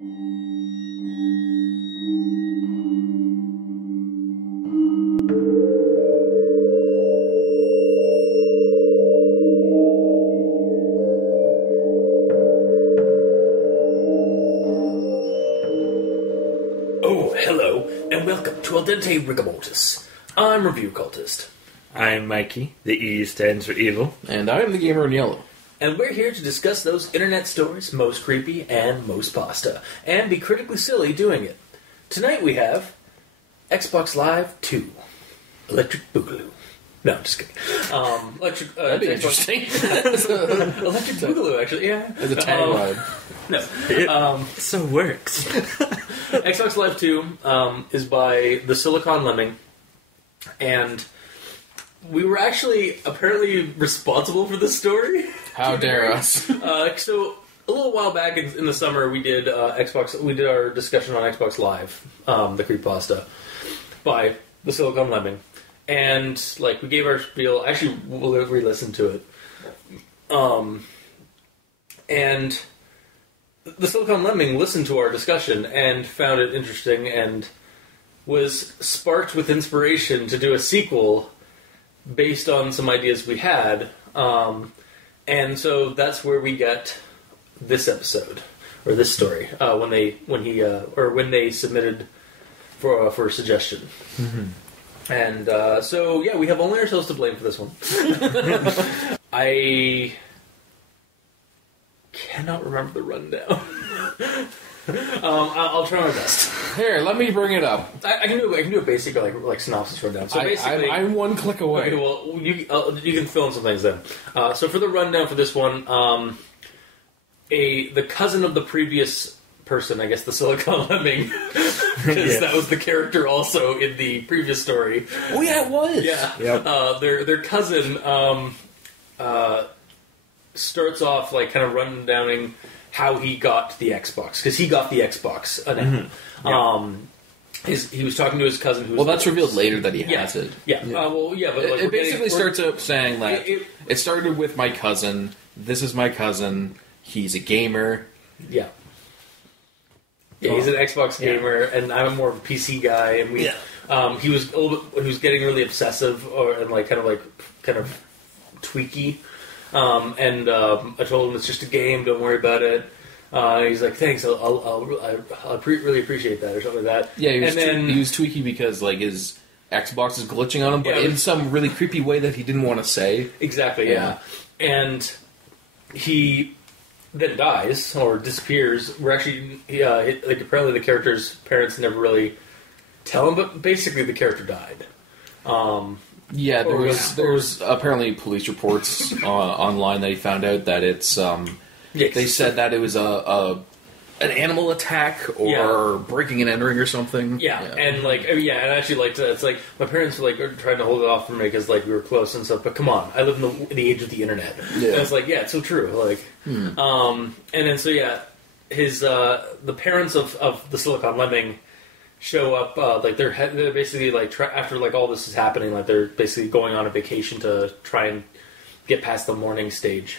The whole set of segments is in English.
Oh, hello, and welcome to Dente Rigamortis. I'm Review Cultist. I'm Mikey. The E stands for evil. And I'm the gamer in yellow. And we're here to discuss those internet stories most creepy and most pasta, and be critically silly doing it. Tonight we have Xbox Live 2, Electric Boogaloo. No, I'm just kidding. That'd be interesting. Electric Boogaloo, actually, yeah. As a tagline. No. So works. Xbox Live 2 is by TheSiliconLemming, and we were actually apparently responsible for this story. How dare us? So a little while back in the summer, we did our discussion on Xbox Live, the Creepypasta, by TheSiliconLemming, and like we gave our spiel. Actually, we'll re-listen to it, and TheSiliconLemming listened to our discussion and found it interesting and was sparked with inspiration to do a sequel based on some ideas we had. And so that's where we get this episode or this story when they submitted for a suggestion. Mm-hmm. And so yeah, we have only ourselves to blame for this one. I cannot remember the rundown. I'll try my best. Here, let me bring it up. I can do a basic like synopsis rundown. So basically, I'm one click away. Okay, well, you can fill in some things then. So for the rundown for this one, the cousin of the previous person, I guess TheSiliconLemming, because that was the character also in the previous story. Oh yeah, it was. Yeah. Yep. Their cousin starts off like kind of rundowning how he got the Xbox, because he got the Xbox. He was talking to his cousin who was... Well, that's revealed later that he has it. Yeah. But like, it basically starts up saying that it started with my cousin. This is my cousin. He's a gamer. Yeah. Yeah, he's an Xbox gamer, and I'm more of a PC guy. And he was a little bit, he was getting really obsessive and like kind of tweaky. And I told him it's just a game. Don't worry about it. He's like, thanks. I'll really appreciate that, or something like that. Yeah, he was tweaky because like his Xbox is glitching on him, but in some really creepy way that he didn't want to say. Exactly. Yeah. And he then dies or disappears. We're actually like apparently the character's parents never really tell him, but basically the character died. Yeah, there was apparently police reports online that he found out that it's they said that it was an animal attack or breaking and entering or something. Yeah, and and actually like it's like my parents were like trying to hold it off from me because like we were close and stuff. But come on, I live in the age of the internet. Yeah. And it's like it's so true. Like, and then so his the parents of TheSiliconLemming show up, like they're basically like after like all this is happening, like they're basically going on a vacation to try and get past the mourning stage,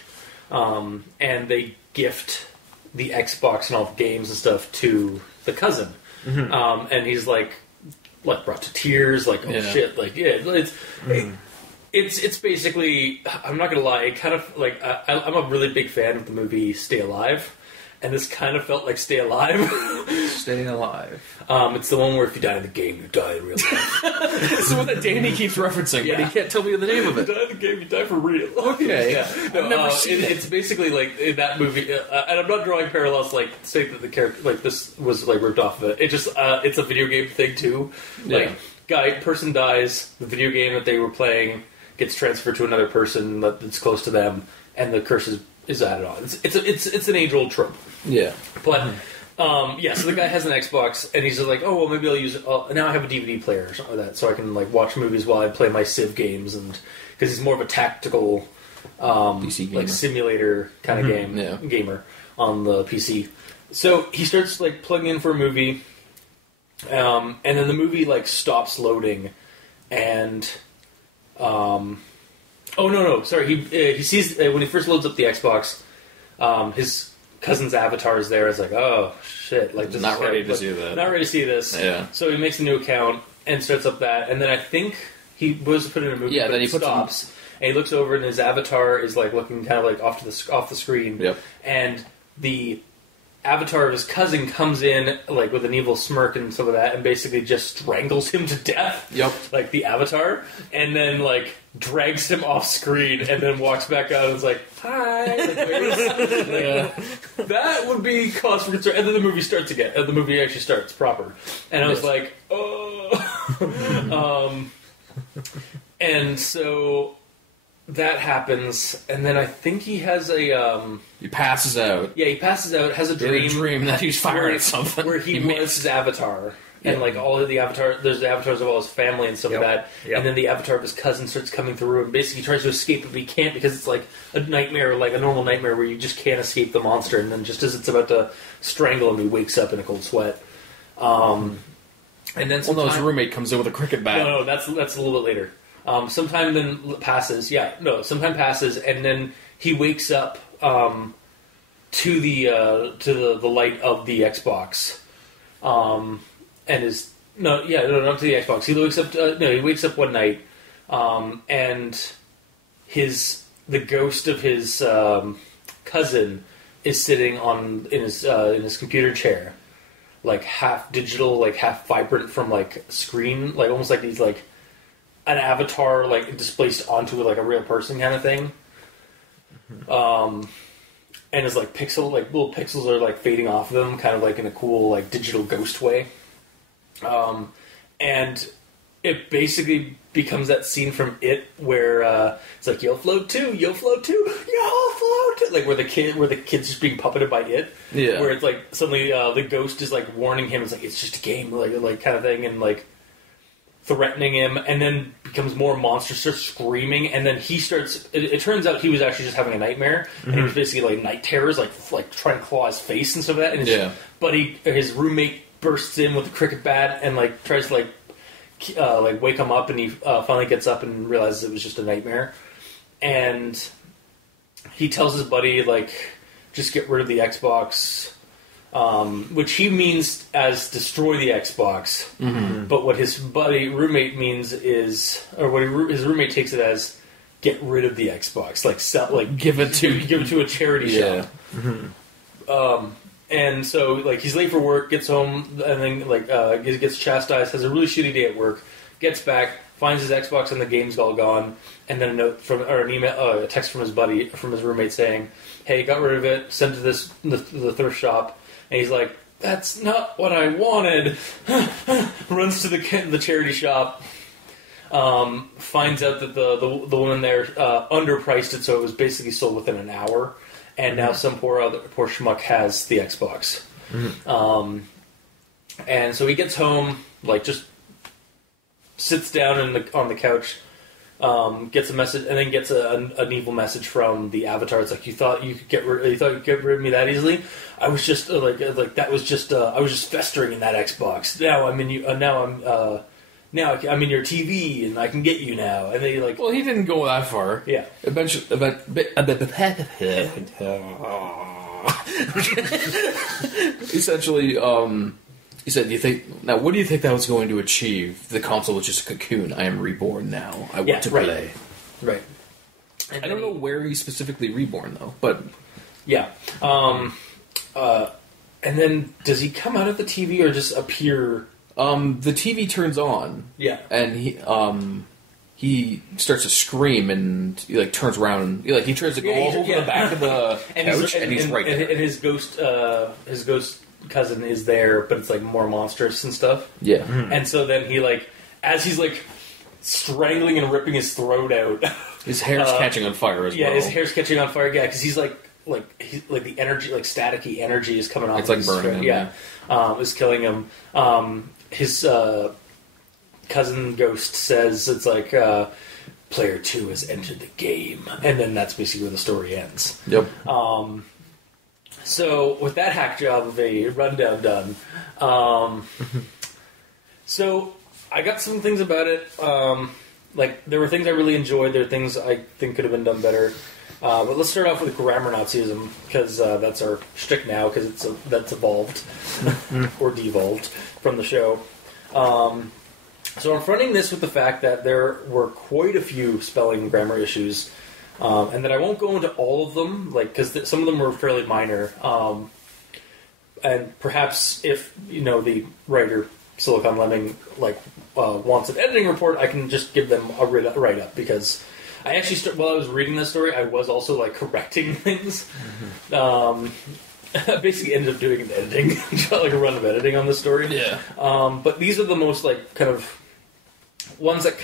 and they gift the Xbox and all the games and stuff to the cousin, and he's like brought to tears, like shit, like it's basically, I'm not gonna lie, it kind of like I'm a really big fan of the movie Stay Alive. And this kind of felt like Stay Alive. Staying Alive. It's the one where if you die in the game, you die in real life. It's the one that Danny keeps referencing, but he can't tell me the name of it. You die in the game, you die for real. Okay. No, I've never seen it. It's basically like in that movie, and I'm not drawing parallels like say that the character like this was like ripped off of it. It just it's a video game thing too. Like person dies, the video game that they were playing gets transferred to another person that's close to them, and the curse is added on. It's an age-old trope. Yeah. But, so the guy has an Xbox, and he's just like, oh, well, maybe I'll use it. Now I have a DVD player or something like that, so I can, like, watch movies while I play my Civ games, and because he's more of a tactical, PC gamer. like, simulator kind of gamer on the PC. So he starts, like, plugging in for a movie, and then the movie, like, stops loading, and, he sees, when he first loads up the Xbox, his cousin's avatar is there. It's like, oh shit, like this not ready to see that. Not ready to see this. Yeah. So he makes a new account and starts up that, and then I think he was to put in a movie. Yeah. But Then he stops, and he looks over, and his avatar is like looking kind of like off the screen. Yep. And the avatar of his cousin comes in like with an evil smirk and some of that, and basically just strangles him to death. Yep. Like the avatar, and then like drags him off screen, and then walks back out and is like, "Hi." That would be cause for concern. And then the movie starts again. The movie actually starts proper, and I was like, "Oh." And so that happens, and then I think he has a he passes out. Yeah, he passes out, has a dream that he's firing at something. where he was his avatar. And like all of the there's the avatars of all his family and stuff like that. Yep. And then the avatar of his cousin starts coming through and basically tries to escape, but he can't because it's like a nightmare, like a normal nightmare where you just can't escape the monster. And then just as it's about to strangle him, he wakes up in a cold sweat. And then his roommate comes in with a cricket bat. No, that's a little bit later. Sometime then passes. Yeah, no, sometime passes, and then he wakes up to the light of the Xbox. And is not to the Xbox. He wakes up one night, and the ghost of his cousin is sitting in his computer chair, like half digital, like half vibrant from like screen, like almost like he's like an avatar like displaced onto like a real person kind of thing. And his like little pixels are like fading off of him, kind of like in a cool like digital ghost way. And it basically becomes that scene from It where it's like, you'll float too, you'll float too, you'll float too. Like where the kid's just being puppeted by It. Yeah. Where it's like suddenly the ghost is like warning him. It's like, it's just a game, like kind of thing, and like threatening him, and then becomes more monstrous, starts screaming, and then he starts. It turns out he was actually just having a nightmare, and he was basically like night terrors, like trying to claw his face and stuff like that. And his roommate bursts in with a cricket bat and like tries to like wake him up, and he finally gets up and realizes it was just a nightmare, and he tells his buddy like, just get rid of the Xbox. Which he means as destroy the Xbox, but what his roommate means is, or what his roommate takes it as, get rid of the Xbox, like sell, like give it to a charity shop. And so like he's late for work, gets home, and then like gets chastised, has a really shitty day at work, gets back, finds his Xbox and the game's all gone, and then a text from his roommate saying, "Hey, got rid of it, sent to the thrift shop." And he's like, "That's not what I wanted." Runs to the charity shop. Finds out that the woman there underpriced it, so it was basically sold within an hour. And now some poor schmuck has the Xbox. And so he gets home, like just sits down on the couch. Gets a message, and then gets an evil message from the avatar. It's like, you thought you could get rid of me that easily? I was just I was just festering in that Xbox. Now I'm in you. Now I'm in your TV, and I can get you now. And they like. Well, he didn't go that far. Yeah. Essentially, he said, what do you think that was going to achieve? The console was just a cocoon. I am reborn now. I want to play. Right. I don't know where he's specifically reborn, though, but... Yeah. And then, does he come out of the TV or just appear... The TV turns on. Yeah. And he starts to scream, and he like turns around, and he tries to go over the back of the couch, and he's right there. And his ghost cousin is there, but it's like more monstrous and stuff. Yeah. And so then he like, as he's like strangling and ripping his throat out, his hair's catching on fire as well. Yeah, his hair's catching on fire. Yeah, because he's like the energy, like staticky energy, is coming off. It's like burning him. Yeah, is killing him. His cousin ghost says it's like player 2 has entered the game, and then that's basically where the story ends. Yep. So with that hack job of a rundown done, so I got some things about it. Like there were things I really enjoyed. There were things I think could have been done better. But let's start off with grammar Nazism, because that's our shtick now, because that's evolved, or devolved, from the show. So I'm fronting this with the fact that there were quite a few spelling and grammar issues, and that I won't go into all of them, because some of them were fairly minor. And perhaps if, the writer, TheSiliconLemming, wants an editing report, I can just give them a write-up, because I actually, while I was reading this story, I was also, correcting things. I basically ended up doing an editing, a run of editing on this story. Yeah. But these are the most, kind of ones that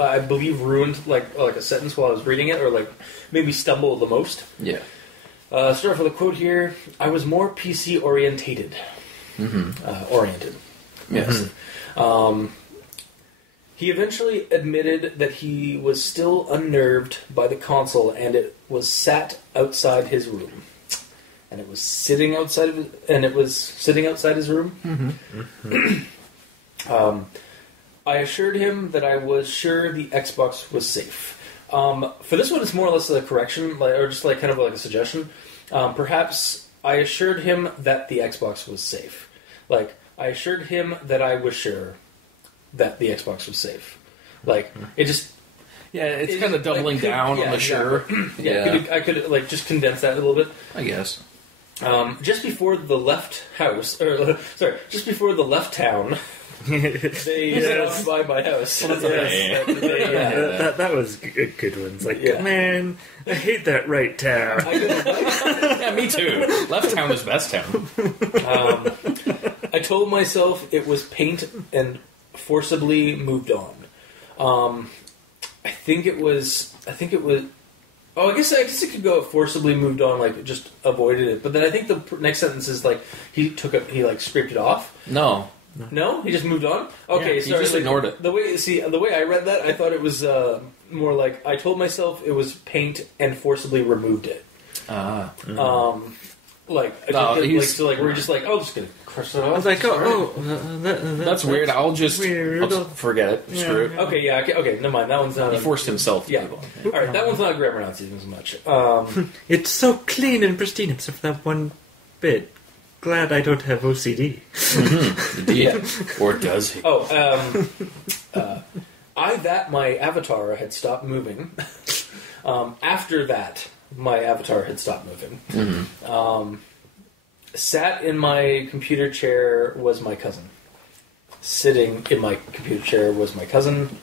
I believe ruined, a sentence while I was reading it, or, maybe stumbled the most. Yeah. Start off with a quote here. I was more PC orientated. Oriented. Yes. He eventually admitted that he was still unnerved by the console, and it was sat outside his room. And it was sitting outside his room. I assured him that I was sure the Xbox was safe. For this one, it's more or less a correction, or just kind of a suggestion. Perhaps I assured him that the Xbox was safe. I assured him that I was sure that the Xbox was safe. It just... Yeah, it's kind of doubling down on the sure. Yeah, I could just condense that a little bit. I guess. Just before the left house... just before the left town... They stopped by my house. Well, that was a good one. It's man, I hate that right town. Yeah, me too. Left town is best town. I told myself it was paint and forcibly moved on. I think it was. Oh, I guess it could go forcibly moved on, just avoided it. But then I think the next sentence is he scraped it off. No, he just moved on. Okay, yeah, sorry. He just ignored it. The way I read that, I thought it was more I told myself it was paint and forcibly removed it. We're just I'm just gonna crush it off. I was that's weird. I'll just forget it. Yeah. Screw it. Okay, okay, never mind. That one's not. He forced himself. Yeah. All right, that one's not grammar Nazism as much. It's so clean and pristine, except for that one bit. Glad I don't have OCD. Yeah. Or does he? My avatar had stopped moving. After that, my avatar had stopped moving. Sat in my computer chair was my cousin. Sitting in my computer chair was my cousin.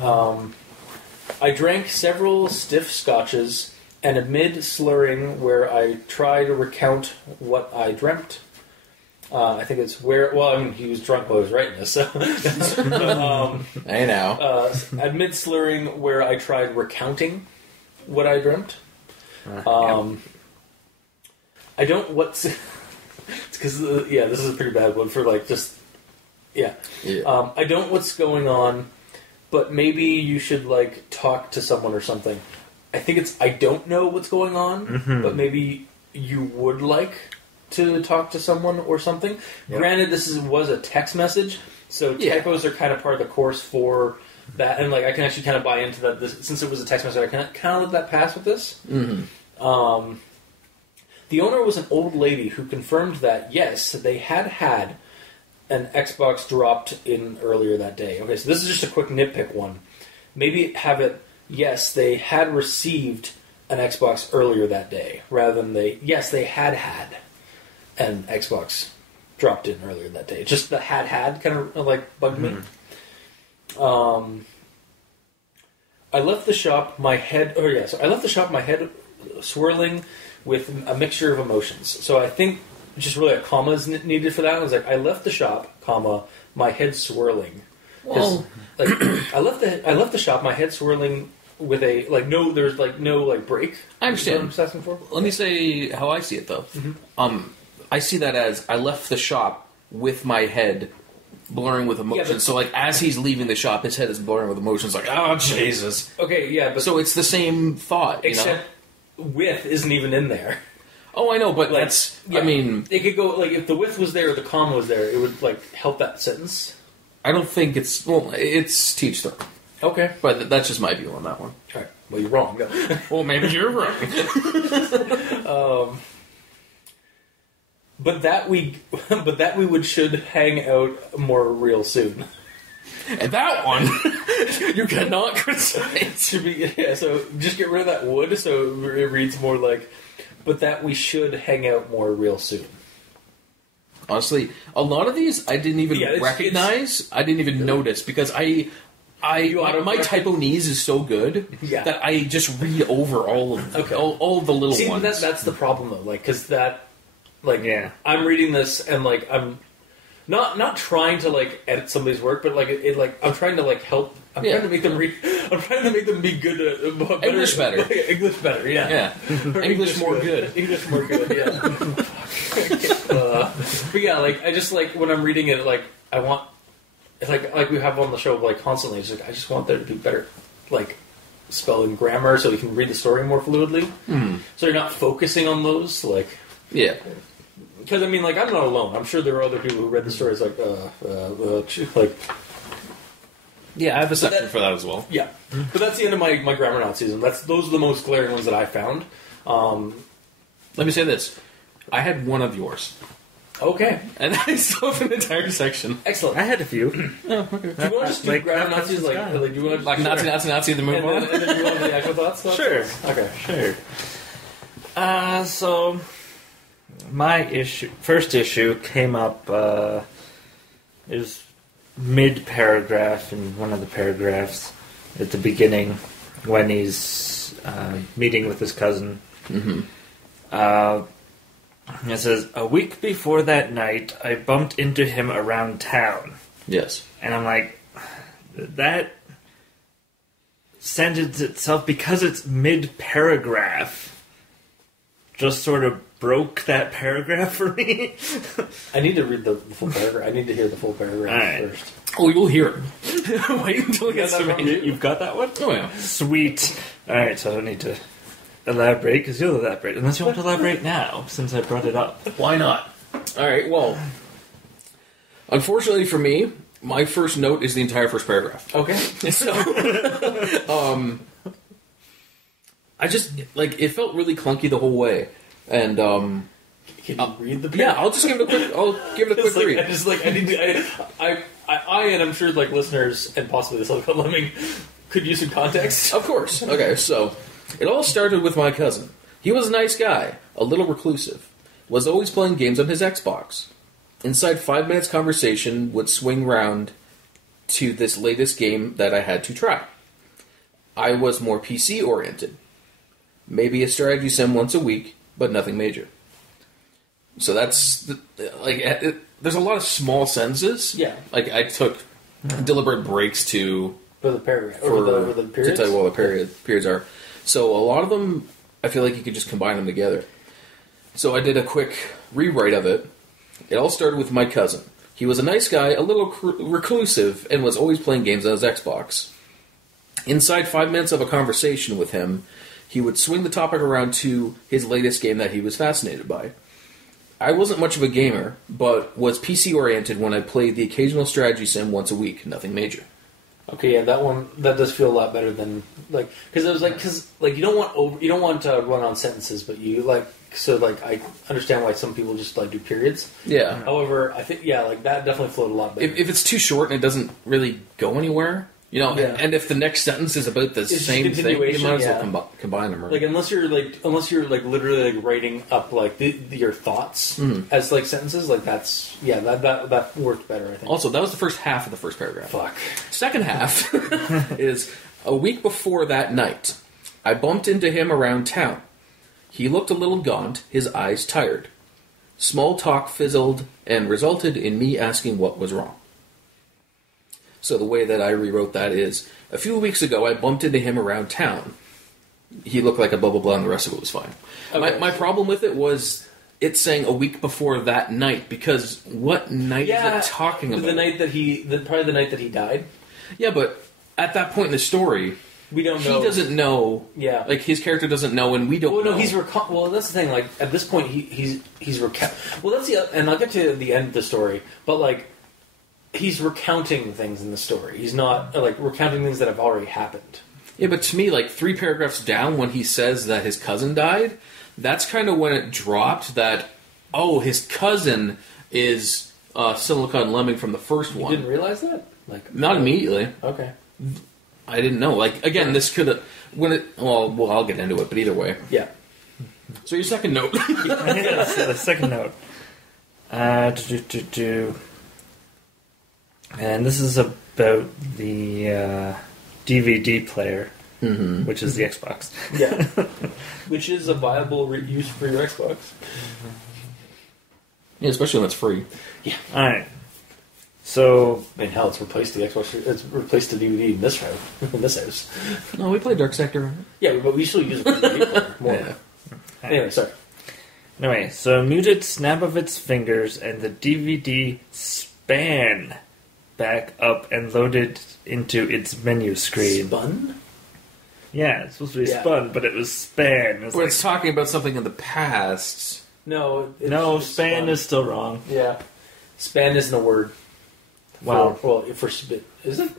I drank several stiff scotches, and amid slurring where I try to recount what I dreamt. I think it's where... Well, I mean, he was drunk while he was writing this, so... Hey, now. Amid slurring where I tried recounting what I dreamt. I don't... What's... It's because... this is a pretty bad one for, just... Yeah. I don't what's going on, but maybe you should, talk to someone or something. I think it's I don't know what's going on, but maybe you would like to talk to someone or something. Yep. Granted, this was a text message, so typos are kind of part of the course for that, and I can actually kind of buy into that. Since it was a text message, I can kind of let that pass with this. The owner was an old lady who confirmed that yes, they had an Xbox dropped in earlier that day. Okay, so this is just a quick nitpick one. Maybe have it. Yes, they had received an Xbox earlier that day, rather than they had an Xbox dropped in earlier that day. Just the had kind of bugged me. I left the shop my head swirling with a mixture of emotions. So I think just really a comma is needed for that. I was I left the shop, comma, my head swirling. Well, I left the shop, my head swirling with a there's no break. I understand. What I'm just asking for. Let me say how I see it though. I see that as I left the shop with my head blurring with emotions. Yeah, so as he's leaving the shop, his head is blurring with emotions. Oh Jesus. Okay, yeah, but so it's the same thought. Except with isn't even in there. Oh, I know, but that's. Yeah, I mean, it could go if the with was there or the comma was there, it would help that sentence. I don't think it's... Well, it's teach them. Okay. But that's just my view on that one. Alright. Well, you're wrong. No. Well, maybe you're wrong. But that we should hang out more real soon. And that one, you cannot criticize. Should be, yeah, so just get rid of that would, so it reads more like, but that we should hang out more real soon. Honestly, a lot of these I didn't even recognize. I didn't even notice because my typo knees is so good that I just read over all of all the little ones. That's the problem though, like because I'm reading this and like I'm not trying to like edit somebody's work, but like I'm trying to like help. I'm trying to make them read. I'm trying to make them be good at English better. English better, yeah. English more good. English more good, yeah. But yeah, like I just like when I'm reading it, like I want, like we have on the show like constantly. It's like I just want there to be better, like spelling, grammar, so you can read the story more fluidly. So you're not focusing on those, like Because I mean, like I'm not alone. I'm sure there are other people who read the stories like Yeah, I have a section for that as well. Yeah, but that's the end of my grammar Nazism. Those are the most glaring ones that I found. Let me say this: I had one of yours. Okay, and I still have an entire section. Excellent. I had a few. Do you want to just do grammar Nazis do you want like Nazi the move on? And then you want the actual thoughts? Sure. Okay. Sure. So my first issue came up. Is mid-paragraph in one of the paragraphs at the beginning when he's meeting with his cousin. Mm-hmm. It says, "A week before that night, I bumped into him around town." Yes. And I'm like, that sentence itself, because it's mid-paragraph, just sort of broke that paragraph for me. I need to read the full paragraph. I need to hear the full paragraph first. Oh, you'll hear it. Wait until it gets to me. You've got that one? Oh, yeah. Sweet. Alright, so I don't need to elaborate, because you'll elaborate. Unless you want to elaborate now, since I brought it up. Why not? Alright, well, unfortunately for me, my first note is the entire first paragraph. Okay. So, I just, like, it felt really clunky the whole way. And, can you read the paragraph? Yeah, I'll just give it a quick, read. I need to, I and I'm sure, like, listeners, and possibly the TheSiliconLemming, could use some context. Of course. Okay, so, it all started with my cousin. He was a nice guy, a little reclusive, was always playing games on his Xbox. Inside 5 minutes conversation would swing round to this latest game that I had to try. I was more PC oriented. Maybe a strategy sim once a week, but nothing major. So that's, there's a lot of small sentences. Yeah. Like, I took deliberate breaks to... For the paragraph. Over the periods? To tell you what the periods are. So a lot of them, I feel like you could just combine them together. So I did a quick rewrite of it. It all started with my cousin. He was a nice guy, a little reclusive, and was always playing games on his Xbox. Inside 5 minutes of a conversation with him, he would swing the topic around to his latest game that he was fascinated by. I wasn't much of a gamer, but was PC-oriented when I played the occasional strategy sim once a week, nothing major. Okay, yeah, that does feel a lot better than, like, because it was like, you don't want to run on sentences, but you, like, so, like, I understand why some people just, like, do periods. Yeah. However, I think, yeah, like, that definitely flowed a lot better. If it's too short and it doesn't really go anywhere... You know, and if the next sentence is about the same thing, you might as well combine them. Right? Like unless you're literally like writing up like your thoughts as like sentences, like that worked better. I think. Also, that was the first half of the first paragraph. Fuck. Second half is a week before that night. I bumped into him around town. He looked a little gaunt, his eyes tired. Small talk fizzled and resulted in me asking what was wrong. So the way that I rewrote that is, a few weeks ago I bumped into him around town. He looked like a blah blah blah and the rest of it was fine. Okay. My problem with it was it's saying a week before that night, because what night is it talking about? The night that probably the night that he died. Yeah, but at that point in the story, we don't know. He doesn't know. Yeah. Like, his character doesn't know and we don't know. Well, that's the thing, like, at this point he's well, that's and I'll get to the end of the story, but like, he's recounting things in the story. He's not, like, recounting things that have already happened. Yeah, but to me, like 3 paragraphs down, when he says that his cousin died, that's kind of when it dropped that, oh, his cousin is TheSiliconLemming from the first one. You didn't realize that? Like, not immediately. Okay. I didn't know. Like, again, this could have... Well, I'll get into it, but either way. Yeah. So your second note. Yes, the second note. And this is about the DVD player, which is the Xbox. Yeah. Which is a viable use for your Xbox. Yeah, especially when it's free. Yeah. Alright. So... Man, hell, it's replaced the Xbox. It's replaced the DVD in this house. In this house. No, we play Dark Sector. Yeah, but we still use it for the DVD player more. Yeah. Anyway, sorry. Anyway, so a muted snap of its fingers and the DVD span back up and loaded into its menu screen. Spun? Yeah, it's supposed to be spun, but it was span. But it's talking about something in the past. No, span spun. Is still wrong. Yeah. Span isn't a word. Wow. For spit. Is it?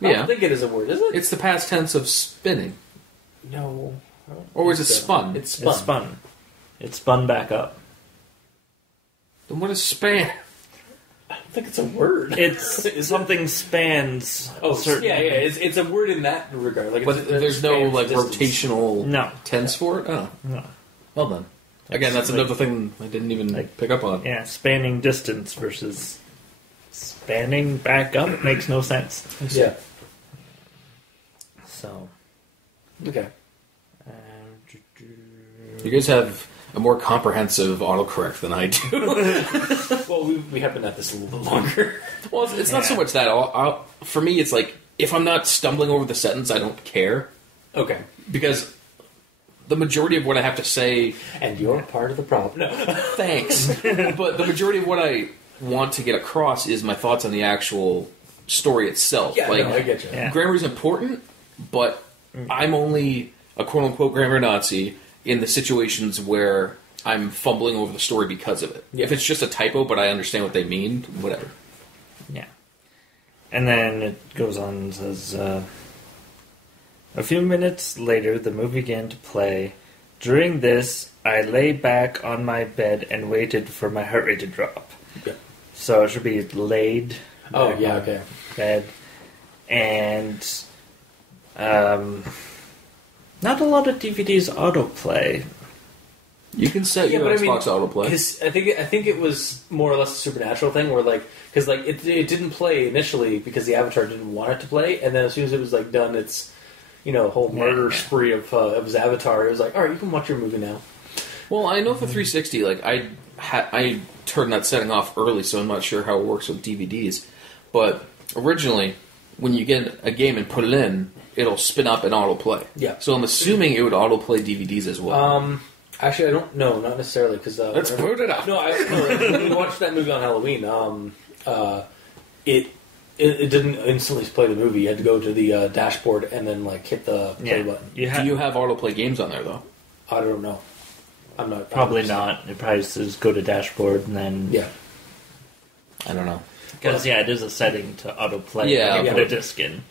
Yeah. I don't think it is a word, is it? It's the past tense of spinning. No. Or is it spun? It's spun. It's spun. It spun back up. Then what is span? I don't think it's a word. It's something spans. Yeah. It's a word in that regard. Like, But there's no like rotational tense for it. Oh, No. well then. Again, that's another thing I didn't even pick up on. Yeah, spanning distance versus spanning back up makes no sense. Yeah. So. Okay. You guys have a more comprehensive autocorrect than I do. Well, we have been at this a little bit longer. Well, it's not so much that. For me, it's like, if I'm not stumbling over the sentence, I don't care. Okay. Because the majority of what I have to say... And you're part of the problem. No. Thanks. But the majority of what I want to get across is my thoughts on the actual story itself. Yeah, like, I get you. Yeah. Grammar is important, but I'm only a quote-unquote grammar Nazi in the situations where I'm fumbling over the story because of it. Yeah. If it's just a typo, but I understand what they mean, whatever. Yeah. And then it goes on and says, a few minutes later, the movie began to play. During this, I lay back on my bed and waited for my heart rate to drop. Okay. So it should be laid. Oh, yeah, okay. Bed. And, not a lot of DVDs autoplay. You can set your Xbox autoplay. I think it was more or less a supernatural thing, where because it didn't play initially because the Avatar didn't want it to play, and then as soon as it was done, its whole murder spree of his Avatar, it was like, all right, you can watch your movie now. Well, I know for 360, I turned that setting off early, so I'm not sure how it works with DVDs. But originally, when you get a game and put it in, it'll spin up and autoplay. Yeah. So I'm assuming it would autoplay DVDs as well. Actually, I don't know, not necessarily, because let's put it up. No, when we watched that movie on Halloween, it didn't instantly play the movie. You had to go to the dashboard and then hit the play button. Do you have autoplay games on there though? I don't know. I'm not. Probably not. It probably says go to dashboard and then... Yeah. I don't know. Because, it is a setting to autoplay. Yeah. You put a disc in.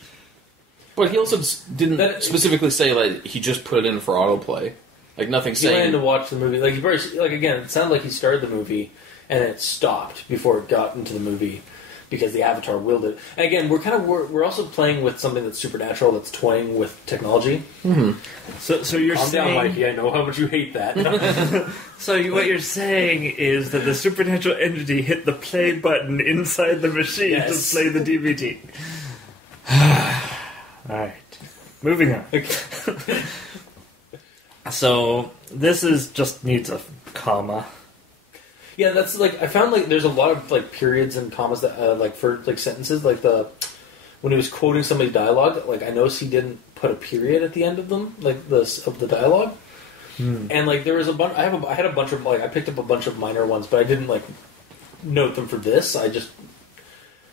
But he also didn't specifically say, he just put it in for autoplay. Nothing saying... He went in to watch the movie. Again, it sounded like he started the movie and then it stopped before it got into the movie because the Avatar willed it. And again, we're also playing with something that's supernatural, that's toying with technology. Mm-hmm. So you're Calm saying... down, Mikey. I know how much you hate that. So what you're saying is that the supernatural entity hit the play button inside the machine to play the DVD. Alright. Moving on. Okay. So, this just needs a comma. Yeah, that's I found there's a lot of periods and commas that for sentences when he was quoting somebody's dialogue, I noticed he didn't put a period at the end of them, of the dialogue. And there was a bunch. I had a bunch of I picked up a bunch of minor ones, but I didn't note them for this. I just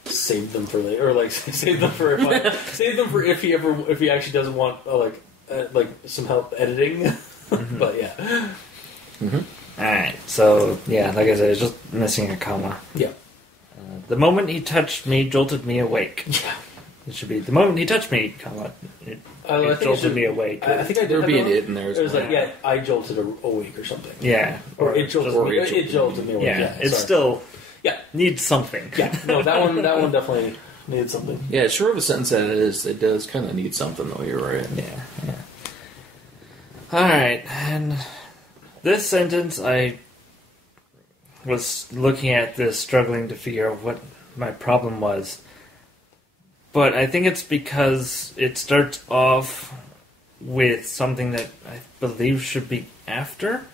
saved them for later, or saved them for if he actually doesn't want some help editing. Mm-hmm. But yeah. Mm-hmm. Alright, so like I said, it's just missing a comma. Yeah. The moment he touched me jolted me awake. Yeah. It should be the moment he touched me, it jolted me awake. I think I did. There'd be an it in there. It was I jolted awake or something. Yeah, or it jolted me. It jolted me awake. Yeah, it still needs something. Yeah, no, that one definitely needed something. Yeah, short of a sentence that it does kind of need something though. You're right. Yeah. All right, and this sentence, I was looking at this, struggling to figure out what my problem was. But I think it's because it starts off with something that I believe should be after.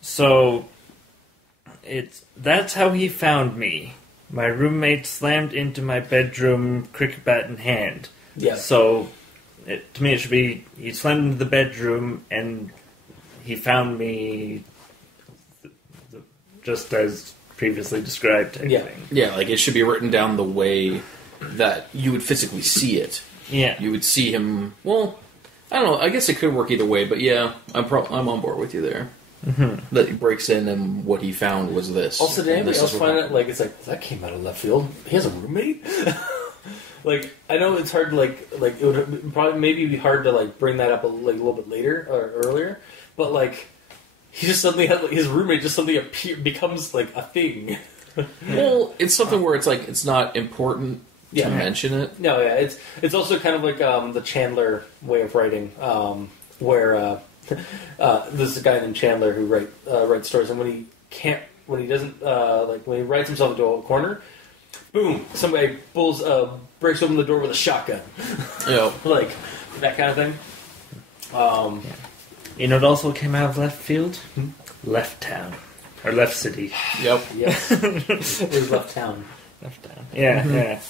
So, that's how he found me. My roommate slammed into my bedroom, cricket bat in hand. Yeah. So, to me it should be, he slammed into the bedroom and he found me just as previously described. Yeah, like it should be written down the way that you would physically see it. Yeah. You would see him, well, I don't know, I guess it could work either way, but yeah, I'm on board with you there. Mm-hmm. That he breaks in and what he found was this. Also, did anybody else find it, it's like, that came out of left field? He has a roommate? Like, I know it's hard to, it would probably maybe be hard to, bring that up a little bit later, or earlier, but, he just suddenly had, his roommate just suddenly becomes, a thing. Well, it's something where it's not important to mention it. No, yeah, it's also kind of like the Chandler way of writing, where there's a guy named Chandler who writes stories, and when he writes himself into a corner, boom, somebody breaks open the door with a shotgun. Yeah, that kind of thing. You know what also came out of left field? Left Town. Or Left City. Yep. Yes. It was Left Town. Left Town. Yeah, yeah.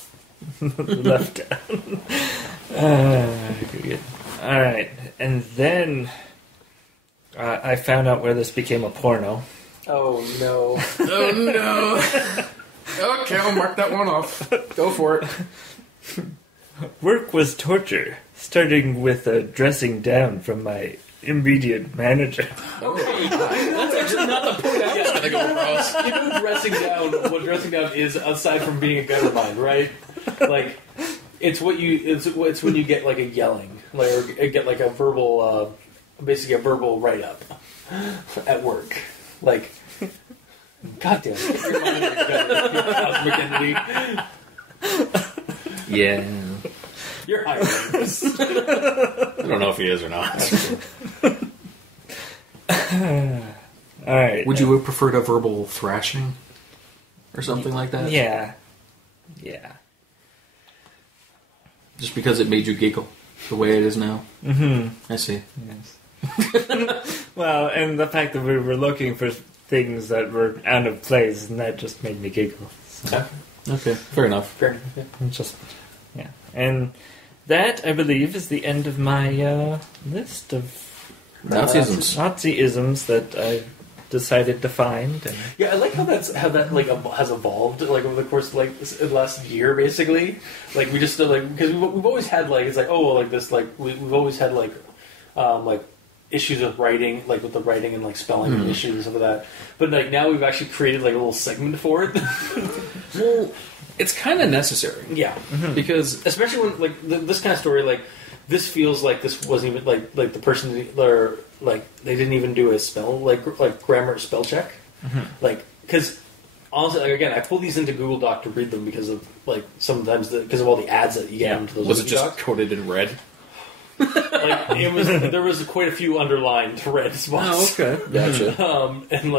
Left Town. Good. Alright. And then I found out where this became a porno. Oh, no. Oh, no. Okay, I'll mark that one off. Go for it. Work was torture, starting with a dressing down from my immediate manager. Okay, that's actually not the point I was going to go across. You know what dressing down is, aside from being a gutter mine, right? It's when you get a yelling, or get a verbal, basically a verbal write-up at work. God damn it. You're Cosmic entity. Yeah. You're hiring this. I don't know if he is or not. Alright. Would you have preferred a verbal thrashing? Or something like that? Yeah. Yeah. Just because it made you giggle the way it is now? Mm-hmm. I see. Yes. Well, and the fact that we were looking for things that were out of place, and that just made me giggle. So. Okay, fair enough. Fair enough. Yeah. And that, I believe, is the end of my list of Nazi-isms that I decided to find. And yeah, I like how that has evolved over the course of the last year, basically. We just because we've always had we've always had issues with writing, with the writing and spelling issues and stuff like that. But now we've actually created a little segment for it. Well, it's kind of necessary. Yeah, because especially when this kind of story, this feels like this wasn't even the person or they didn't even do a spell grammar spell check. Because honestly, again, I pull these into Google Doc to read them because of sometimes because of all the ads that you get into those. Was it just coded in red? There was quite a few underlined red spots. Oh, okay, gotcha. And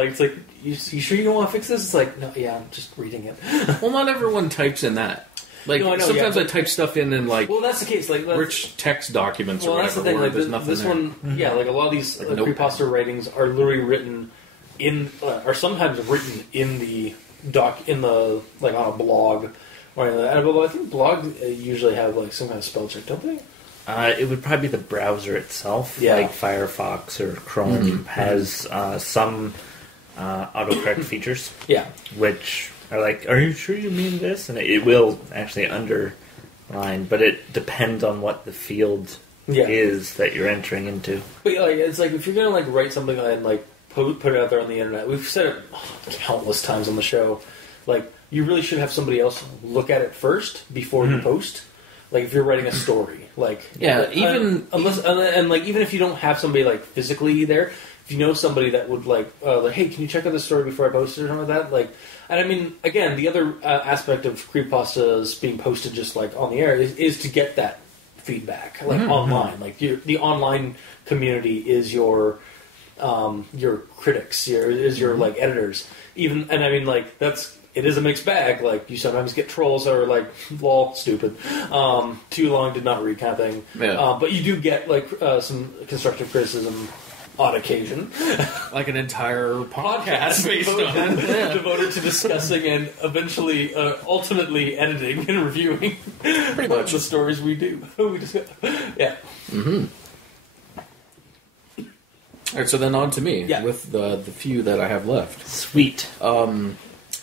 it's you sure you don't want to fix this? It's no, yeah, I'm just reading it. Well, not everyone types in that. No, I know, sometimes I type stuff in well, that's the case. Rich text documents or whatever. That's the thing. There's nothing this there. One, a lot of these Creepypasta writings are literally written in, are sometimes written in the doc on a blog or anything like that. Although I think blogs usually have some kind of spell check, don't they? It would probably be the browser itself, yeah. Firefox or Chrome has some autocorrect features. Yeah, which are are you sure you mean this? And it will actually underline, but it depends on what the field is that you're entering into. But it's if you're gonna write something and put it out there on the internet. We've said it countless times on the show. like you really should have somebody else look at it first before you post. Like if you're writing a story, like even if you don't have somebody like physically there, if you know somebody that would like, hey, can you check out this story before I post it or something like that? Like, and I mean, again, the other aspect of creepypastas being posted just like on the air is to get that feedback, like online. Like the online community is your critics, your like editors. Even, and I mean, like it is a mixed bag. Like you sometimes get trolls that are like, "Lol, stupid," too long, did not read kind of thing. Yeah. But you do get like some constructive criticism on occasion, like an entire podcast based on devoted to discussing and eventually, ultimately editing and reviewing pretty much the stories we do. We discuss. Yeah. Mm-hmm. All right, so then on to me with the few that I have left. Sweet.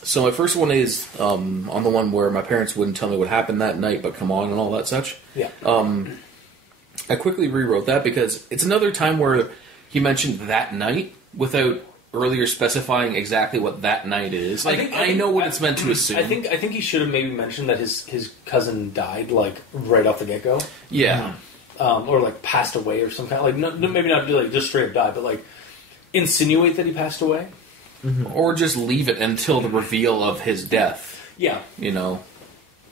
So my first one is on the one where my parents wouldn't tell me what happened that night, but come on and all that such. Yeah. I quickly rewrote that because it's another time where he mentioned that night without earlier specifying exactly what that night is. Like I know what it's meant to assume. I think he should have maybe mentioned that his cousin died like right off the get go. Yeah. Or like passed away or some kind of like maybe not like just straight up died, but like insinuate that he passed away. Mm-hmm. Or just leave it until the reveal of his death. Yeah. You know?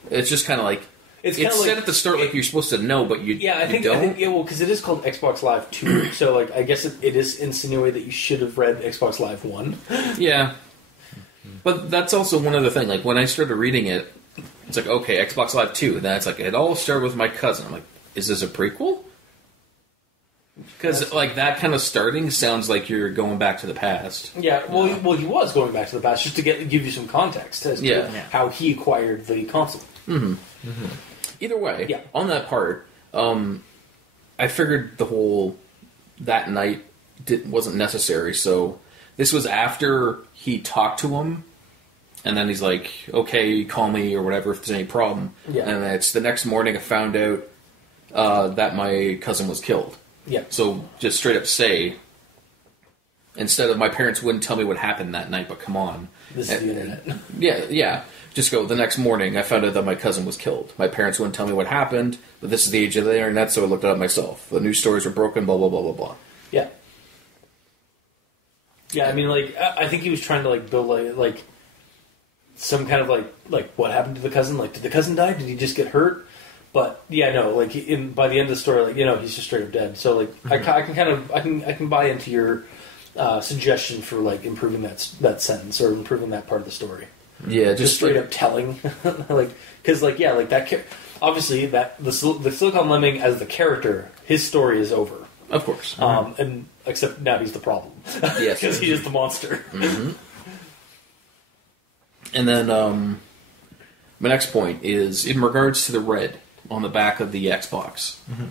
It's just kind of like... It's said like, at the start like you're supposed to know, but you I think well, because it is called Xbox Live 2, so like I guess it is insinuated that you should have read Xbox Live 1. Yeah. But that's also one other thing. Like, when I started reading it, it's like, okay, Xbox Live 2. And then it's like, it all started with my cousin. I'm like, is this a prequel? Because, like, that kind of starting sounds like you're going back to the past. Yeah, well, he was going back to the past just to give you some context as to how he acquired the console. Mm-hmm. Mm-hmm. Either way, on that part, I figured the whole that night wasn't necessary. So this was after he talked to him, and then he's like, "Okay, call me or whatever if there's any problem." Yeah. And it's the next morning I found out that my cousin was killed. Yeah. So just straight up say, instead of my parents wouldn't tell me what happened that night, but come on. This is the internet. Yeah. Just go, the next morning I found out that my cousin was killed. My parents wouldn't tell me what happened, but this is the age of the internet, so I looked it up myself. The news stories were broken, blah, blah, blah, blah, blah. Yeah. Yeah, I mean, like, I think he was trying to, like, build, like some kind of, like, what happened to the cousin? Like, did the cousin die? Did he just get hurt? But yeah, no. Like by the end of the story, like he's just straight up dead. So like mm-hmm. I can buy into your suggestion for like improving that sentence or improving that part of the story. Yeah, just straight up telling, like because like that. Obviously, that the Silicon Lemming as the character, his story is over. Of course, and except now he's the problem. Yes, because he is the monster. Mm-hmm. And then my next point is in regards to the red on the back of the Xbox. Mm-hmm.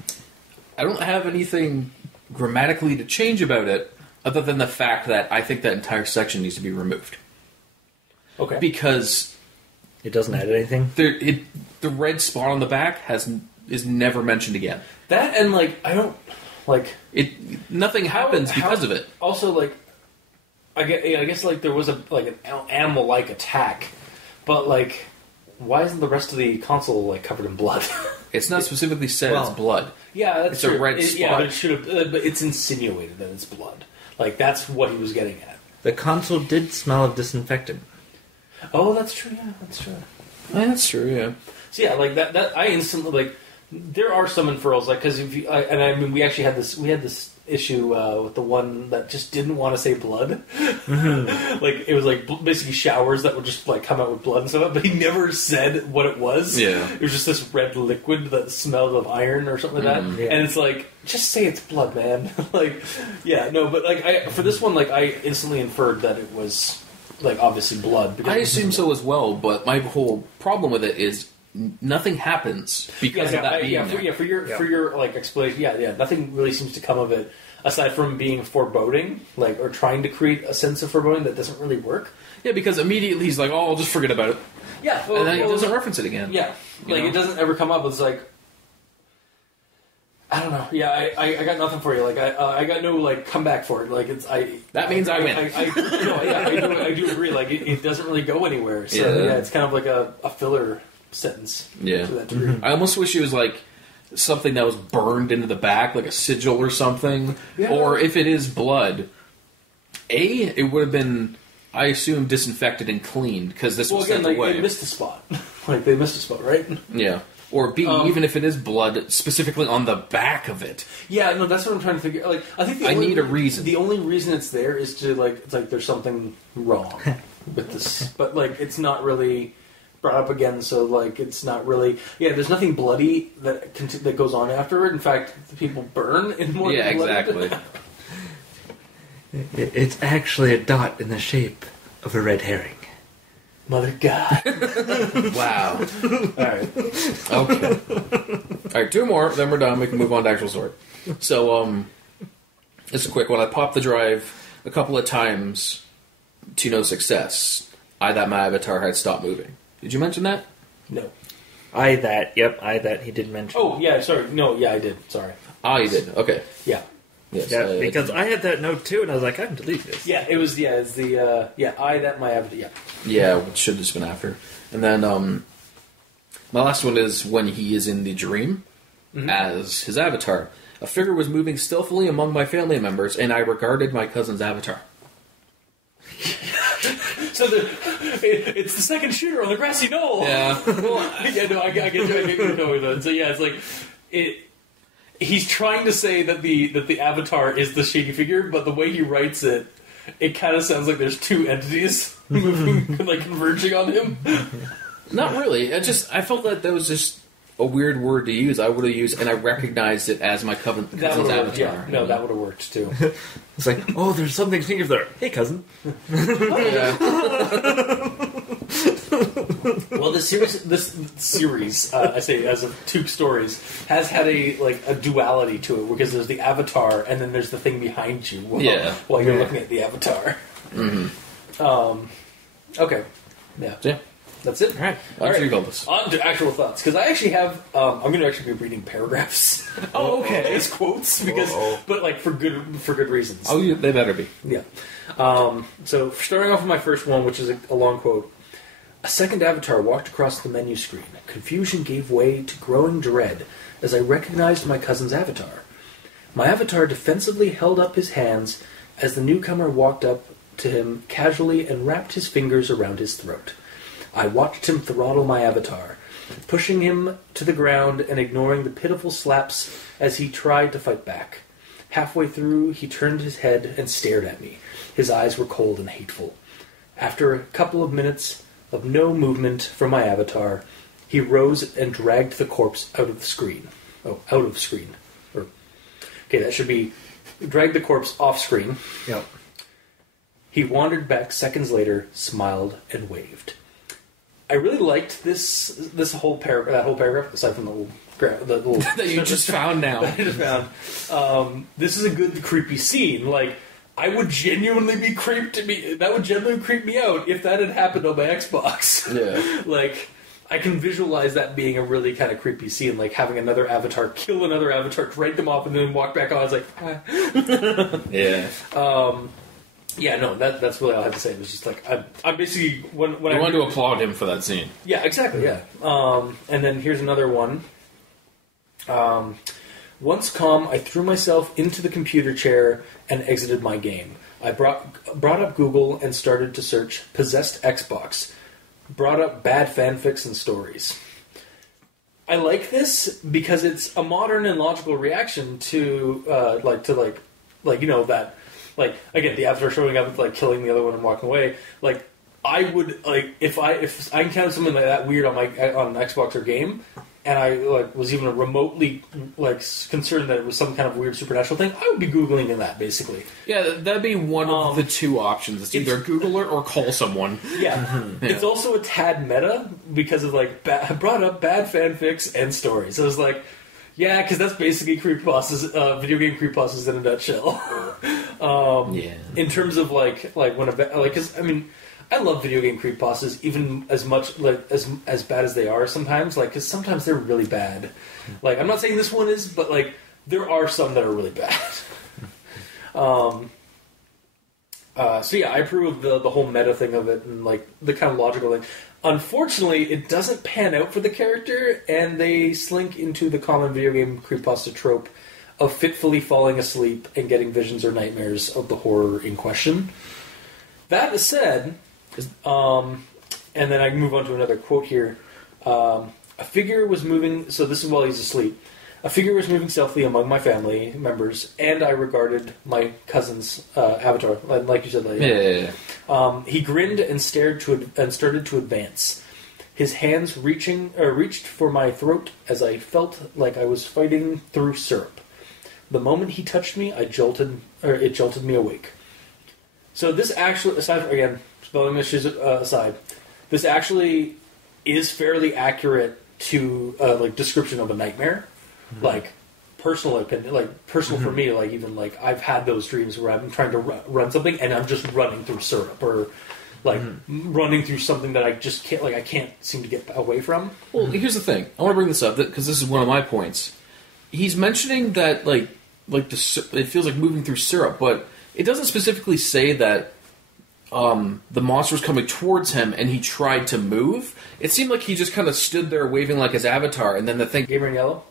I don't have anything grammatically to change about it, other than the fact that I think that entire section needs to be removed. Okay, because it doesn't add anything. The red spot on the back is never mentioned again. That and like I don't like it. Nothing happens because of it. Also, like I guess like there was an animal-like attack, but like. Why isn't the rest of the console like covered in blood? It's not specifically said it's blood. Yeah, that's true. A red spot. Yeah, but it should have. But it's insinuated that it's blood. Like that's what he was getting at. The console did smell of disinfectant. Oh, that's true. Yeah, that's true. That's true. Yeah. So yeah, like that. I instantly like. There are some inferrals, like because if you and I mean we actually had this. We had this issue with the one that just didn't want to say blood. Mm-hmm. Like it was like basically showers that would just like come out with blood and stuff, but he never said what it was. Yeah, it was just this red liquid that smelled of iron or something like that. Yeah. And it's like just say it's blood, man. Like yeah, no, but like for this one, like I instantly inferred that it was like obviously blood. Because I assume so as well, but my whole problem with it is. Nothing happens because of that being there. For your like explanation, nothing really seems to come of it aside from being foreboding, like or trying to create a sense of foreboding that doesn't really work. Yeah, because immediately he's like, "Oh, I'll just forget about it." Yeah, and then he doesn't reference it again. Yeah, like it doesn't ever come up. It's like I don't know. Yeah, I got nothing for you. Like I got no like comeback for it. Like that means I win. I do agree. Like it doesn't really go anywhere. So yeah, it's kind of like a filler sentence. Yeah. To that degree. I almost wish it was like something that was burned into the back, like a sigil or something. Yeah. Or if it is blood, it would have been, I assume, disinfected and cleaned because this was sent away. They missed a spot. Like they missed a spot, right? Yeah. Or B, even if it is blood, specifically on the back of it. Yeah, no, that's what I'm trying to figure. Like, I think I need a reason. The only reason it's there is to like, it's like there's something wrong with this, but like it's not really brought up again. So like it's not really. Yeah, there's nothing bloody that goes on afterward. In fact, the people burn in more. Yeah, than blood. exactly. It's actually a dot in the shape of a red herring. Mother God. Wow. Alright. Okay. Alright, 2 more, then we're done. We can move on to actual story. So, it's a quick one. I popped the drive a couple of times to no success. That my avatar had stopped moving. Did you mention that? No. Yep, he did mention. Oh, yeah, sorry. No, yeah, I did. Sorry. You did. Okay. Yeah. Yes, Yeah, because I had that note too, and I was like, I can delete this. Yeah, it was, it's the, my avatar, yeah. Yeah, it should have just been after. And then, my last one is when he is in the dream as his avatar. A figure was moving stealthily among my family members, and I regarded my cousin's avatar. So it's the second shooter on the grassy knoll. Yeah. Well, yeah, no, I get you going though. So yeah, it's like he's trying to say that the avatar is the shady figure, but the way he writes it, it kind of sounds like there's two entities moving, like converging on him. Not really. I felt that was just a weird word to use. I would have used, and I recognized it as my cousin's avatar. Yeah, no, that would have worked too. It's like, oh, there's something fingers there. Hey, cousin. Well, this series, I say as of 2 stories, has had a duality to it because there's the avatar and then there's the thing behind you while you're looking at the avatar. Mm-hmm. Okay. Yeah. That's it. All right. On to actual thoughts, because I actually have. I'm going to actually be reading paragraphs. Oh, okay. As quotes, but like for good reasons. Oh, they better be. Yeah. So starting off with my first one, which is a long quote. A second avatar walked across the menu screen. Confusion gave way to growing dread as I recognized my cousin's avatar. My avatar defensively held up his hands as the newcomer walked up to him casually and wrapped his fingers around his throat. I watched him throttle my avatar, pushing him to the ground and ignoring the pitiful slaps as he tried to fight back. Halfway through, he turned his head and stared at me. His eyes were cold and hateful. After a couple of minutes of no movement from my avatar, he rose and dragged the corpse out of the screen. Oh, out of screen. Okay, that should be dragged the corpse off screen. Yep. He wandered back seconds later, smiled, and waved. I really liked this whole paragraph, aside from the little that you just found now. That I just found. This is a good creepy scene. Like, I would genuinely be creeped to me. That would genuinely creep me out if that had happened on my Xbox. Yeah. Like, I can visualize that being a really kind of creepy scene, like having another avatar kill another avatar, drag them off, and then walk back on. I was like, Yeah. Yeah, no, that's really all I have to say. It was just like I'm basically when I wanted to applaud him for that scene. Yeah, exactly. Yeah, and then here's another one. Once calm, I threw myself into the computer chair and exited my game. I brought up Google and started to search possessed Xbox. Brought up bad fanfics and stories. I like this because it's a modern and logical reaction to that. Like, again, the avatar showing up, like, killing the other one and walking away. Like, I would, like, if I encountered something like that weird on Xbox or game, and I, like, was even remotely, like, concerned that it was some kind of weird supernatural thing, I would be Googling in that, basically. Yeah, that'd be one of the two options. It's either Google it or call someone. Yeah. Mm-hmm. It's also a tad meta, because of, like, brought up bad fanfics and stories. So it was like, yeah, because that's basically creepypastas, video game creepypastas in a nutshell. In terms of like when because I mean, I love video game creepypastas even as much as bad as they are sometimes. Like, because sometimes they're really bad. Like, I'm not saying this one is, but like there are some that are really bad. So yeah, I approve of the whole meta thing of it and like the kind of logical thing. Unfortunately, it doesn't pan out for the character, and they slink into the common video game creepypasta trope of fitfully falling asleep and getting visions or nightmares of the horror in question. That is said, and then I can move on to another quote here. A figure was moving, so this is while he's asleep. A figure was moving stealthily among my family members, and I regarded my cousin's avatar, like you said. Like, Yeah. He grinned and started to advance. His hands reached for my throat as I felt like I was fighting through syrup. The moment he touched me, it jolted me awake. So this actually, spelling issues aside, this actually is fairly accurate to like description of a nightmare. Mm-hmm. Like personal opinion, like personal for me, like even like I've had those dreams where I'm trying to run something and I'm just running through syrup or like running through something that I just can't, like I can't seem to get away from. Well, here's the thing. I want to bring this up because this is one of my points. He's mentioning that like it feels like moving through syrup, but it doesn't specifically say that the monster's coming towards him and he tried to move. It seemed like he just kind of stood there waving like his avatar, and then the thing. Gamer in yellow.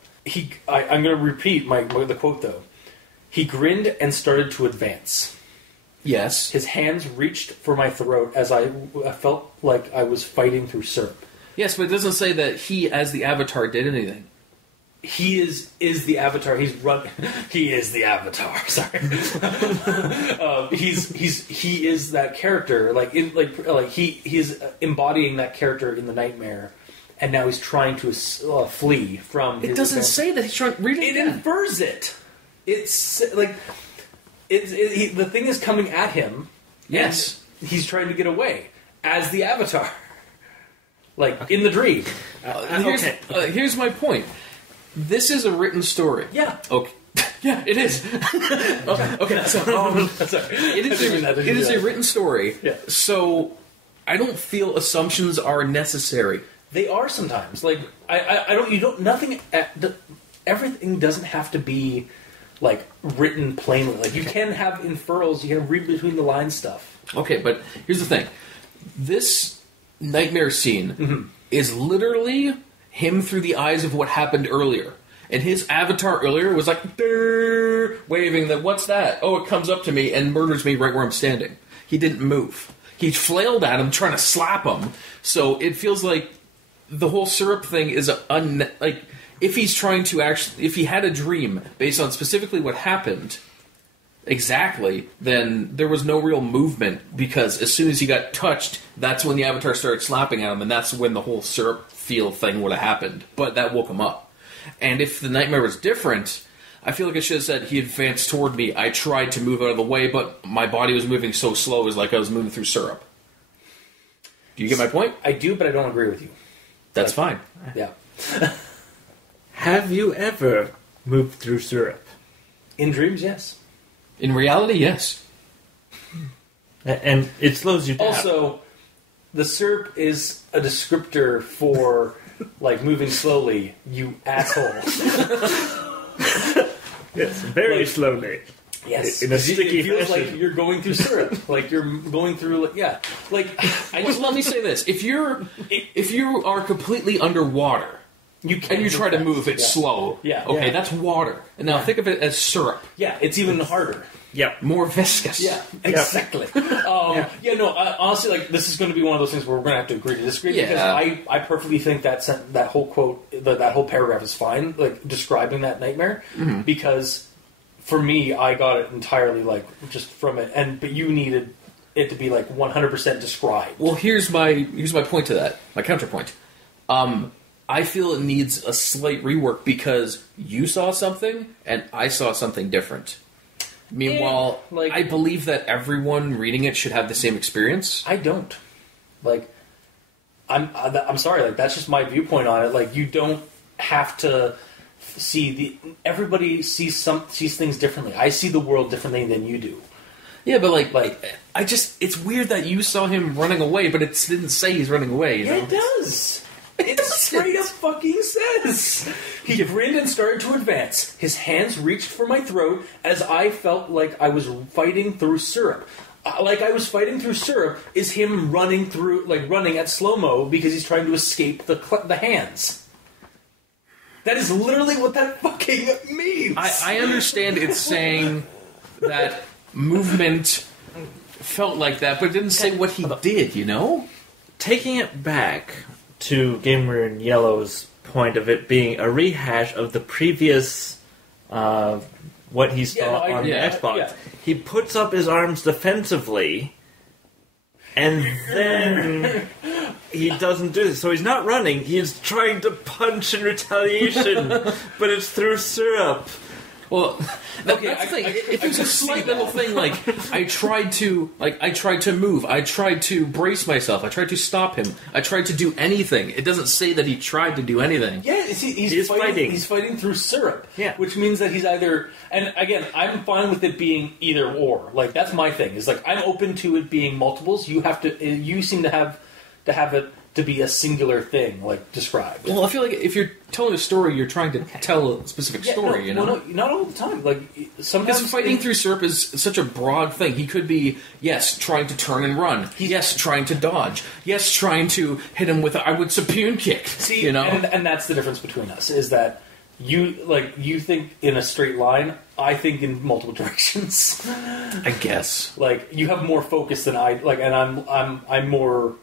I'm going to repeat the quote though. He grinned and started to advance. Yes. His hands reached for my throat as I felt like I was fighting through syrup. Yes, but it doesn't say that he, as the avatar, did anything. He is the avatar. He is the avatar. Sorry. He is that character. He is embodying that character in the nightmare, and now he's trying to flee from. It doesn't say that he's trying. It infers it. It's like the thing is coming at him. Yes, he's trying to get away as the avatar, like in the dream. Here's my point. This is a written story. Yeah. Okay. Yeah, it is. Okay. So, it is a written story. Yeah. So, I don't feel assumptions are necessary. They are sometimes. Like everything doesn't have to be like written plainly. Like you can have inferrals. You can read between the lines stuff. Okay, but here's the thing. This nightmare scene is literally him through the eyes of what happened earlier. And his avatar earlier was like, waving that, what's that? Oh, it comes up to me and murders me right where I'm standing. He didn't move. He flailed at him, trying to slap him. So it feels like the whole syrup thing is like, if he's trying to actually, if he had a dream based on specifically what happened, exactly, then there was no real movement, because as soon as he got touched, that's when the avatar started slapping at him, and that's when the whole syrup feel thing would have happened. But that woke him up. And if the nightmare was different, I feel like I should have said he advanced toward me. I tried to move out of the way, but my body was moving so slow, it was like I was moving through syrup. Do you get my point? I do, but I don't agree with you. That's fine. Yeah. Have you ever moved through syrup? In dreams, yes. In reality, yes. And it slows you down. Also, the syrup is a descriptor for, like, moving slowly, you asshole. Yes, very slowly. Yes. In a sticky it feels fashion. like you're going through syrup. Like, you're going through, like, yeah. Like, Let me say this. If you are completely underwater, and you try to move it slow. Yeah. Okay, that's water. And now think of it as syrup. Yeah, it's even harder. Yep. More viscous. Yeah, exactly. Honestly, like, this is going to be one of those things where we're going to have to agree to disagree, because I perfectly think that whole quote, that whole paragraph is fine, like, describing that nightmare, because for me, I got it entirely, like, just from it, but you needed it to be, like, 100% described. Well, here's my point to that, my counterpoint. I feel it needs a slight rework, because you saw something and I saw something different. Meanwhile, I believe that everyone reading it should have the same experience. I don't. Like, I'm sorry. Like, that's just my viewpoint on it. Like, you don't have to see everybody sees things differently. I see the world differently than you do. Yeah, but it's weird that you saw him running away, but it didn't say he's running away. You know? It does. It straight up fucking says. He grinned and started to advance. His hands reached for my throat as I felt like I was fighting through syrup. Like I was fighting through syrup is him running at slow-mo because he's trying to escape the hands. That is literally what that fucking means. I understand it's saying that movement felt like that, but it didn't say what he did, you know? Taking it back to Gamer in Yellow's point of it being a rehash of the previous what he saw on the Xbox. Yeah. He puts up his arms defensively, and then he doesn't do this. So he's not running, he's trying to punch in retaliation, but it's through syrup. Well, that's the thing. If it's a slight little thing, like I tried to move, I tried to brace myself, I tried to stop him, I tried to do anything. It doesn't say that he tried to do anything. Yeah, he's fighting. He's fighting through syrup. Yeah, which means that he's either. And again, I'm fine with it being either or. Like that's my thing. Is like I'm open to it being multiples. You have to. You seem to have it to be a singular thing, like described. Well, I feel like if you're telling a story, you're trying to tell a specific story, you know? No, not all the time. Like, sometimes... Because fighting through syrup is such a broad thing. He could be, yes, trying to turn and run. Yes, trying to dodge. Yes, trying to hit him with a spoon kick. See, you know? And that's the difference between us, is that you think in a straight line, I think in multiple directions. I guess. Like, you have more focus than I... Like, and I'm more,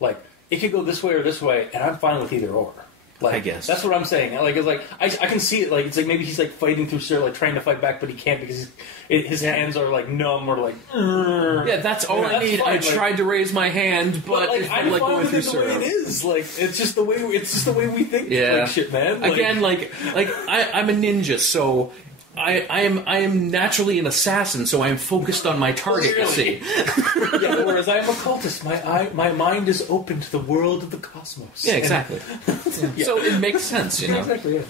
like... It could go this way or this way, and I'm fine with either or. Like, I guess that's what I'm saying. Like, it's like I can see it. Like, it's like maybe he's like fighting through syrup, like trying to fight back, but he can't because his hands are like numb or like. Yeah, that's all I need. I tried to raise my hand, but like, it's I'm like fine going with through it the way syrup. it is. Like, it's just the way we think. Yeah, like, shit, man. Like, again, I'm a ninja, so. I am naturally an assassin, so I am focused on my target. You see, yeah. Whereas I am a cultist. My mind is open to the world of the cosmos. Yeah, exactly. Yeah. So it makes sense, you know. Exactly. Yeah.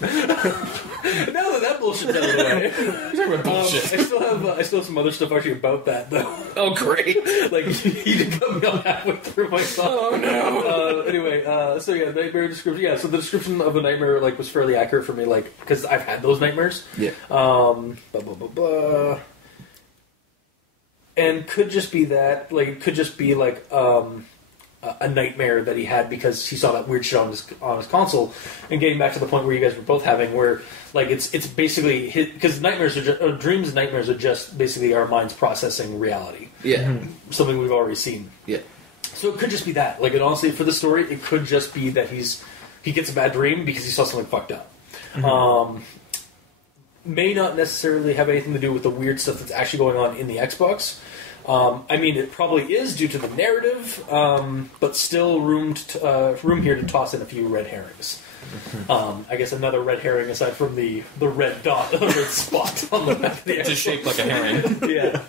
Now that bullshit's out of the way, you're talking about bullshit. I still have some other stuff actually about that though. Oh, great! Like you did cut me off halfway through my thought. Oh no. Anyway, so yeah, nightmare description. Yeah, so the description of a nightmare like was fairly accurate for me, like because I've had those nightmares. Yeah. And could just be that, like, it could just be like a nightmare that he had because he saw that weird shit on his console. And getting back to the point where you guys were both having, where like it's basically because nightmares are just, dreams and nightmares are just basically our minds processing reality. Yeah, something we've already seen. Yeah, so it could just be that. Like, and honestly, for the story, it could just be that he gets a bad dream because he saw something fucked up. Mm-hmm. May not necessarily have anything to do with the weird stuff that's actually going on in the Xbox. I mean, it probably is due to the narrative, but still room here to toss in a few red herrings. I guess another red herring aside from the red dot, the red spot on the map. It's just shaped like a herring. Yeah.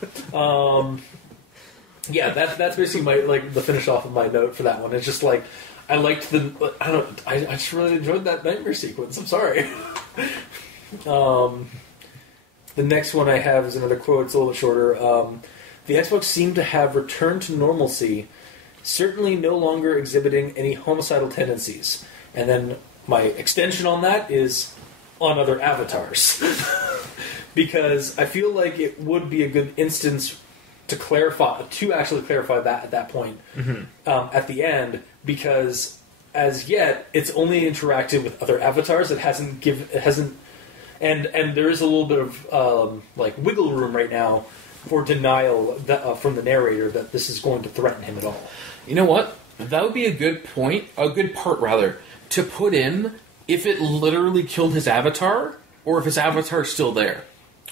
Yeah, that's basically the finish off of my note for that one. It's just like I liked I just really enjoyed that nightmare sequence. I'm sorry. The next one I have is another quote. It's a little bit shorter. The Xbox seemed to have returned to normalcy, certainly no longer exhibiting any homicidal tendencies. And then my extension on that is on other avatars. Because I feel like it would be a good instance to actually clarify that at that point, at the end, because as yet it's only interacted with other avatars. It hasn't. And there is a little bit of wiggle room right now for denial from the narrator that this is going to threaten him at all. You know what? That would be a good part rather, to put in if it literally killed his avatar, or if his avatar's still there,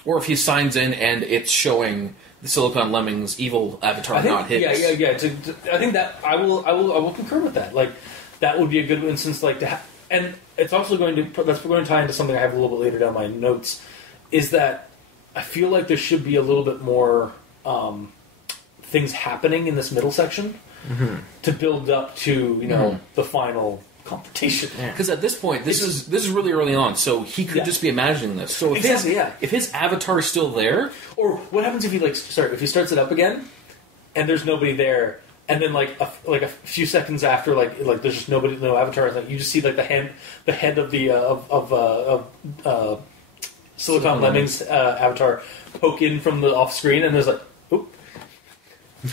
or if he signs in and it's showing the SiliconLemming's evil avatar, not his. Yeah. I think that I will concur with that. Like, that would be a good instance, like to have. And it's also going to tie into something I have a little bit later down my notes, is that I feel like there should be a little bit more things happening in this middle section to build up to the final confrontation. Because at this point, this is really early on, so he could just be imagining this. So if his avatar is still there, or what happens if he if he starts it up again and there's nobody there, and then like a few seconds after, like there's just nobody, no avatar. Like you just see like the head of the TheSiliconLemming's avatar poke in from the off screen, and there's like, oop.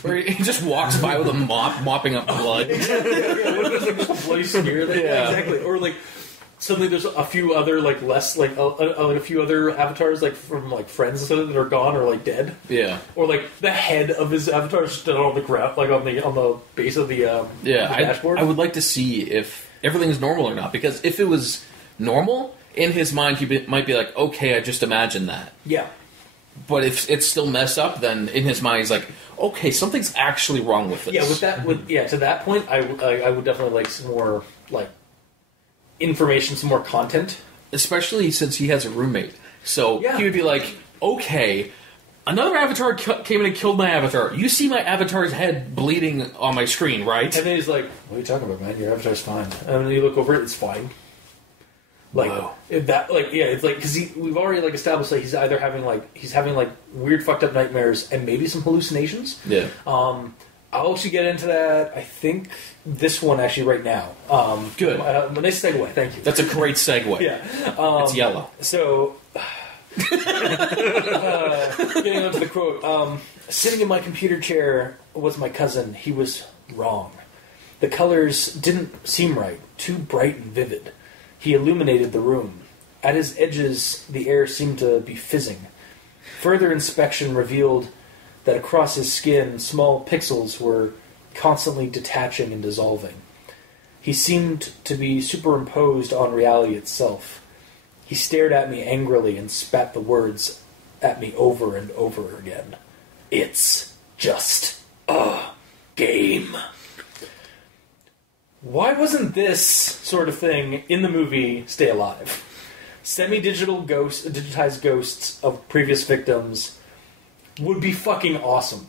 Or he just walks by with a mop, mopping up blood. Exactly. Yeah. What if there's like just a bloody smear? Yeah, exactly. Or like suddenly there's a few other like less like a few other avatars like from like friends that are gone or like dead. Yeah. Or like the head of his avatar is just on the ground, like on the base of the dashboard. I would like to see if everything is normal or not, because if it was normal, in his mind he might be like, okay, I just imagined that. Yeah. But if it's still messed up, then in his mind he's like, okay, something's actually wrong with this. Yeah, to that point, I would definitely like some more like information, some more content. Especially since he has a roommate. So he would be like, okay, another avatar came in and killed my avatar. You see my avatar's head bleeding on my screen, right? And then he's like, what are you talking about, man? Your avatar's fine. And then you look over it, it's fine. Like that, like it's like because we've already like established that he's either having weird fucked up nightmares and maybe some hallucinations. Yeah. I'll actually get into that. I think this one actually right now. Good. Nice segue. Thank you. That's a great segue. Yeah. It's yellow. So. Getting onto the quote. Sitting in my computer chair was my cousin. He was wrong. The colors didn't seem right. Too bright and vivid. He illuminated the room. At his edges, the air seemed to be fizzing. Further inspection revealed that across his skin, small pixels were constantly detaching and dissolving. He seemed to be superimposed on reality itself. He stared at me angrily and spat the words at me over and over again. It's just a game. Why wasn't this sort of thing in the movie Stay Alive? Digitized ghosts of previous victims would be fucking awesome.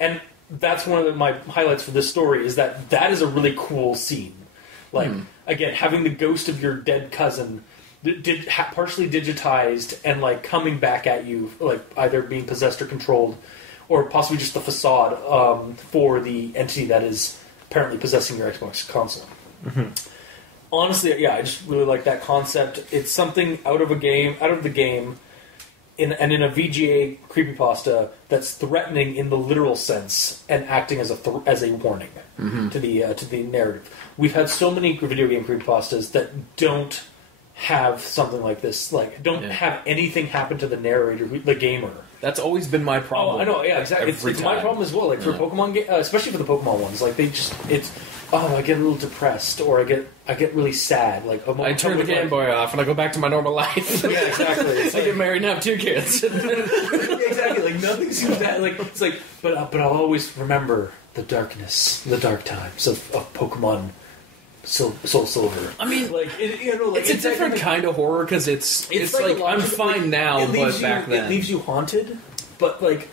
And that's one of my highlights for this story, is that is a really cool scene. Like, again, having the ghost of your dead cousin partially digitized and, like, coming back at you, like, either being possessed or controlled, or possibly just the facade for the entity that is apparently possessing your Xbox console. Mm-hmm. Honestly, yeah, I just really like that concept. It's something out of the game, in a VGA creepypasta that's threatening in the literal sense and acting as a warning to the narrative. We've had so many video game creepypastas that don't have something like this, like don't have anything happen to the narrator, the gamer. That's always been my problem. Oh, I know, yeah, exactly. It's my problem as well. Like for Pokemon, especially for the Pokemon ones, like I get a little depressed, or I get really sad. Like I turn the Game Boy off and I go back to my normal life. Yeah, exactly. I get married and have 2 kids. Exactly. Like nothing seems that like it's like, but I'll always remember the darkness, the dark times of Pokemon. Soul Silver. I mean, like it's a different kind of horror, because it's like I'm fine now, but back then it leaves you haunted. But like,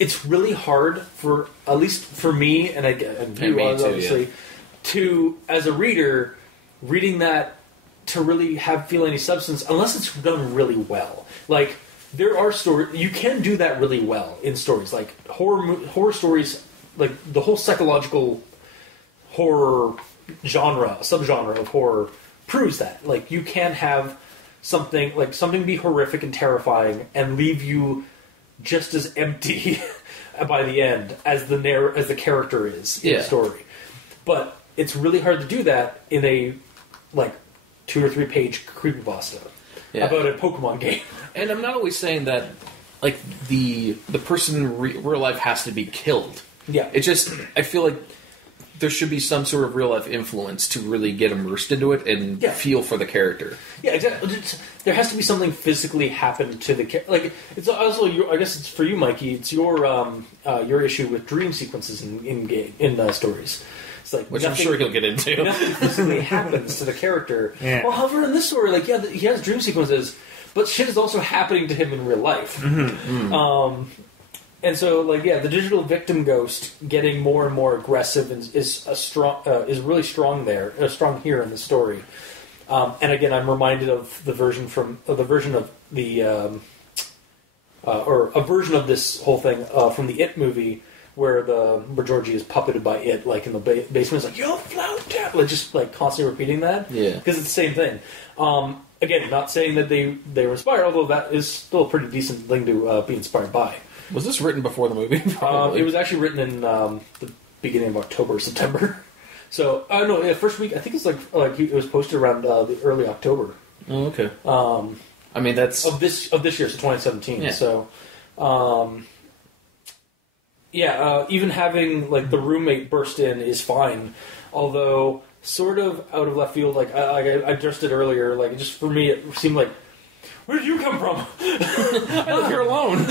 it's really hard for, at least for me, and you obviously, to as a reader reading that, to really feel any substance unless it's done really well. Like there are stories you can do that really well in stories, like horror stories, like the whole psychological horror subgenre of horror proves that. Like you can have something be horrific and terrifying and leave you just as empty by the end as the character is in the story. But it's really hard to do that in a 2 or 3 page creepypasta about a Pokemon game. And I'm not always saying that like the person in real life has to be killed. Yeah, it's just I feel like there should be some sort of real life influence to really get immersed into it and feel for the character. Yeah, exactly. There has to be something physically happen to the character. Like it's also I guess it's for you, Mikey. It's your issue with dream sequences in stories. It's like which I'm sure he'll get into. Nothing physically happens to the character. Yeah. Well, however, in this story, he has dream sequences, but shit is also happening to him in real life. Mm-hmm. And so, the digital victim ghost getting more and more aggressive is really strong there, strong here in the story. And again, I'm reminded of a version of this whole thing from the It movie, where Georgie is puppeted by it, like in the basement. It's like, yo, flout down, like just like constantly repeating that. Yeah, because it's the same thing. Again, not saying that they were inspired, although that is still a pretty decent thing to be inspired by. Was this written before the movie? Probably. It was actually written in the beginning of October, September. So, no, first week. I think it's like it was posted around the early October. Oh, okay. I mean, that's of this year, so 2017. Yeah. So, even having like the roommate burst in is fine, although sort of out of left field. Like I addressed it earlier. Like just for me, it seemed like, where did you come from? I live here alone.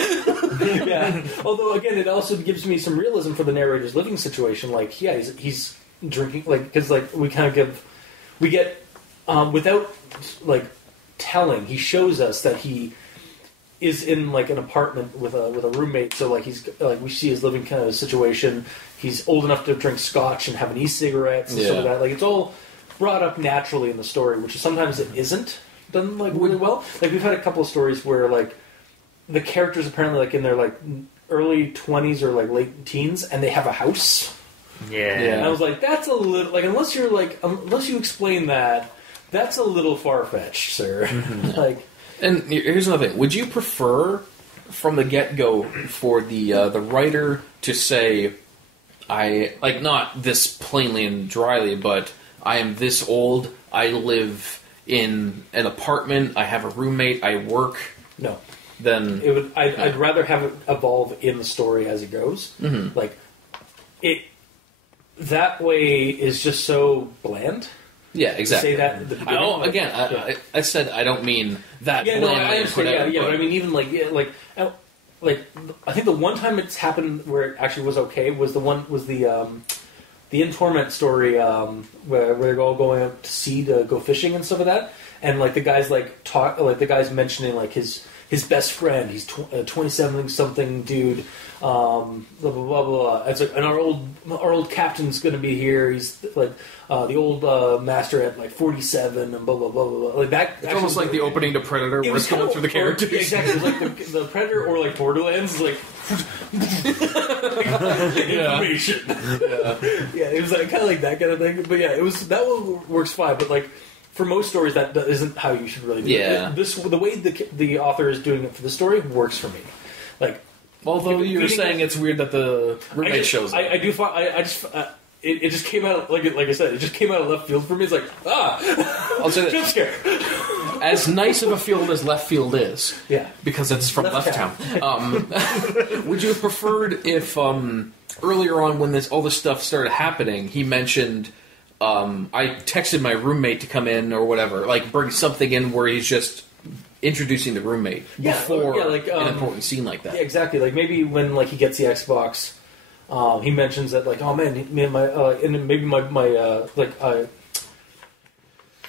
Yeah. Although again, it also gives me some realism for the narrator's living situation. Like, yeah, he's drinking, like, because like we get without like telling, he shows us that he is in like an apartment with a roommate. So like he's like, we see his living kind of situation. He's old enough to drink scotch and have an e-cigarettes and stuff like that. Like it's all brought up naturally in the story, which sometimes it isn't done like really well. Like we've had a couple of stories where like the characters apparently like in their like early 20s or like late teens, and they have a house. Yeah. And I was like, that's a little like unless you explain that, that's a little far fetched, sir. Mm-hmm. Like. And here's another thing: would you prefer, from the get-go, for the writer to say, "I like not this plainly and dryly, but I am this old. I live in an apartment. I have a roommate. I work." No. Then it would. I'd rather have it evolve in the story as it goes. Mm-hmm. Like it. That way is just so bland. Yeah, exactly. Say that at the beginning. I said I don't mean that. Yeah, no, I understand. But I mean, even like, I think the one time it's happened where it actually was okay was the In Torment story where they're all going out to sea to go fishing and stuff like that, and like the guys the guys mentioning like his best friend, he's 27 something dude, blah blah blah blah. It's like, and our old captain's going to be here. He's like the old master at like 47 and blah blah blah blah. Like that. It's almost like the opening to Predator, where it's going through the characters. Exactly, it was like the Predator or like Borderlands, like information. Yeah, it was like kind of like that kind of thing. But yeah, it was that one works fine. But like. For most stories, that isn't how you should really do it. The way the author is doing it for the story works for me. Like, although you're saying it's weird that the roommate shows up. I do find it just came out like I said, it just came out of left field for me. It's like I'll say jump scare. As nice of a field as left field is, because it's from Left Town. Would you have preferred if earlier on when all this stuff started happening, he mentioned? I texted my roommate to come in or whatever, like bring something in where he's just introducing the roommate before like, an important scene like that. Yeah, exactly. Like maybe when like he gets the Xbox, he mentions that like, oh man, and maybe my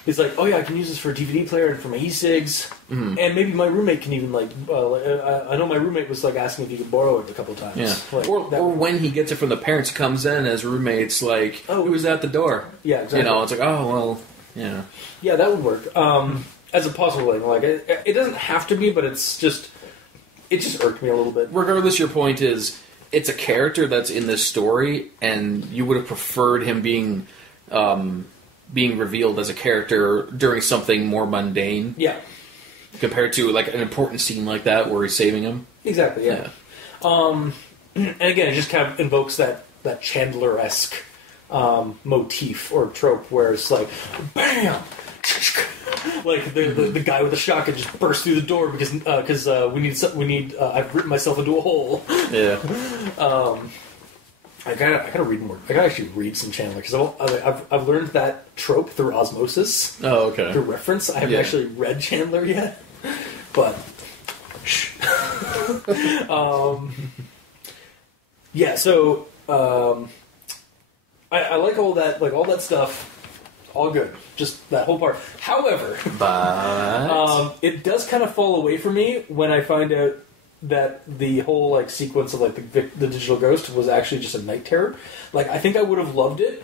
he's like, oh yeah, I can use this for a DVD player and for my e-cigs, and maybe my roommate can even like, I know my roommate was like asking if he could borrow it a couple times. Yeah, like, or when he gets it from the parents, comes in as roommates, like, oh, who's at the door? Yeah, exactly. You know, it's like, oh well, yeah, yeah, that would work as a possible thing. Like, it doesn't have to be, but it just irked me a little bit. Regardless, your point is, it's a character that's in this story, and you would have preferred him being revealed as a character during something more mundane. Yeah. Compared to like an important scene like that where he's saving him. Exactly, yeah. And again, it just kind of invokes that Chandler-esque motif or trope where it's like, BAM! Like the guy with the shotgun just bursts through the door because we need I've written myself into a hole. Yeah. I gotta read more. I gotta actually read some Chandler because I've learned that trope through osmosis. Oh, okay. Through reference. I haven't actually read Chandler yet, but yeah. So I like all that. Like all that stuff. All good. Just that whole part. However, but it does kind of fall away for me when I find out that the whole like sequence of like the digital ghost was actually just a night terror. Like I think I would have loved it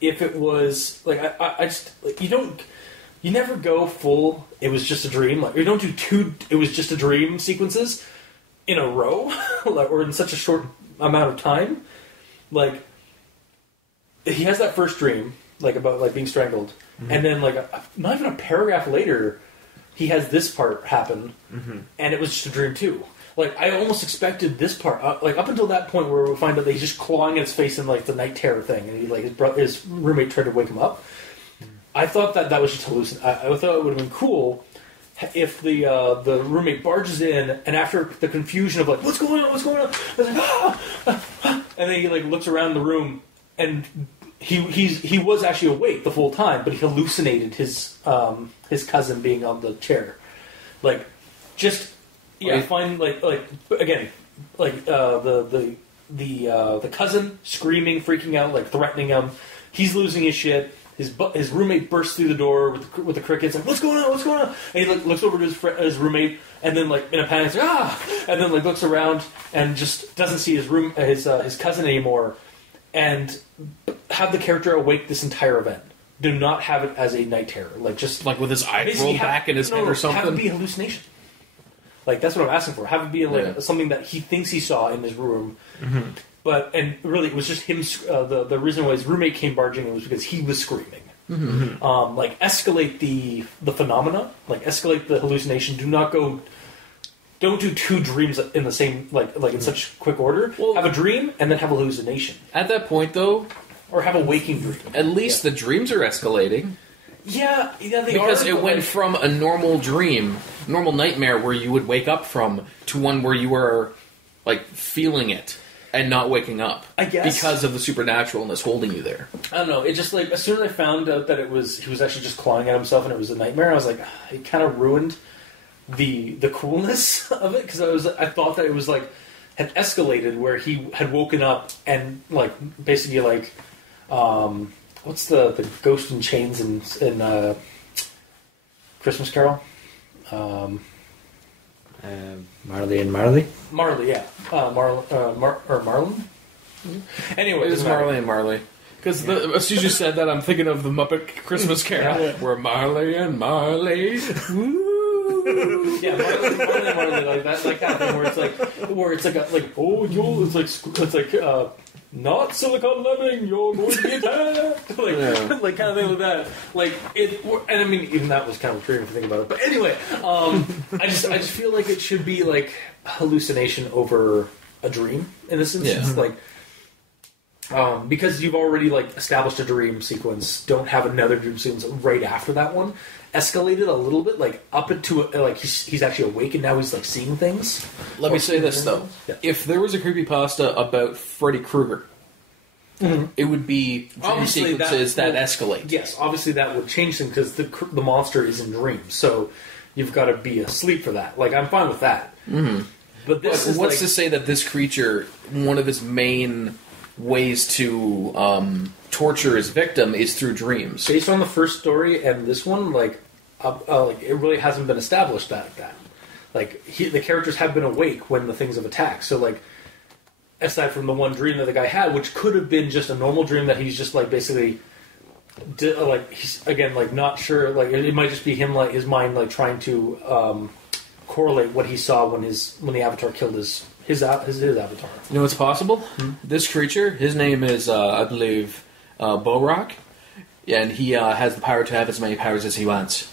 if it was like I just like, you never go full it was just a dream, like you don't do two it was just a dream sequences in a row like, or in such a short amount of time. like he has that first dream, like about like being strangled, and then like not even a paragraph later, he has this part happen, and it was just a dream too. Like I almost expected this part, like up until that point where we find out that he's just clawing at his face in like the night terror thing, and he like his roommate tried to wake him up. I thought that was just hallucin. I thought it would have been cool if the roommate barges in, and after the confusion of like what's going on, it's like and then he like looks around the room, and he was actually awake the whole time, but he hallucinated his cousin being on the chair, like just. Yeah, find like again, like the cousin screaming, freaking out, like threatening him. He's losing his shit. His roommate bursts through the door with the crickets. Like, what's going on? And he like looks over to his roommate, and then like in a panic, like, and then like looks around and just doesn't see his cousin anymore. And have the character awake this entire event. Do not have it as a night terror, like just like with his eyes rolled back in his head or something. Have it be a hallucination. Like, that's what I'm asking for. Have it be like something that he thinks he saw in his room. But, and really, it was just him, the reason why his roommate came barging in was because he was screaming. Like, escalate the phenomena. Like, escalate the hallucination. Don't do two dreams in the same, like in such quick order. Well, have a dream, and then have a hallucination. At that point, though... Or have a waking dream. At least the dreams are escalating. Yeah, they because it went from a normal dream, normal nightmare where you would wake up from, to one where you were like feeling it and not waking up. I guess because of the supernaturalness holding you there. I don't know. It just like as soon as I found out that he was actually just clawing at himself and it was a nightmare, I was like, it kind of ruined the coolness of it because I thought that it was like had escalated where he had woken up and like basically like. What's the Ghost in Chains in Christmas Carol? Marley and Marley? Marley, yeah. Marlon? Anyway, it's Marley and Marley. Because as soon as you said that, I'm thinking of the Muppet Christmas Carol, where Marley and Marley. Woo! Yeah, Marley and Marley, like that, like kind of thing, where it's like not SiliconLemming, you're going to be attacked. Like kind of thing like that. Like it, and I mean, even that was kind of weird if you think about it. But anyway, I just feel like it should be like hallucination over a dream in this instance. Like, because you've already like established a dream sequence, don't have another dream sequence right after that one. Escalate it a little bit, like up into like he's actually awake and now he's like seeing things. Let me say this though: if there was a creepypasta about Freddy Krueger, it would be dream sequences that escalate. Yes, obviously that would change things because the monster is in dreams, so you've got to be asleep for that. Like I'm fine with that. But this is what's to say that this creature, one of his main ways to torture his victim is through dreams? Based on the first story and this one, like it really hasn't been established that. Like the characters have been awake when the things have attacked. So like, aside from the one dream that the guy had, which could have been just a normal dream that he's just like basically, like he's again like not sure. Like it might just be him like his mind like trying to correlate what he saw when the Avatar killed his avatar. You know what's possible? This creature, his name is I believe Borok, and he has the power to have as many powers as he wants.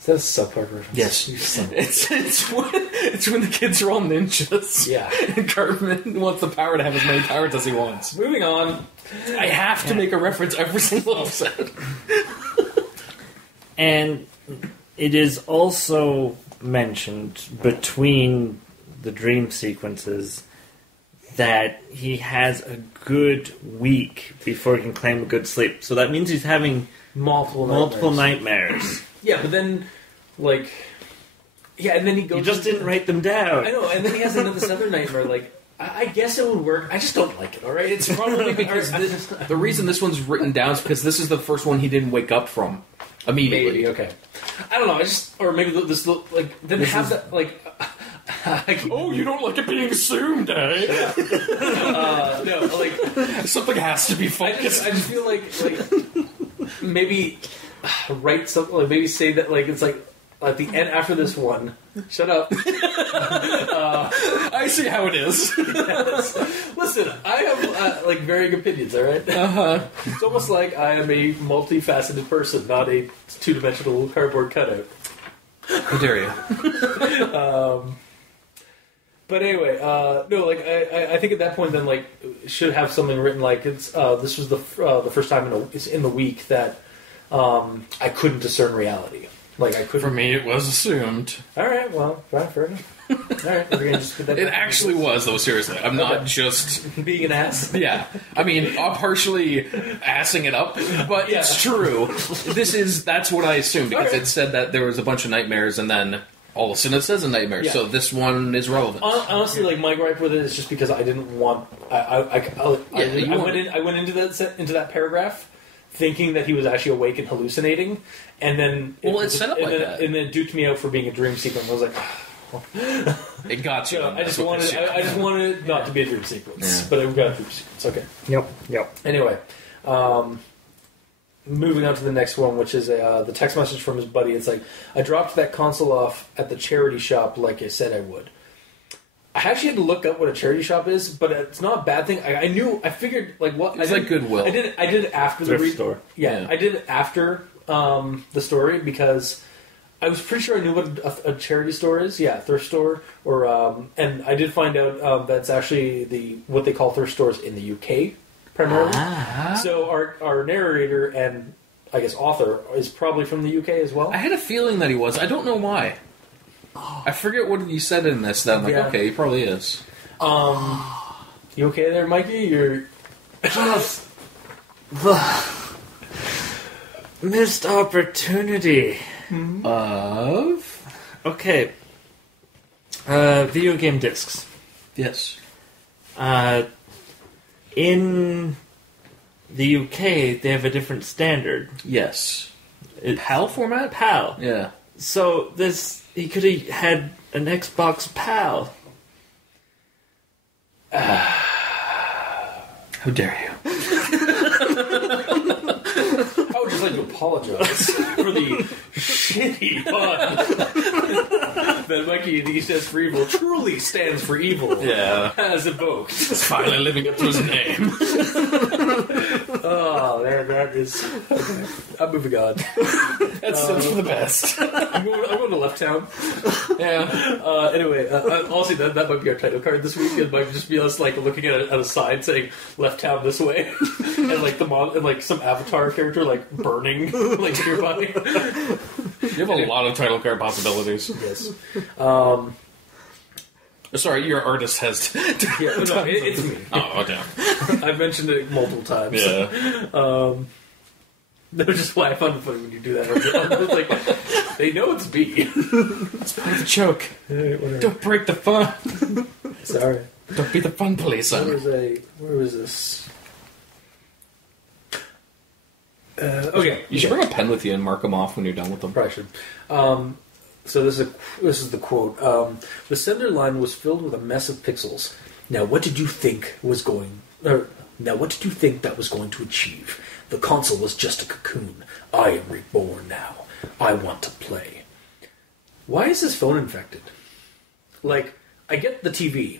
Is that a South Park reference? Yes. It's when the kids are all ninjas. Yeah. And Cartman wants the power to have as many powers as he wants. Moving on. I have to make a reference every single episode. And it is also mentioned between the dream sequences that he has a good week before he can claim a good sleep. So that means he's having multiple nightmares. Yeah, but then, like... Yeah, and then he goes... You just didn't write them down. I know, and then he has this other nightmare, like... I guess it would work. I just don't like it, alright? It's probably because the reason this one's written down is because this is the first one he didn't wake up from immediately. Maybe, okay. I don't know, or maybe this, like... Then have that, like... Oh, you don't like it being assumed, eh? No, like... Something has to be focused. I just feel like maybe write something, like maybe say that, like, it's like, at the end after this one... Shut up. I see how it is. Yes. Listen, Listen, I have like varying opinions. All right. It's almost like I am a multifaceted person, not a two-dimensional cardboard cutout. How dare you? But anyway, no, like I think at that point, then like should have something written like it's this was the first time in the week that I couldn't discern reality. Like I couldn't. For me, it was assumed. All right, well, fair enough. All right, we're gonna just put that. It actually was, though. Seriously, I'm not just being an ass. Yeah, I mean, I'm partially assing it up, but it's true. That's what I assumed because it said that there was a bunch of nightmares, and then all of a sudden it says a nightmare. So this one is relevant. Honestly, like my gripe with it is just because I didn't want. I went into that paragraph thinking that he was actually awake and hallucinating, and then it's set up like that, and then it duped me out for being a dream sequence. I was like. It got you. I just wanted it not to be a dream sequence, but it got a dream sequence. Okay. Yep. Anyway, moving on to the next one, which is the text message from his buddy. It's like, I dropped that console off at the charity shop like I said I would. I actually had to look up what a charity shop is, but it's not a bad thing. I figured like what it's like Goodwill. I did it after the store. Yeah, I did it after the story because. I was pretty sure I knew what a charity store is. Yeah, thrift store. And I did find out that's actually what they call thrift stores in the UK, primarily. So our narrator and, I guess, author is probably from the UK as well. I had a feeling that he was. I don't know why. I forget what you said in this. That I'm like, okay, he probably is. You okay there, Mikey? You're... Just the missed opportunity. Of? Okay. Video game discs. Yes. In the UK, they have a different standard. Yes. PAL format? PAL. Yeah. So he could have had an Xbox PAL. How dare you? I would just like to apologize for the shitty pun that Mikey, the East for Evil, truly stands for evil. Yeah. As evoked. He's finally living up to his name. Oh, man, that is... Okay. I'm moving on. That's for the best. I'm going to Left Town. Yeah. Anyway, honestly, that might be our title card this week. It might just be us like looking at a sign saying "Left Town this way," and like and like some avatar character like burning like nearby. You have a lot of title card possibilities. Yes. Sorry, your artist has. It's me. Oh, damn. I've mentioned it multiple times. Yeah. That's just why I find it funny when you do that. It's like, they know it's me. It's part of the joke. Don't break the fun. Sorry. Don't be the fun police. Where was this? Okay. You should bring a pen with you and mark them off when you're done with them. Probably should. So this is the quote. The sender line was filled with a mess of pixels. Now what did you think that was going to achieve? The console was just a cocoon. I am reborn now. I want to play. Why is his phone infected? Like, I get the TV,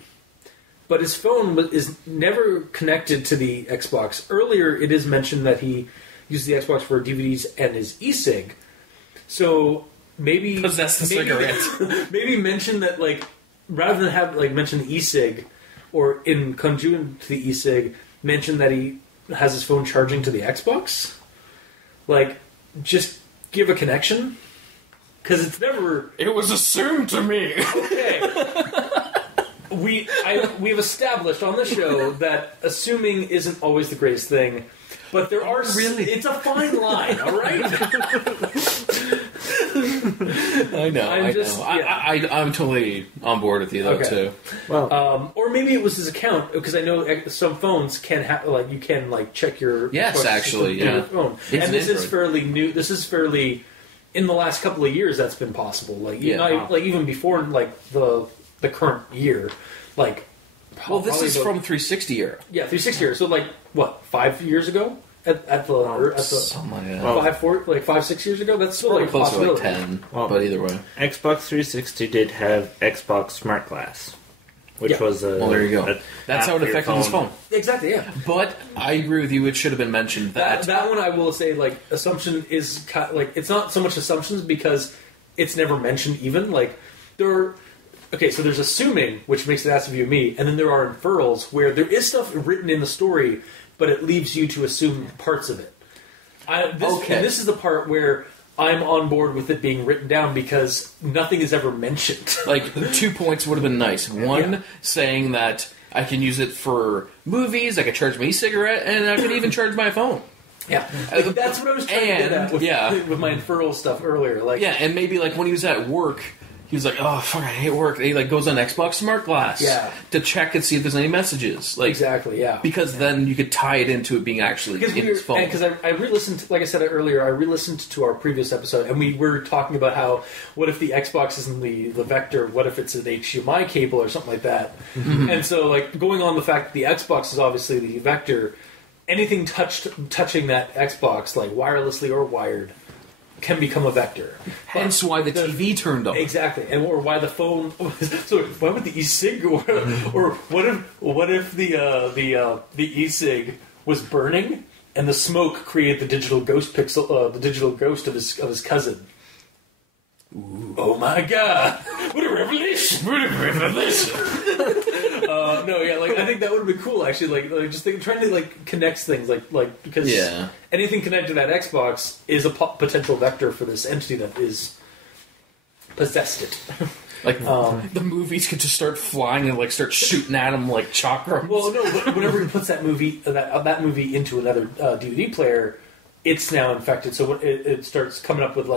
but his phone is never connected to the Xbox. Earlier, it is mentioned that he used the Xbox for DVDs and his e-cig. So maybe possess the cigarette. Maybe mention that, like, rather than have mention the e-cig, or in conjunct to the e-cig, mention that he has his phone charging to the Xbox. Like, just give a connection. Because it's never... It was assumed to me. Okay. We've established on the show that assuming isn't always the greatest thing, but there are... Really? It's a fine line, all right? I know. I'm totally on board with you, though, too. Well, or maybe it was his account, because I know some phones can have, you can, check your... Yes, actually, yeah. Your phone. It's and this is fairly new. This is fairly... In the last couple of years, that's been possible. Even before, the current year, this is from 360 era. Yeah, 360 era. So, 5 years ago at the 5, 6 years ago. That's still close to 10. But either way, Xbox 360 did have Xbox Smart Glass. which was a... Well, there you go. That's how it affected his phone. Exactly, yeah. But I agree with you, it should have been mentioned that... That one I will say, like, assumption is... Like, it's not so much assumptions because it's never mentioned even. Like, okay, so there's assuming, which makes it ask of you and me, and then there are inferrals where there is stuff written in the story, but it leaves you to assume parts of it. And this is the part where I'm on board with it being written down because nothing is ever mentioned. Like, 2 points would have been nice. One, saying that I can use it for movies, I could charge my e-cigarette, and I could even charge my phone. Yeah, like, that's what I was trying to get at with my inferral stuff earlier. Like, yeah, and maybe like when he was at work, he was like, "Oh fuck, I hate work." And he like goes on Xbox Smart Glass, to check and see if there's any messages. Like, exactly, yeah. Because then you could tie it into it being actually in his phone. Because I re-listened, like I said earlier, I re-listened to our previous episode, and we were talking about how what if the Xbox isn't the vector? What if it's an HDMI cable or something like that? Mm-hmm. And so, like, going on the fact that the Xbox is obviously the vector. Anything touching that Xbox, like wirelessly or wired, can become a vector. Hence why the TV turned on. Exactly, or why the phone. So why would the e-cig, or what if the e-cig was burning and the smoke created the digital ghost pixel, the digital ghost of his cousin? Ooh. Oh my god! What a revelation! What a revelation! I think that would have been cool. Actually, just trying to connect things, because anything connected to that Xbox is a potential vector for this entity that is possessed it. The movies could just start flying and start shooting at him like chakra. Well, no, but whenever he puts that movie movie into another DVD player, it's now infected, so it starts coming up with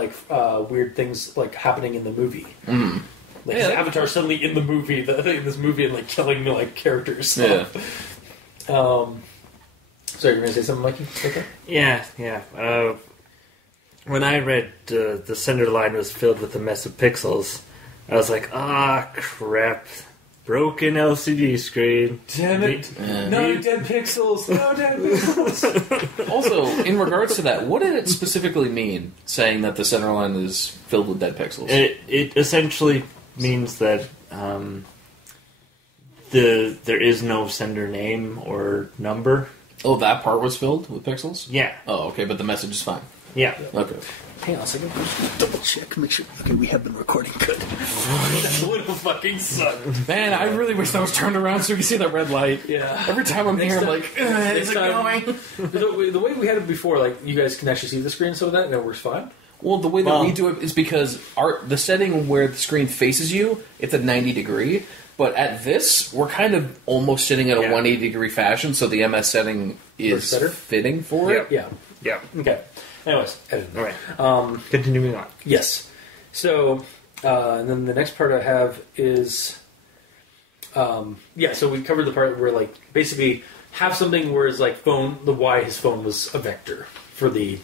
weird things happening in the movie. Mm. His avatar suddenly in the movie, in this movie, and killing characters. So. Yeah. Sorry, you're gonna say something, Mikey? Okay. Yeah. When I read the center line was filled with a mess of pixels, I was like, crap. Broken LCD screen. Damn it. No dead pixels. No dead pixels. Also, in regards to that, what did it specifically mean, saying that the center line is filled with dead pixels? It essentially means that there is no sender name or number. Oh, that part was filled with pixels? Yeah. Oh, okay, but the message is fine. Yeah. Okay. Hang on a second. Just double check. Make sure. Okay, we have been recording good. That would have fucking sucked. Man, I really wish that was turned around so we could see that red light. Yeah. Every time I'm here, I'm like, is it going? The way we had it before, you guys can actually see the screen, so that works fine. Well, the way that we do it is because the setting where the screen faces you, it's a 90 degree. But at this, we're kind of almost sitting at a 180 degree fashion, so the MS setting is fitting for it. Yeah. Okay. Anyways, all right. Continuing on. Yes. So, and then the next part I have is, so we covered the part where basically have something where it's why his phone was a vector for the.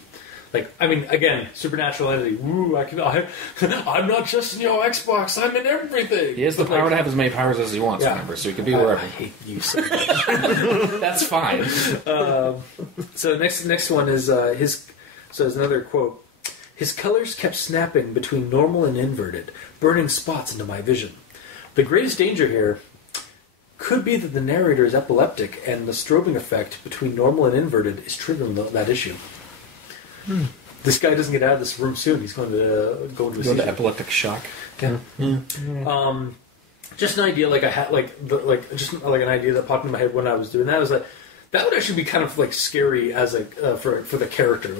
Again, supernatural entity. Woo! I'm not just in your Xbox. I'm in everything. He has the power to have as many powers as he wants. Remember, so he can be wherever. I hate you so much. That's fine. So next one is his. So there's another quote. His colors kept snapping between normal and inverted, burning spots into my vision. The greatest danger here could be that the narrator is epileptic, and the strobing effect between normal and inverted is triggering that issue. This guy doesn't get out of this room soon. He's going to go into a seizure. Epileptic shock. Yeah. Just an idea, I had, an idea that popped in my head when I was doing that was that would actually be kind of scary as for the character.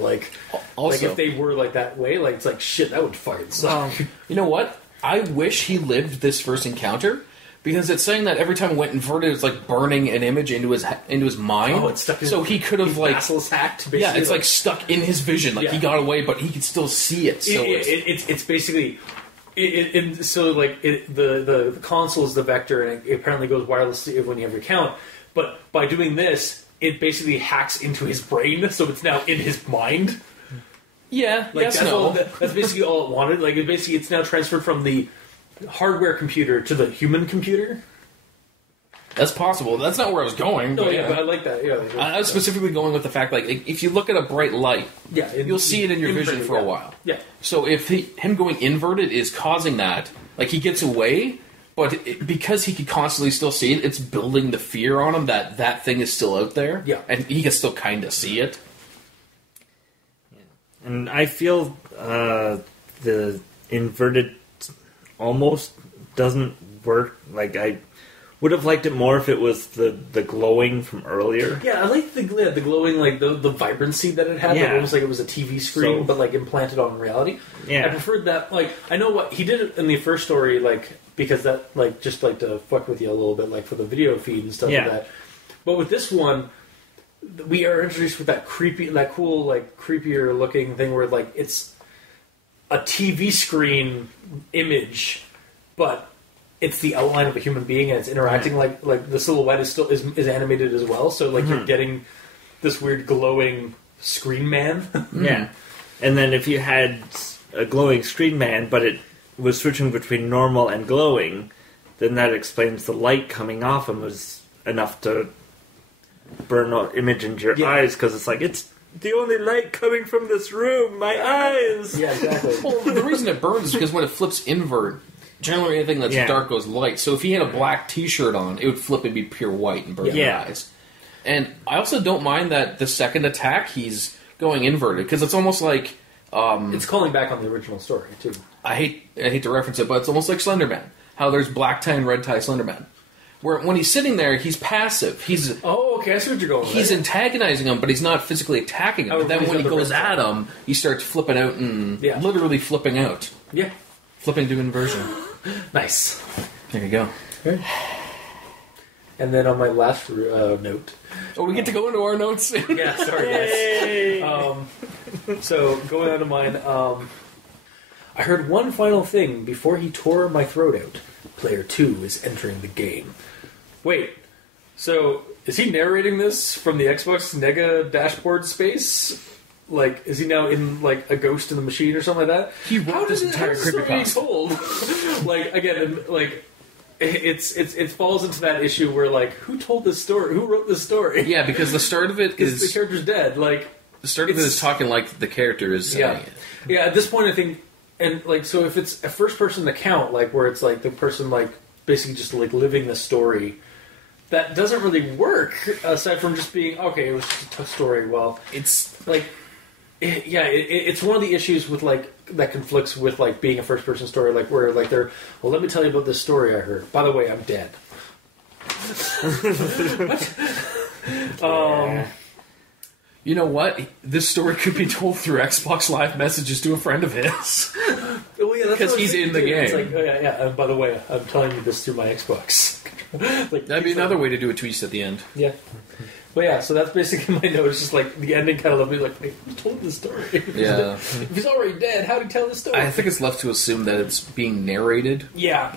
Also, if they were that way, it's shit. That would fucking suck. You know what? I wish he lived this first encounter. Because it's saying that every time it went inverted, it's burning an image into his mind. Oh, it's stuck in so he could have Basilisk hacked. Basically. Yeah, it's stuck in his vision. He got away, but he could still see it. So it's basically the console is the vector, and it apparently goes wirelessly when you have your account. But by doing this, it basically hacks into his brain, so it's now in his mind. Yeah, that's basically all it wanted. It's now transferred from the hardware computer to the human computer. That's possible. That's not where I was going. But but I like that. Yeah, I was specifically going with the fact, if you look at a bright light, you'll see it in your vision for a while. Yeah. So if him going inverted is causing that, he gets away, But because he can constantly still see it, it's building the fear on him that that thing is still out there. Yeah. And he can still kind of see it. And I feel the inverted almost doesn't work. Like, I would have liked it more if it was the glowing from earlier. Yeah, I like the glowing, like the vibrancy that it had. Yeah. Like, almost like it was a TV screen, but like implanted on reality. Yeah. I preferred that. Like, I know what he did it in the first story, like, because that, like, just like to fuck with you a little bit, like for the video feed and stuff like that. But with this one, we are introduced with that cool, like, creepier looking thing where, like, it's a TV screen image, but it's the outline of a human being and it's interacting like the silhouette is still is animated as well. So, like, you're getting this weird glowing screen man. Yeah. And then if you had a glowing screen man, but it was switching between normal and glowing, then that explains the light coming off him was enough to burn an image into your eyes, because it's like, it's the only light coming from this room, my eyes! Yeah, exactly. Well, the reason it burns is because when it flips invert, generally anything that's dark goes light. So if he had a black t-shirt on, it would flip and be pure white and burn your eyes. And I also don't mind that the second attack, he's going inverted, because it's almost like... it's calling back on the original story, too. I hate to reference it, but it's almost like Slenderman. How there's black tie and red tie Slenderman. Where when he's sitting there, he's passive. He's okay, I see what you're going with. He's antagonizing him, but he's not physically attacking him. But then when he goes at him, he starts flipping out and literally flipping out. Yeah. Flipping to inversion. Nice. There you go. Okay. And then on my last note... Oh, we get to go into our notes? Yeah, sorry, guys. So, going on to mine, I heard one final thing before he tore my throat out. Player 2 is entering the game. Wait, so is he narrating this from the Xbox Nega dashboard space? Like, is he now in, like, a ghost in the machine or something like that? He wrote this entire creepypasta. Told? Like, again, like... It falls into that issue where, like, who told this story? Who wrote this story? Yeah, because the start of it is... the character's dead. Like, the start of it is talking like the character is saying it. Yeah, at this point, I think... And, like, so if it's a first-person account, like, where it's, like, the person, like, basically just, like, living the story, that doesn't really work, aside from just being, okay, it was just a story. Well, it's, like... it's one of the issues with, like, that conflicts with, like, being a first-person story, like, where, like, they're, well, let me tell you about this story I heard. By the way, I'm dead. What? You know what? This story could be told through Xbox Live messages to a friend of his. Well, yeah, because he's in the game. It's like, and by the way, I'm telling you this through my Xbox. Like, that'd be another way to do a twist at the end. Yeah. But yeah, so that's basically my note. It's just like the ending kind of left me like, wait, who told this story? Yeah. If he's already dead, how did he tell this story? I think it's left to assume that it's being narrated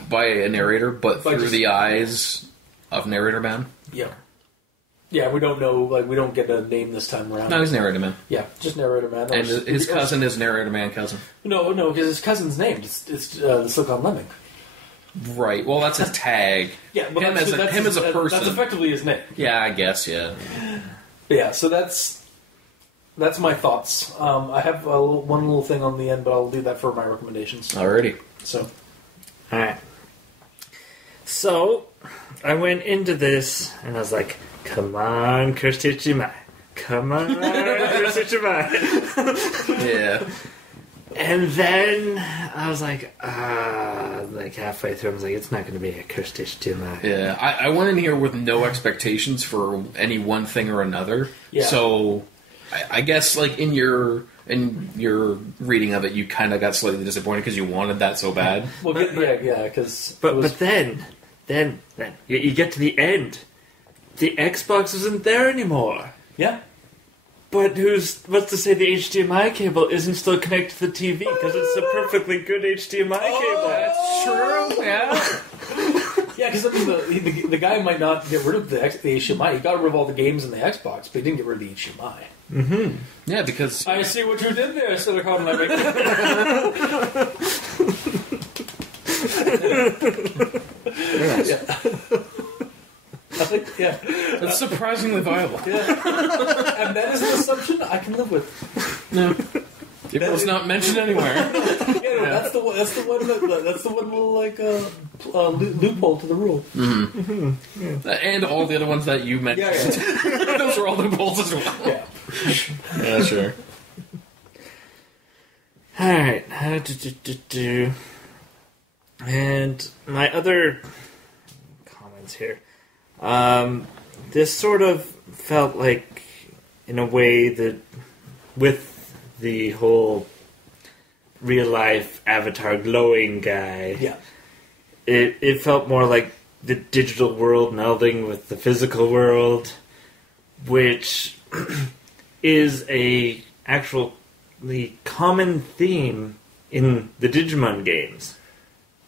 by a narrator, but through the eyes of Narrator Man. Yeah. Yeah, we don't know, like, we don't get a name this time around. No, he's Narrator Man. Yeah, just Narrator Man. And his cousin is Narrator Man cousin. No, because his cousin's named. It's TheSiliconLemming. Right. Well, that's his tag. Yeah, but him as a person. That's effectively his name. Yeah, I guess. Yeah. Yeah. So that's my thoughts. I have one little thing on the end, but I'll do that for my recommendations. Alrighty. So. All right. So I went into this and I was like, "Come on, Kirstichimai. Come on, Kirstichimai." Yeah. And then I was like halfway through, I was like, it's not going to be a Kirstichimai. Yeah, I went in here with no expectations for any one thing or another. Yeah. So I guess, like, in your reading of it, you kind of got slightly disappointed because you wanted that so bad. Well, because but then you get to the end. The Xbox isn't there anymore. Yeah. But what's to say the HDMI cable isn't still connected to the TV, because it's a perfectly good HDMI cable. That's true, yeah. Yeah, because I mean, the guy might not get rid of the HDMI. He got rid of all the games in the Xbox, but he didn't get rid of the HDMI. Mm-hmm. Yeah, because... I see what you did there, TheSiliconLemming. Yeah. Yeah. That's surprisingly viable. Yeah. And that is an assumption I can live with. No. It was not mentioned anywhere. Yeah, no, that's the one little, like, loophole to the rule. And all the other ones that you mentioned. Yeah. Those are all loopholes as well. Yeah. Yeah, sure. Alright. And my other comments here. This sort of felt like, in a way, that with the whole real-life avatar glowing guy, it felt more like the digital world melding with the physical world, which is a actually common theme in the Digimon games.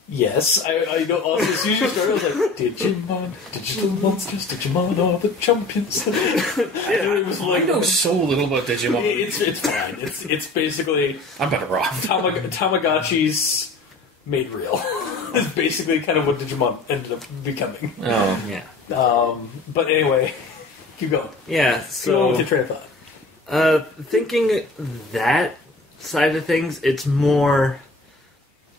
Yes, I know. Also, as soon as you started, I was like, Digimon, digital monsters, Digimon are the champions. I know so little about Digimon. It's fine. It's basically I'm better off. Tamagotchis made real. It's basically kind of what Digimon ended up becoming. Oh, yeah. But anyway, keep going. Yeah, so... Go on with your train of thought. Thinking that side of things, it's more...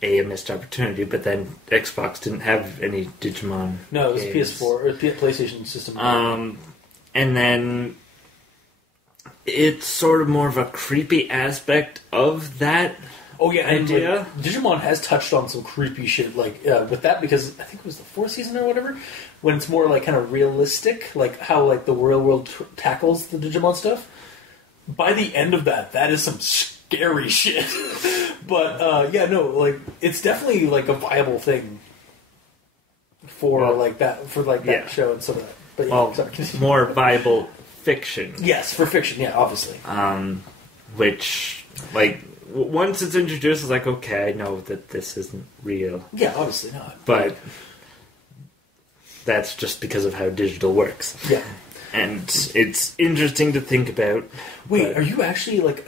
a missed opportunity, but then Xbox didn't have any Digimon. No, it was games. PS4 or PlayStation system. And then it's sort of more of a creepy aspect of that. Oh yeah, idea. And Digimon has touched on some creepy shit with that, because I think it was the 4th season or whatever, when it's more like kind of realistic, like how like the real world tackles the Digimon stuff. By the end of that is some scary shit. But it's definitely like a viable thing for that show and some of that. But sorry, more viable fiction. Yes, for fiction, yeah, obviously. Which once it's introduced, it's like, okay, I know that this isn't real. Yeah, obviously not. But that's just because of how digital works. Yeah. And it's interesting to think about. Wait, are you actually do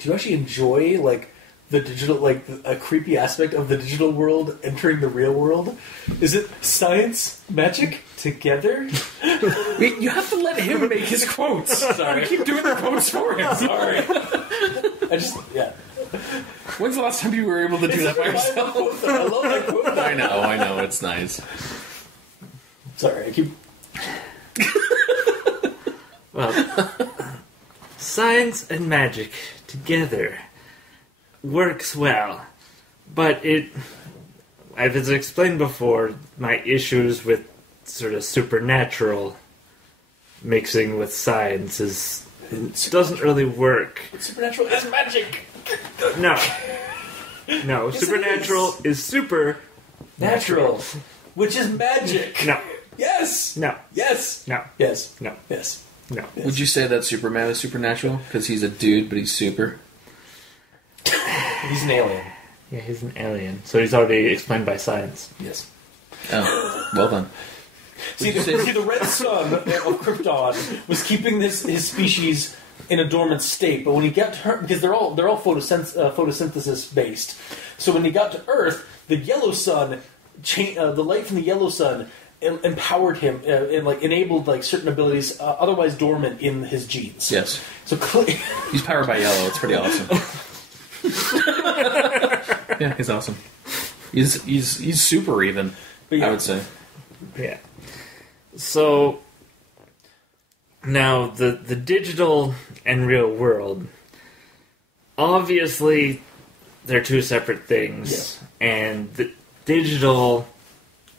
you actually enjoy the digital, a creepy aspect of the digital world entering the real world? Is it science, magic together? Wait, you have to let him make his quotes. Sorry, I keep doing the quotes for him. Sorry. When's the last time you were able to do that by yourself? I love that quote. I know, it's nice. Sorry, I keep... Well, science and magic together works well, but as explained before, my issues with sort of supernatural mixing with science doesn't really work. Supernatural is magic. No, yes, supernatural is super natural, which is magic. No. Yes. No. Yes. No. Yes. No. Yes. No. Yes. Would you say that Superman is supernatural because he's a dude, but he's super? He's an alien. Yeah, he's an alien. So he's already explained by science. Yes. Oh, well done. See, the red sun of Krypton was keeping his species in a dormant state, but when he got to Earth, because they're all photosynthesis based, so when he got to Earth, the yellow sun, the light from the yellow sun, empowered him and enabled certain abilities otherwise dormant in his genes. Yes. So he's powered by yellow. It's pretty awesome. Yeah, he's awesome. He's super even. I would say. Yeah. So now the digital and real world, obviously, they're two separate things, yes. And the digital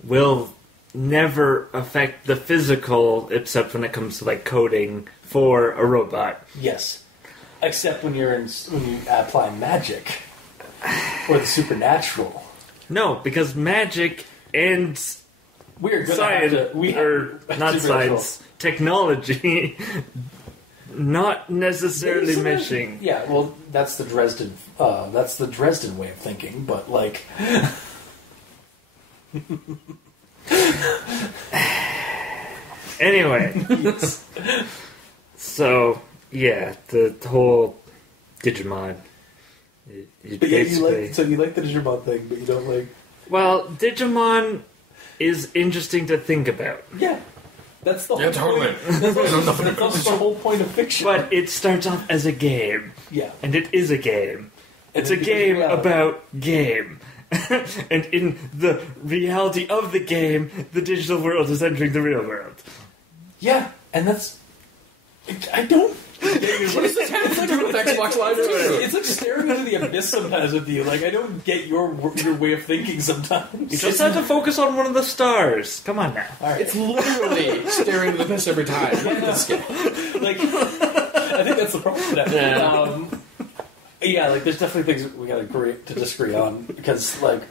will never affect the physical, except when it comes to coding for a robot. Yes, except when you apply magic or the supernatural. No, because magic and science, technology, not necessarily meshing. Yeah, well, that's the Dresden way of thinking, but Anyway, yes. So yeah, the whole Digimon. But yeah, you like the Digimon thing, but you don't like. Well, Digimon is interesting to think about. Yeah, that's the whole totally. Point. That's the whole point of fiction. But it starts off as a game. Yeah, and it is a game. It's a game about game. and in the reality of the game, the digital world is entering the real world. Yeah, and that's... I don't... What does this have to do with Xbox Live? It's like staring into the abyss sometimes with you. Like, I don't get your way of thinking sometimes. You just have to focus on one of the stars. Come on now. All right. It's literally staring into the abyss every time. Like, I think that's the problem with that. Yeah. Like, there's definitely things we gotta agree to disagree on. Because, like,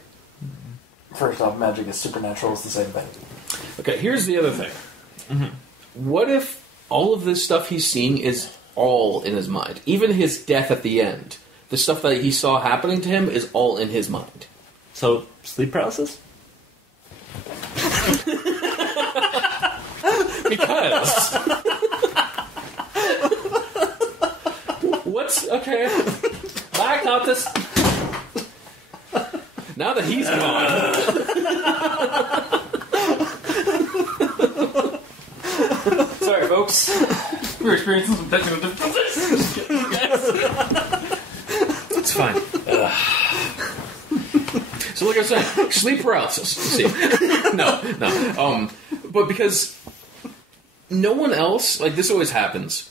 first off, magic is supernatural. It's the same thing. Okay, here's the other thing. What if all of this stuff he's seeing is all in his mind? Even his death at the end. The stuff that he saw happening to him is all in his mind. So, sleep paralysis? Because... What's... Okay. Bye, Countess. Now that he's gone... Sorry, folks. We're experiencing some technical difficulties. It's fine. So, like I was saying, sleep paralysis. See, no. But because no one else, like this always happens,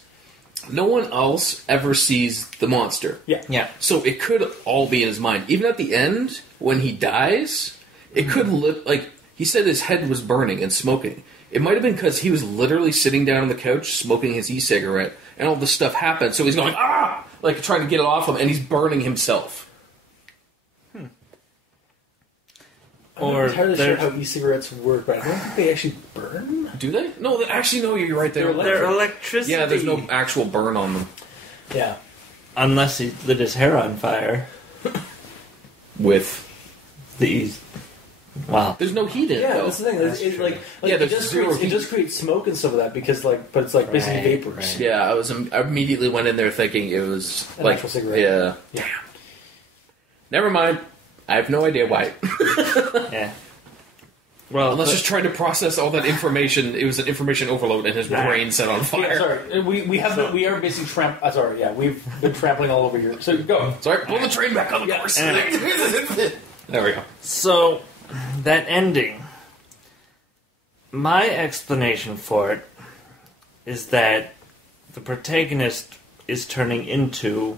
no one else ever sees the monster. Yeah. So it could all be in his mind. Even at the end, when he dies, it could look like he said his head was burning and smoking. It might have been because he was literally sitting down on the couch smoking his e-cigarette, and all this stuff happened. So he's going, ah! Like trying to get it off him, and he's burning himself. I'm not entirely sure how e-cigarettes work, but I don't think they actually burn. Do they? No, actually, no, you're right. They're electricity. Yeah, there's no actual burn on them. Yeah. Unless he lit his hair on fire. With these. Wow. There's no heat in it, though. That's the thing. It just creates smoke and stuff of that because, like, but it's like basically vapors. Right. Yeah, I immediately went in there thinking it was an like actual cigarette. Yeah. Damn. Never mind. I have no idea why. Yeah. Well, unless just trying to process all that information, it was an information overload and his brain set on fire. Yeah, sorry, we are basically we've been trampling all over here. So go. Sorry, pull the train back on the course. There we go. So that ending, my explanation for it is that the protagonist is turning into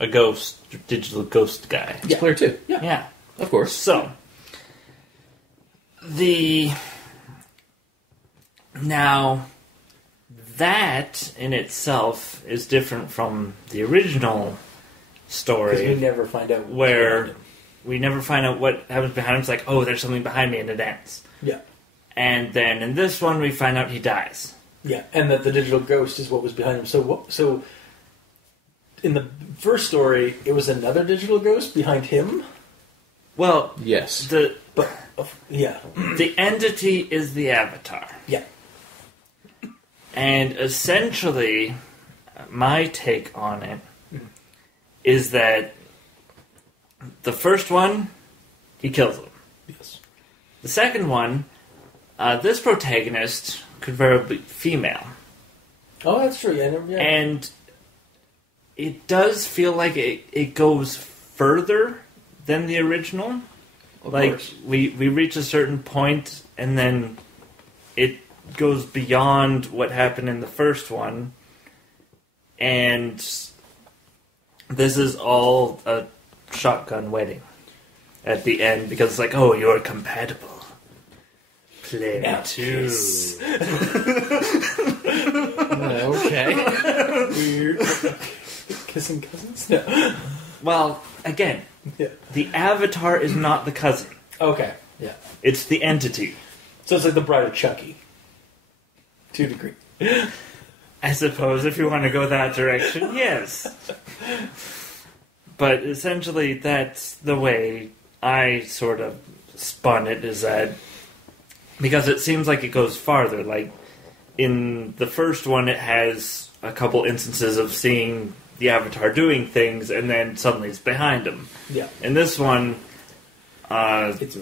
a digital ghost guy. It's player 2. Yeah. Of course. So, now, that in itself is different from the original story. Because we never find out where we never find out what happens behind him. It's like, oh, there's something behind me, and it ends. Yeah. And then in this one, we find out he dies. Yeah, and that the digital ghost is what was behind him. So in the first story, it was another digital ghost behind him? Well, yes. Yeah. The entity is the avatar. Yeah. And essentially, my take on it is that the first one, he kills him. Yes. The second one, this protagonist could very well be female. Oh, that's true. Yeah, And it does feel like it goes further than the original. Of course. We reach a certain point, and then it goes beyond what happened in the first one. And this is all a shotgun wedding at the end, because it's like, oh, you're compatible. Play now too. Okay. Weird. Kissing cousins? No. Well, again, the avatar is not the cousin. Okay, yeah. It's the entity. So it's like the Bride of Chucky. To a degree. I suppose if you want to go that direction, yes. But essentially, that's the way I sort of spun it, is that because it seems like it goes farther. Like, in the first one, it has a couple instances of seeing the avatar doing things, and then suddenly it's behind him. Yeah. In this one, there's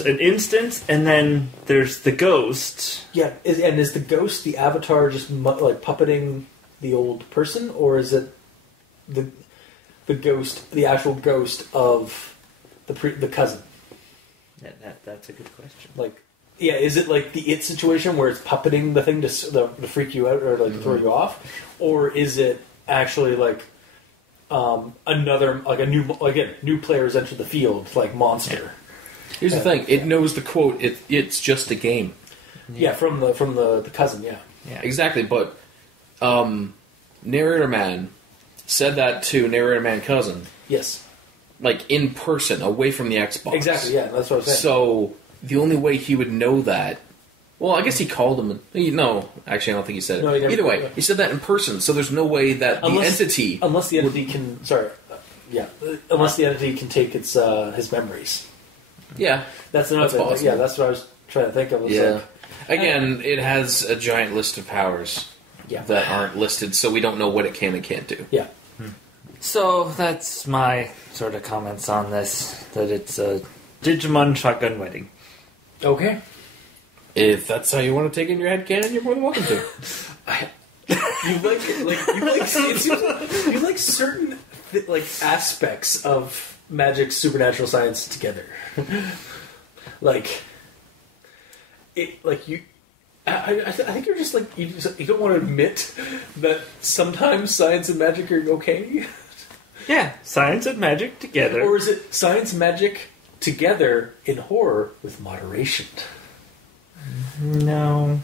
an instance, and then there's the ghost. Yeah, and is the ghost the avatar just like puppeting the old person, or is it the? the actual ghost of the cousin? Yeah, that's a good question. Like, yeah, is it like the It situation where it's puppeting the thing to freak you out or like throw you off, or is it actually like another like a new players enter the field like monster? Here's the thing: it knows the quote. It's just a game. Yeah, from the cousin. Yeah, exactly. But Narrator Man said that to Narrator Man cousin. Yes, like in person, away from the Xbox. Exactly. Yeah, that's what I was saying. So the only way he would know that. Well, I guess he called him. No, actually, I don't think he said it. No, either way, he said that in person. So there's no way that unless the entity can. Sorry. Unless the entity can take its his memories. Yeah, that's another thing. Like, yeah, that's what I was trying to think of. Again, it has a giant list of powers that aren't listed, so we don't know what it can and can't do. Yeah. So that's my sort of comments on this. That it's a Digimon shotgun wedding. Okay. If that's how you want to take in your head canon, you're more than welcome to. You like certain aspects of magic, supernatural science together. I think you're just like you don't want to admit that sometimes science and magic are okay. Yeah, science and magic together. Or is it science and magic together in horror with moderation? No.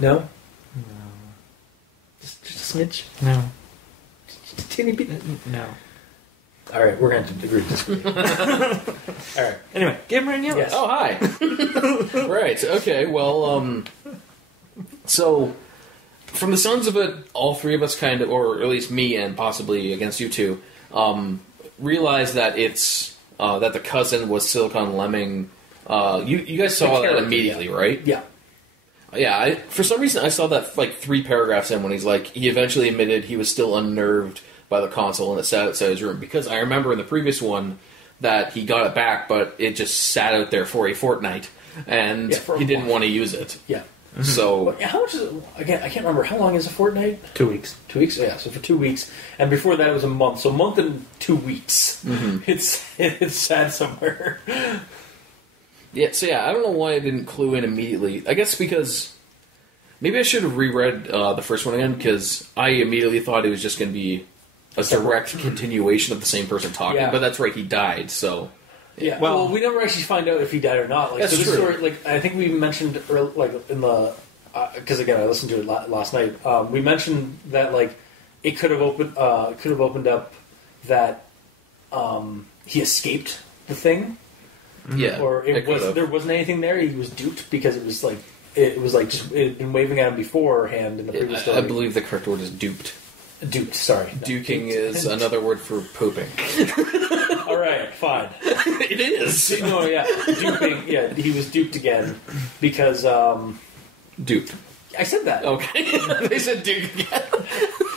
No? No. Just a smidge? No. Just a teeny bit? No. Alright, we're going to agree to disagree. Alright. Anyway, Gamer and Yellow. Yes. Oh, hi. Right, okay, well, so, from the sounds of it, all three of us kind of, or at least me and possibly against you two, realized that it's, that the cousin was TheSiliconLemming. You guys saw that immediately, right? Yeah. Yeah, for some reason I saw that like 3 paragraphs in when he's like, he eventually admitted he was still unnerved by the console and it sat outside his room. Because I remember in the previous one that he got it back, but it just sat out there for a fortnight, and he didn't want to use it. Yeah. Mm-hmm. So how much is it? Again, I can't remember. How long is a fortnight? 2 weeks. 2 weeks? Yeah, so for 2 weeks. And before that it was a month. So a month and 2 weeks. Mm-hmm. It's sat somewhere. Yeah, so I don't know why I didn't clue in immediately. I guess because maybe I should have reread the first one again, because I immediately thought it was just going to be a direct continuation of the same person talking. Yeah. But that's right, he died, so... Yeah, well, we never actually find out if he died or not. Like, that's so this true. Story, I think we mentioned, in the... Because, again, I listened to it last night. We mentioned that, it could have opened up that he escaped the thing. Yeah, or there wasn't anything there. He was duped because it was just been waving at him beforehand in the previous story. I believe the correct word is duped. Duped, sorry. Duking is another word for pooping. All right, fine. It is. No, yeah, duping. Yeah, he was duped again because duped. I said that. Okay, they said duped again.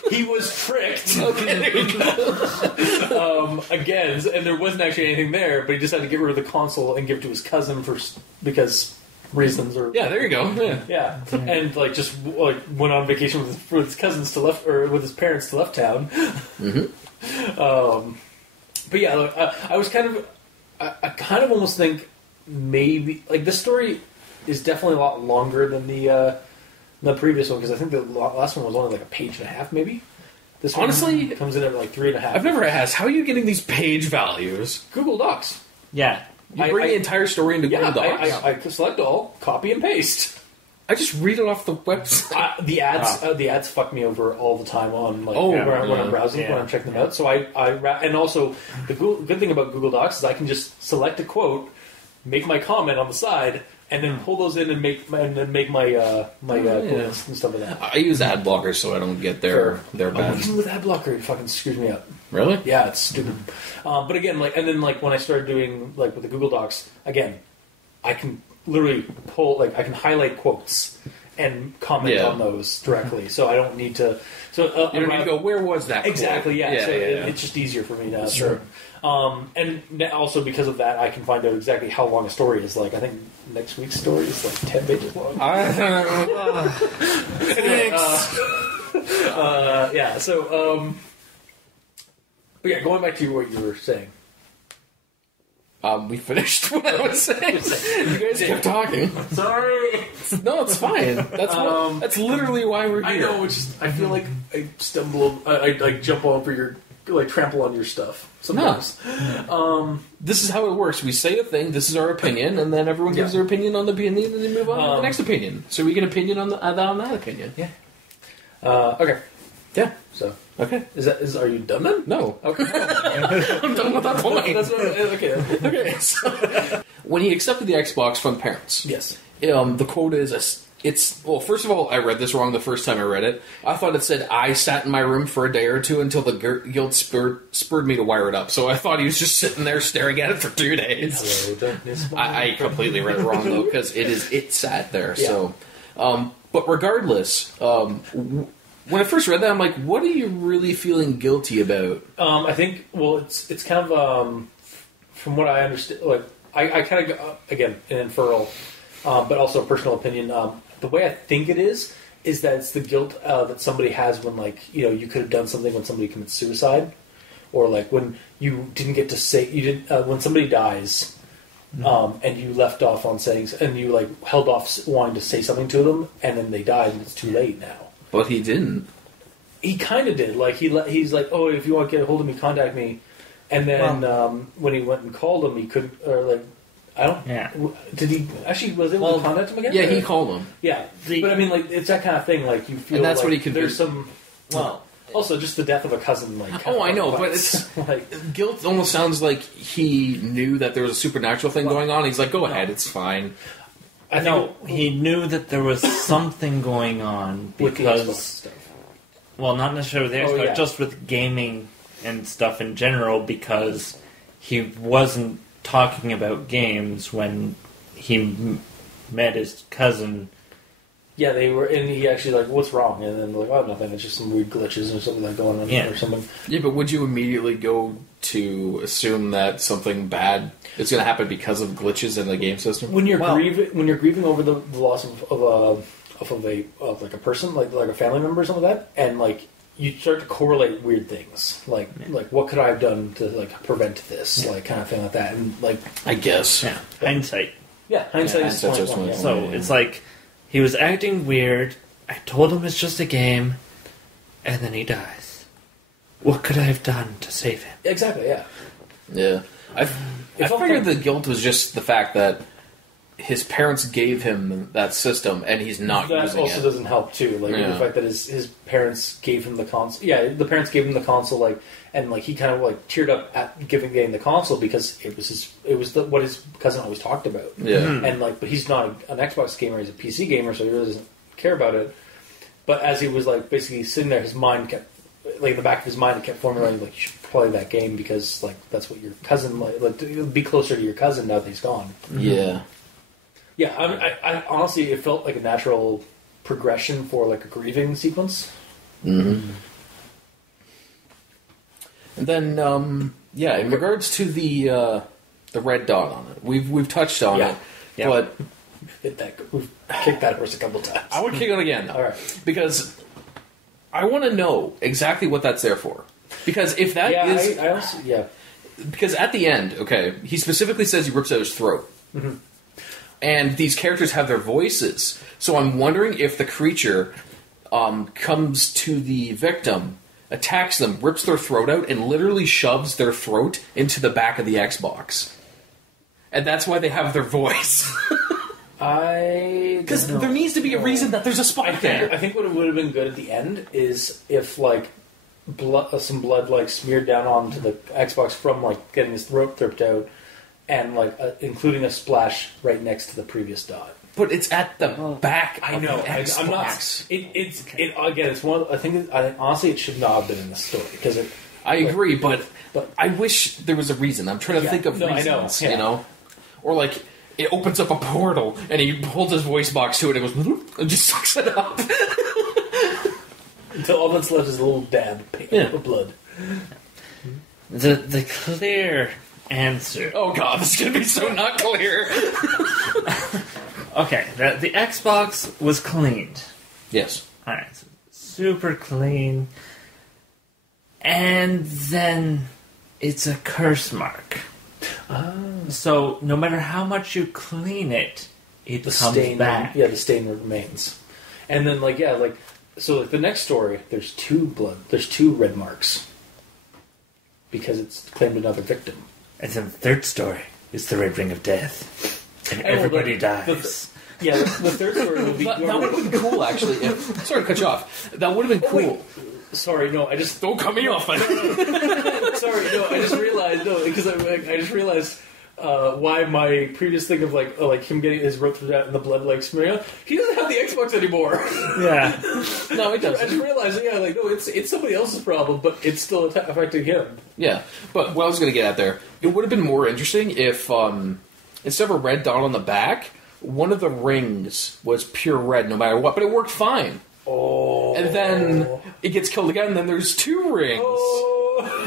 He was tricked. Okay, there you go. Again, and there wasn't actually anything there, but he just had to get rid of the console and give it to his cousin because reasons. Or there you go. Yeah, and just went on vacation with his cousins to left, or with his parents to left town. Mm-hmm. But yeah, I was I kind of almost think maybe this story is definitely a lot longer than the previous one, because I think the last one was only a page and a half, maybe. This one honestly comes in at 3.5. I've never asked, how are you getting these page values? Google Docs. Yeah. You bring the entire story into Google Docs? I select all, copy and paste. I just read it off the website. The ads fuck me over all the time on when I'm browsing, when I'm checking them out. So and also the good thing about Google Docs is I can just select a quote, make my comment on the side, and then pull those in and make my quotes and stuff like that. I use ad blockers so I don't get their bad. Even with ad blocker, it fucking screws me up. Really? Yeah, it's stupid. But again, and then when I started doing with the Google Docs, again, I can literally pull I can highlight quotes and comment on those directly, so I don't need to. So you don't need to go, where was that quote? Exactly. Yeah. It's just easier for me now. Sure. And also because of that, I can find out exactly how long a story is. I think next week's story is 10 pages long. Yeah. So But yeah, going back to what you were saying. We finished what I was saying. You guys kept talking. Sorry. No, it's fine. That's literally why we're here. I know. I feel like I stumble. I jump over your, like trample on your stuff sometimes. No. This is how it works. We say a thing. This is our opinion, and then everyone gives their opinion on the opinion, and then they move on to the next opinion. So we get an opinion on that opinion. Yeah. Okay. Yeah. So. Okay. Are you done then? No. Okay. I'm done with that point. Okay. Okay. So, when he accepted the Xbox from the parents, yes. The quote is, well, first of all, I read this wrong the first time I read it. I thought it said, I sat in my room for a day or two until the guilt spurred me to wire it up. So I thought he was just sitting there staring at it for 2 days. Hello, darkness, I completely read it wrong, though, because it sat there. Yeah. So, but regardless, when I first read that, I'm like, what are you really feeling guilty about? I think, well, it's kind of, from what I understand, like, I kind of, again, an inferral, but also a personal opinion. The way I think it is that it's the guilt that somebody has when, like, you could have done something when somebody commits suicide, or like when you didn't get to say, when somebody dies, and you left off on saying, and you like held off wanting to say something to them, and then they died, and it's too late now. But he didn't. He kind of did. Like he's like, oh, if you want to get a hold of me, contact me. And then when he went and called him, he couldn't. Or like, I don't. Yeah. Did he actually was able to contact him again? Yeah, he called him. Yeah, but I mean, like, it's that kind of thing. Like you feel, and that's like what he could. There's some. Well, also just the death of a cousin. Like, oh, I know, but it's like guilt. Almost sounds like he knew that there was a supernatural thing going on. He's like, go ahead, it's fine. I know he knew that there was something going on because, well, not necessarily the Xbox, just with gaming and stuff in general, because he wasn't talking about games when he met his cousin. Yeah, they were, and he actually like, what's wrong? And then like, oh, nothing. It's just some weird glitches or something like going on or something. Yeah, but would you immediately go to assume that something bad is going to happen because of glitches in the game system? When you're grieving over the loss of a person, like a family member or something like that, and like you start to correlate weird things, like what could I have done to like prevent this, like kind of thing like that, and like I guess hindsight. Yeah, hindsight is just one. So it's like he was acting weird. I told him it's just a game, and then he dies. What could I have done to save him? Exactly. Yeah. Yeah. I figured the guilt was just the fact that his parents gave him that system and he's not using it. That also doesn't help too. Like the fact that his parents gave him the console. Yeah, the parents gave him the console. Like, and like he kind of like teared up at getting the console because it was what his cousin always talked about. Yeah. And like, but he's not an Xbox gamer. He's a PC gamer, so he really doesn't care about it. But as he was like basically sitting there, his mind kept, like in the back of his mind, it kept formulating like, you should play that game because like that's what your cousin like to be closer to your cousin now that he's gone. Yeah. Yeah, I honestly, it felt like a natural progression for like a grieving sequence. Mm-hmm. And then, in regards to the red dot on it, we've touched on it, but we've kicked that horse a couple times. I would kick it again, all right, because I want to know exactly what that's there for. Because if that because at the end, he specifically says he rips out his throat. Mm-hmm. And these characters have their voices. So I'm wondering if the creature comes to the victim, attacks them, rips their throat out, and literally shoves their throat into the back of the Xbox. And that's why they have their voice. Because there needs to be a reason that there's a spike there. I think what would have been good at the end is if, like, some blood like smeared down onto the Xbox from like getting his throat ripped out, and like including a splash right next to the previous dot. But it's at the back. I know. Of the Xbox. I'm not. It's again. It's one. I think honestly, it should not have been in the story because it. I agree, but I wish there was a reason. I'm trying to think of reasons. I know. You know, or like it opens up a portal and he holds his voice box to it and it goes and just sucks it up. Until all that's left is a little dab of blood. The clear answer. Oh god, this is going to be so not clear. Okay, the Xbox was cleaned. Yes. Alright, so super clean. and then it's a curse mark. So no matter how much you clean it, it comes back. Yeah, the stain remains. And then, so the next story, there's two red marks. Because it's claimed another victim. And then the third story is the Red Ring of Death. And everybody dies. The third story would be... That would have been cool, actually. Sorry to cut you off. That would have been cool. Sorry, no, I just... Don't cut me off. Sorry, no, I just realized... No, because I just realized... why my previous thing of him getting his rope through that and the blood smearing out, he doesn't have the Xbox anymore. Yeah. No, he doesn't. I just realized, no, it's somebody else's problem, but it's still affecting him. Yeah, but what I was going to get at there, it would have been more interesting if instead of a red dot on the back, one of the rings was pure red no matter what, but it worked fine. Oh. And then it gets killed again, and then there's two rings. Oh.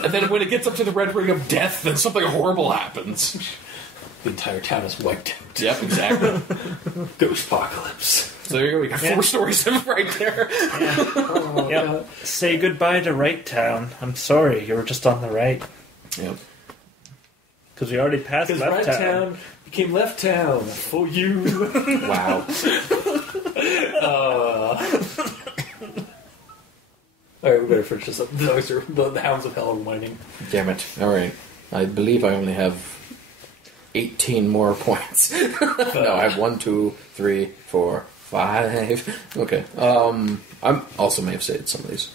And then when it gets up to the Red Ring of Death, then something horrible happens. The entire town is wiped out. Yep, exactly. Ghost apocalypse. So there you go. We got 4 stories right there. Yeah. Yep. Say goodbye to Right Town. I'm sorry, you were just on the right. Yep. Because we already passed Left Right Town. Became Left Town for you. Wow. Alright, we better finish this up. The hounds of hell are whining. Damn it. Alright. I believe I only have 18 more points. No, I have 1, 2, 3, 4, 5. Okay. I also may have saved some of these.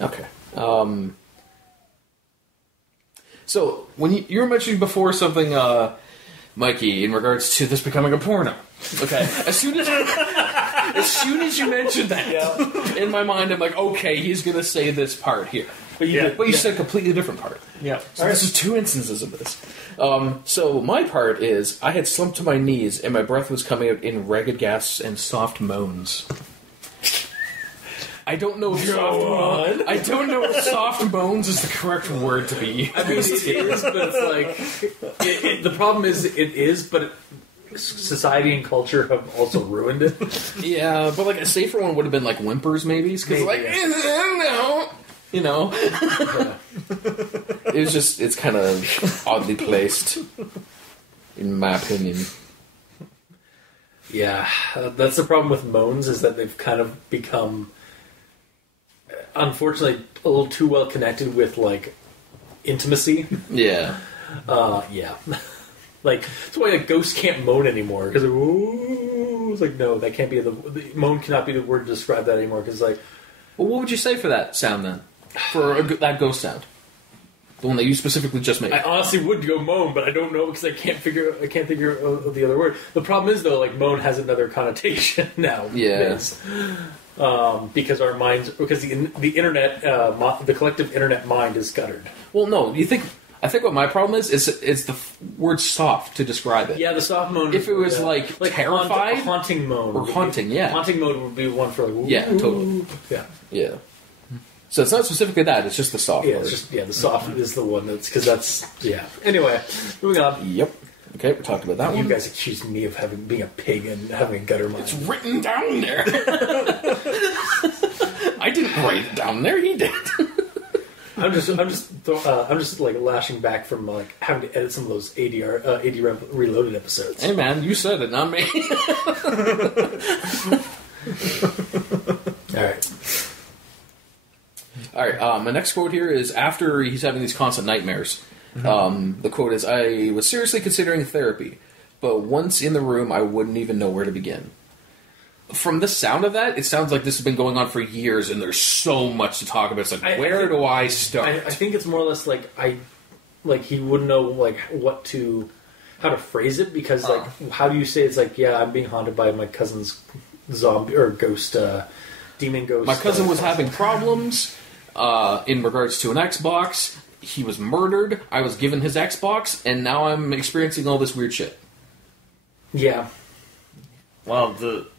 Okay. So, when you were mentioning before something, Mikey, in regards to this becoming a porno. Okay. As soon as you mentioned that, in my mind, I'm like, okay, he's going to say this part here. But you said a completely different part. Yeah. So this is 2 instances of this. So my part is, I had slumped to my knees, and my breath was coming out in ragged gasps and soft moans. I don't know if soft moans is the correct word to be used. I mean, it is, but it's the problem is, but society and culture have also ruined it. Yeah, but a safer one would have been whimpers, maybe, because no. You know, it's kind of oddly placed, in my opinion. Yeah, that's the problem with moans, is that they've kind of become, unfortunately, a little too well connected with, intimacy. Yeah. Yeah. That's why ghosts can't moan anymore, because it's no, that can't be the moan cannot be the word to describe that anymore, because well, what would you say for that sound then? For that ghost sound, the one that you specifically just made. I honestly would go moan, but I don't know because I can't figure out the other word. The problem is though, moan has another connotation now. Yeah. Because our minds, because the internet, the collective internet mind is guttered. Well, no, I think what my problem is the word soft to describe it. Yeah, the soft moan. If it was terrified, haunting moan, or haunting, yeah, haunting moan would be one for yeah, totally, yeah. So it's not specifically that; it's just the soft. Yeah, word. it's just the soft is the one that's Anyway, moving on. Yep. Okay, we talked about that one. You guys accused me of being a pig and having a gutter mind. It's written down there. I didn't write it down there. He did. I'm just lashing back from having to edit some of those ADR Reloaded episodes. Hey man, you said it, not me. All right. My next quote here is after he's having these constant nightmares. Mm-hmm. The quote is, "I was seriously considering therapy, but once in the room, I wouldn't even know where to begin." From the sound of that, it sounds like this has been going on for years, and there's so much to talk about. It's where do I start? I think it's more or less he wouldn't know how to phrase it, because how do you say it's I'm being haunted by my cousin's zombie or ghost, demon ghost. My cousin was having problems in regards to an Xbox. He was murdered. I was given his Xbox, and now I'm experiencing all this weird shit. Yeah. Well,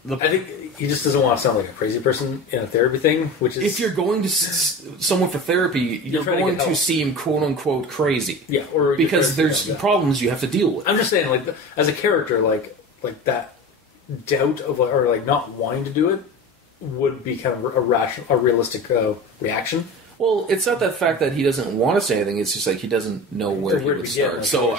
I think he just doesn't want to sound like a crazy person in a therapy thing, which is... If you're going to someone for therapy, you're going to seem quote-unquote crazy. Yeah, or... Because there's problems you have to deal with. I'm just saying, as a character, that doubt of, or not wanting to do it would be kind of a realistic reaction. Well, it's not the fact that he doesn't want to say anything. It's just like he doesn't know where he would start. So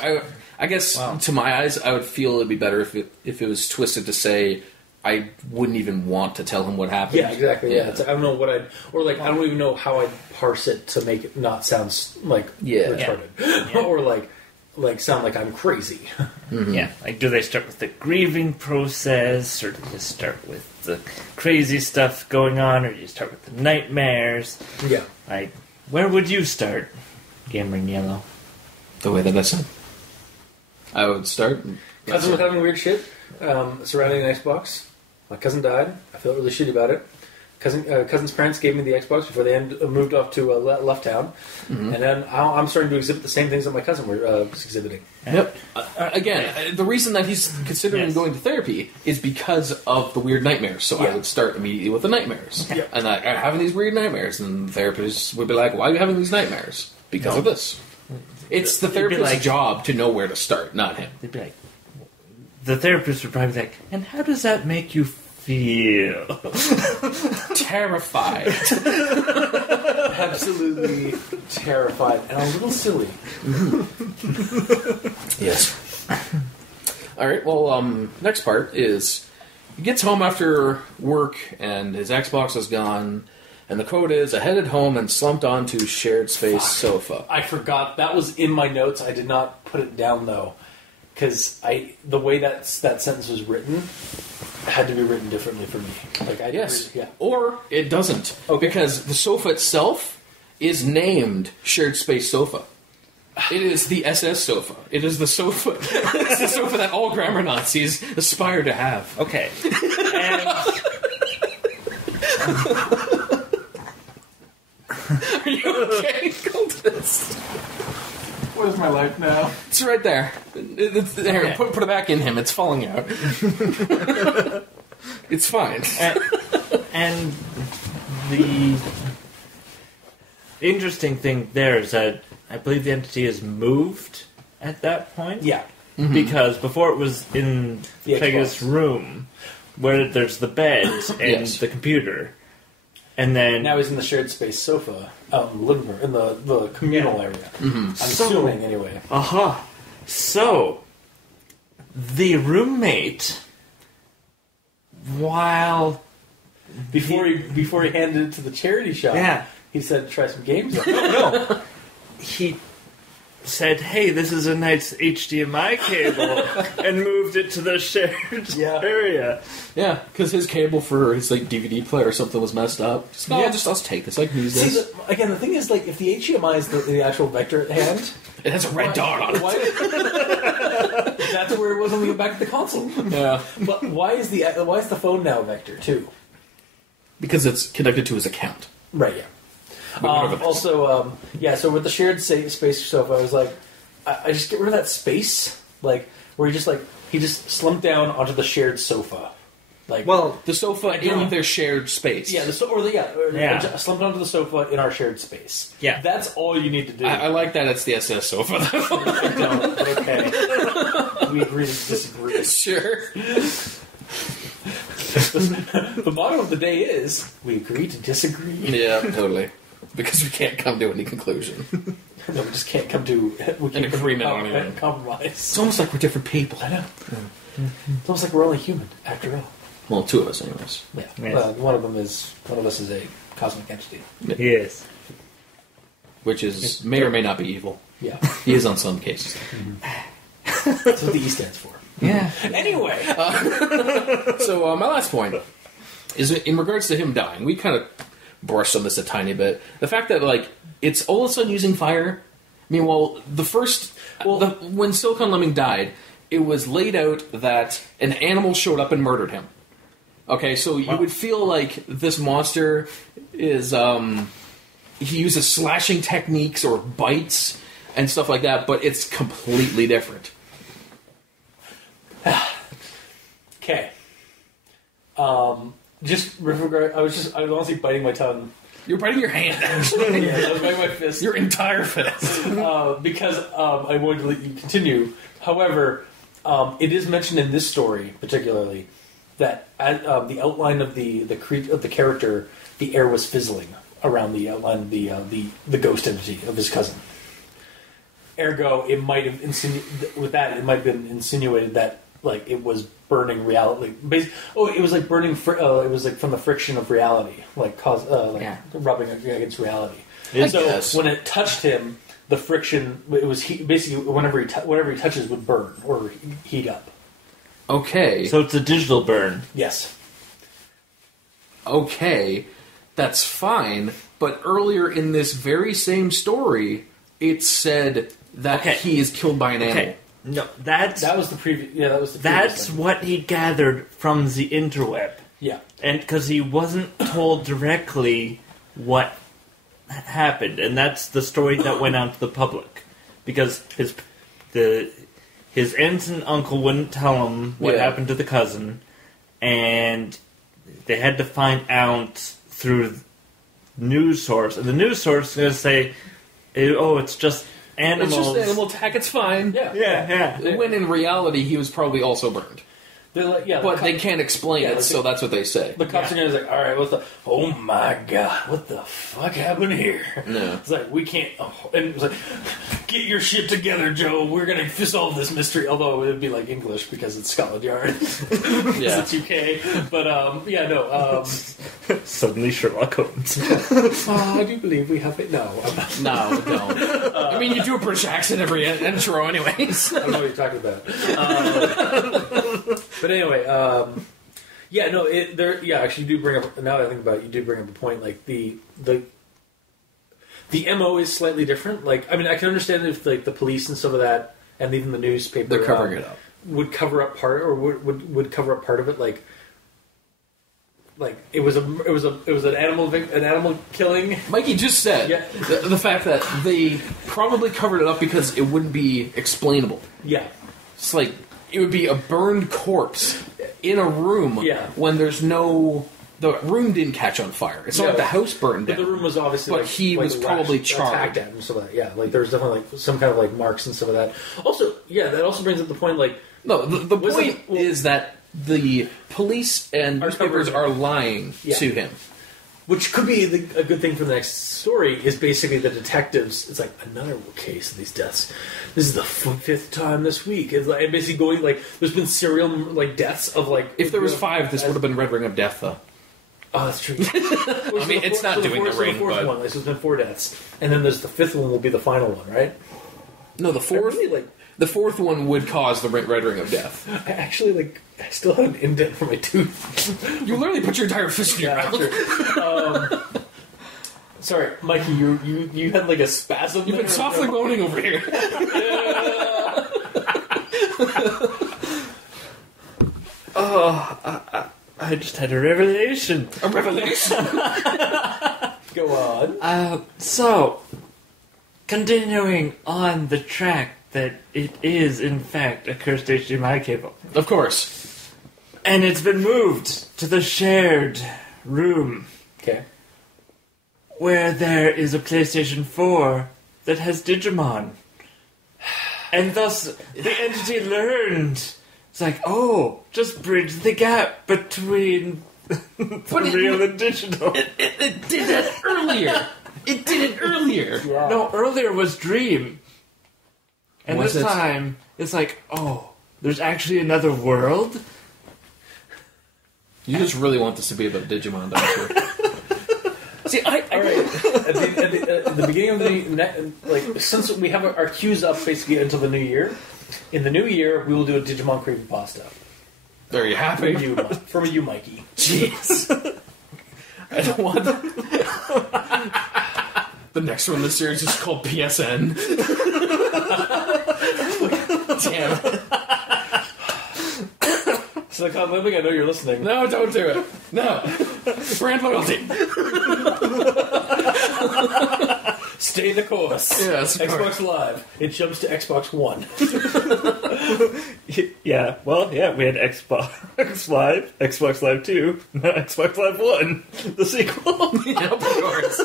I guess to my eyes, I would feel it'd be better if it was twisted to say I wouldn't even want to tell him what happened. Yeah, exactly. Yeah, I don't know what I don't even know how I'd parse it to make it not sound like retarded or like sound like I'm crazy. Mm-hmm. Yeah, like do they start with the grieving process, or do they start with the crazy stuff going on, or do you start with the nightmares? Yeah, like where would you start, Gamer in Yellow? The way that I said, I would start. Cousin was having weird shit surrounding an Xbox. My cousin died. I felt really shitty about it. Cousin's parents gave me the Xbox before they moved off to left town, and then I'm starting to exhibit the same things that my cousin was exhibiting. Yep. Again, the reason that he's considering going to therapy is because of the weird nightmares. So I would start immediately with the nightmares, and I'm having these weird nightmares, and the therapist would be like, "Why are you having these nightmares?" Because of this. It's the therapist's job to know where to start, not him. They'd be like, the therapist would probably be like, "And how does that make you feel?" Terrified. Absolutely terrified and a little silly. Yes. Alright, well, next part is he gets home after work and his Xbox is gone, and the quote is, "I headed home and slumped onto shared space sofa." I forgot. That was in my notes. I did not put it down, though, because the way that sentence was written had to be written differently for me. Or it doesn't. Because the sofa itself is named Shared Space Sofa. It is the SS sofa. It is the sofa. It's the sofa that all grammar Nazis aspire to have. Okay. And are you okay? Cultist? Where's my life now? It's right there. Here, put it back in him. It's falling out. It's fine. And the interesting thing there is that I believe the entity is moved at that point. Yeah. Mm-hmm. Because before it was in Pega's room, where there's the bed and the computer. And then now he's in the shared space sofa out in the living room, in the communal area. Mm-hmm. I'm assuming, anyway. So, the roommate, before he handed it to the charity shop, he said, "Try some games." No. He said, "Hey, this is a nice HDMI cable," and moved it to the shared area. Yeah, because his cable for his DVD player or something was messed up. I'll take this. I can use this. Again, the thing is, if the HDMI is the actual vector at hand, it has a red dot on it. That's where it was when we went back to the console. Yeah, but why is the phone now vector too? Because it's connected to his account. Right. Yeah. So with the shared space sofa, I was like, I just get rid of that space, where he just slumped down onto the shared sofa. The sofa in their shared space. Yeah, slumped onto the sofa in our shared space. Yeah. That's all you need to do. I like that it's the SS sofa. I don't, but okay. We agree to disagree. Sure. The motto of the day is, we agree to disagree. Yeah, totally. Because we can't come to any conclusion. No, we just can't come to an agreement on anything. Compromise. It's almost like we're different people. I know. Mm-hmm. It's almost like we're only human, after all. Well, two of us, anyways. Yeah. Yes. Well, one of us is a cosmic entity. Yes. Which may or may not be evil. Yeah. He is on some cases. Mm-hmm. That's what the E stands for. Yeah. Anyway. So my last point is in regards to him dying. We kind of brushed on this a tiny bit. The fact that it's all of a sudden using fire. I mean, when TheSiliconLemming died, it was laid out that an animal showed up and murdered him. Okay, so you would feel like this monster is he uses slashing techniques or bites and stuff like that, but it's completely different. Okay. Just with regard, I was honestly biting my tongue. You're biting your hand, actually. Yeah, I was biting my fist. Your entire fist. Because I wanted to let you continue. However, it is mentioned in this story, particularly, that the outline of the character, the air was fizzling around the line the ghost entity of his cousin. Ergo, it might have it might have been insinuated that like it was burning reality. It was like burning. It was like from the friction of reality, like rubbing against reality. So when it touched him, the friction, it was basically whatever he touches would burn or heat up. Okay. So it's a digital burn. Yes. Okay, that's fine. But earlier in this very same story, it said that he is killed by an animal. No, that was the previous. Yeah, that was the. That's what he gathered from the interweb. Yeah, and because he wasn't told directly what happened, and that's the story that went out to the public, because his aunt and uncle wouldn't tell him what happened to the cousin, and they had to find out through news source, and the news source is going to say, "Oh, it's just animals. It's just an animal attack. It's fine." Yeah. When in reality, he was probably also burned. They're like, but they can't explain it, so that's what they say. The cops are going to be like, all right, oh my god, what the fuck happened here? No. It's like, we can't, and it's like, get your shit together, Joe, we're going to solve this mystery, although it would be like English because it's Scotland Yard. It's UK, but suddenly Sherlock Holmes. I do believe we have it. No, No, don't. I mean, you do a British accent every intro anyways. I don't know what you're talking about. But anyway, actually, you do bring up. Now that I think about it, you do bring up a point. Like the MO is slightly different. Like, I mean, I can understand if like the police and some of that, and even the newspaper, they're covering it up, would cover up part or would cover up part of it. Like it was an animal killing. Mikey just said the fact that they probably covered it up because it wouldn't be explainable. Yeah, it's like. It would be a burned corpse in a room when there's no... The room didn't catch on fire. It's not like the house burned down. But the room was obviously... But he was probably charred. Attacked at him, so that, like there's definitely like some kind of like marks and some of that. Also, that also brings up the point like... No, the point is that the police and newspapers are lying to him. Which could be a good thing for the next story, is basically the detectives, it's like, another case of these deaths. This is the fifth time this week. It's like, basically going, like, there's been serial, like, deaths of, like... If there was 5, this would have been Red Ring of Death, though. Oh, that's true. I mean, it's not doing the ring, but... One, this has been 4 deaths. And then there's the 5th one will be the final one, right? No, the 4th... The 4th one would cause the Red Ring of Death. I still have an indent for my tooth. You literally put your entire fist in your mouth. Sorry, Mikey, you had like a spasm. You've been softly moaning over here. I just had a revelation. A revelation? Go on. So, continuing on the track that it is, in fact, a cursed HDMI cable. Of course. And it's been moved to the shared room. Okay. Where there is a PlayStation 4 that has Digimon. And thus, the entity learned. It's like, just bridge the gap between real and digital. It did that earlier. It did it earlier. Yeah. No, earlier was Dream. And this time, it's like, there's actually another world? You just really want this to be about Digimon, don't you? See, all right. At the beginning of the since we have our queues up basically until the new year, in the new year we will do a Digimon Creepypasta. Are you happy? From you, Mikey. Jeez. I don't want the next one in the series is called PSN. Damn it. SiliconLemming, I know you're listening. No, don't do it. No. Brand loyalty. Stay the course. Yes, Xbox Live. It jumps to Xbox One. Yeah, we had Xbox Live, Xbox Live 2, Xbox Live 1, the sequel. Yeah, of course.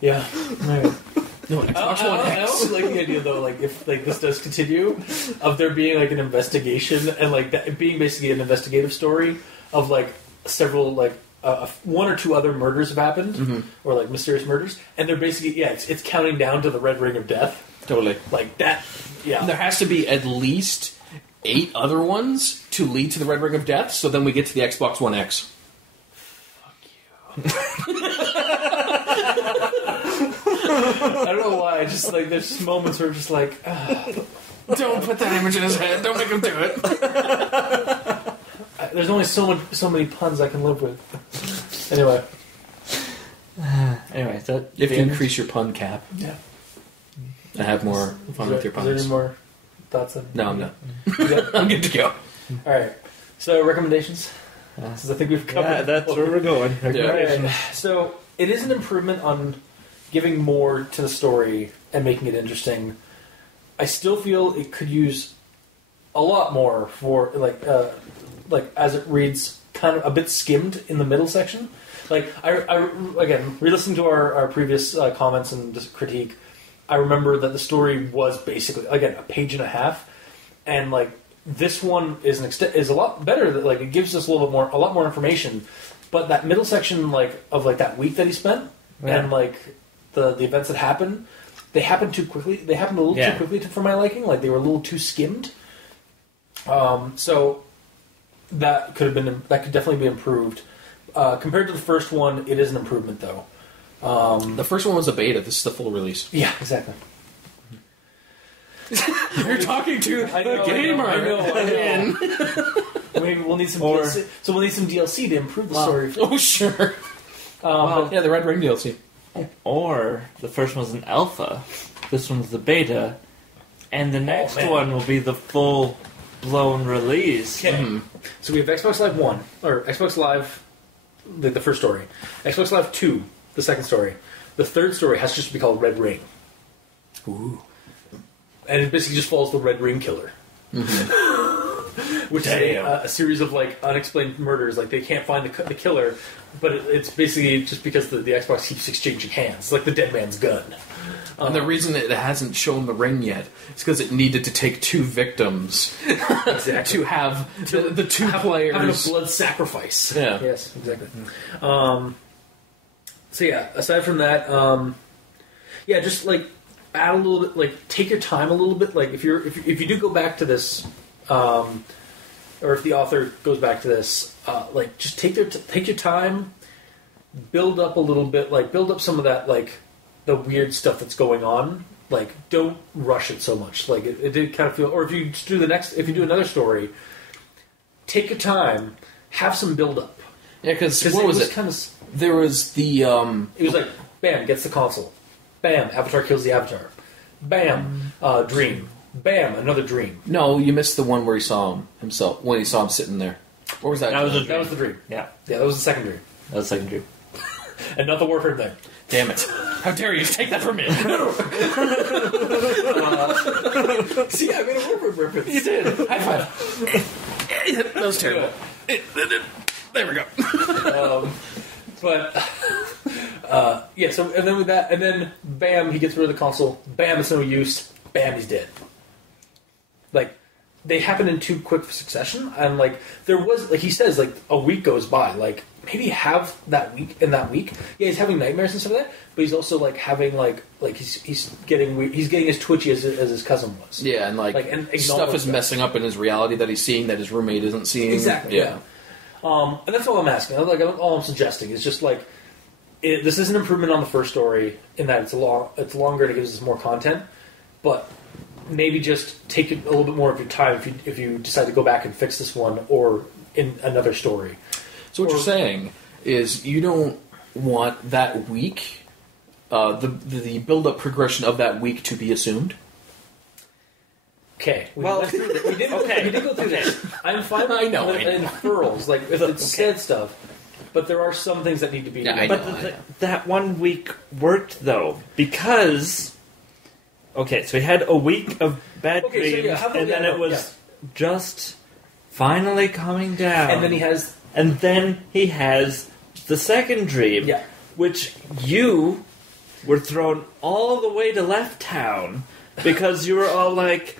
Yeah. Right. No, Xbox One X. I also like the idea, though, like, if like this does continue, of there being, like, an investigation, and, like, that being basically an investigative story of, like, several, like, one or two other murders have happened, or like mysterious murders, and they're basically it's counting down to the red ring of death. Totally. Like that. Yeah. There has to be at least 8 other ones to lead to the red ring of death. So then we get to the Xbox One X. Fuck you. I don't know why. Just like there's just moments where I'm just like, don't put that image in his head. Don't make him do it. There's only so many puns I can live with. Anyway. Anyway, so if you increase your pun cap, I have more fun with your puns. Is there any more thoughts on? No, I'm not. I'm good to go. All right. So recommendations. Because I think we've covered. Yeah, that's where we're going. Right. So it is an improvement on giving more to the story and making it interesting. I still feel it could use a lot more for like as it reads, kind of a bit skimmed in the middle section. Like I again, re-listening to our previous comments and just critique, I remember that the story was basically again a page and a half, and like this one is is a lot better. That like it gives us a lot more information, but that middle section of that week that he spent and like the events that happened, they happened too quickly. They happened a little too quickly for my liking. Like they were a little too skimmed. So that could definitely be improved. Compared to the first one, it is an improvement though. The first one was a beta. This is the full release. Yeah, exactly. You're talking to the gamer. I know. Maybe we'll need some DLC. So we'll need some DLC to improve the story. Oh, sure. The Red Ring DLC. Or the first one's an alpha, this one's the beta, and the next one will be the full-blown release. Okay. So we have Xbox Live 1, or Xbox Live, the first story. Xbox Live 2, the second story. The third story has just to be called Red Ring. Ooh. And it basically just follows the Red Ring Killer. Which is a series of like unexplained murders. Like they can't find the killer, but it's basically just because the Xbox keeps exchanging hands. It's like the dead man's gun. And the reason it hasn't shown the ring yet is because it needed to take 2 victims to have the 2 players. Having a blood sacrifice. Yeah. Yes, exactly. So yeah, aside from that, just like add a little bit, like take your time a little bit. Like if you do go back to this, or if the author goes back to this, like just take your time, build up a little bit, like build up some of that, like the weird stuff that's going on. Like don't rush it so much. Like it did kind of feel, or if you do another story, take your time, have some build up. Yeah, because what was it? Kind of, there was the. It was like bam, gets the console. Bam, Avatar kills the Avatar. Bam, dream. Bam, another dream. No, you missed the one where he saw him himself, when he saw him sitting there. What was that? That was the dream. Yeah, that was the second dream. That was the second dream. And not the Warfare thing. Damn it. How dare you take that from me? See, I made a Warfare reference. You did. High five. That was terrible. There we go. So and then with that, and then bam, he gets rid of the console. Bam, it's no use. Bam, he's dead. Like they happen in too quick succession, and like there was, like he says, like a week goes by. Like maybe have that week. In that week, yeah, he's having nightmares and stuff like that. But he's also like having like he's getting weird. He's getting as twitchy as his cousin was. Yeah, and and stuff is messing up in his reality that he's seeing that his roommate isn't seeing. Exactly. Yeah. And that's all I'm asking. Like all I'm suggesting is just like this is an improvement on the first story in that it's longer and it gives us more content, but maybe just take a little bit more of your time if you decide to go back and fix this one or in another story. So what you're saying is you don't want that week, the build-up progression of that week to be assumed? Okay. We did go through this. I'm fine with inferrals, like if it's said stuff, but there are some things that need to be done. But that 1 week worked, though, because... Okay, so he had a week of bad dreams, and then it was just finally coming down. And then he has the second dream, which you were thrown all the way to Left Town because you were all like,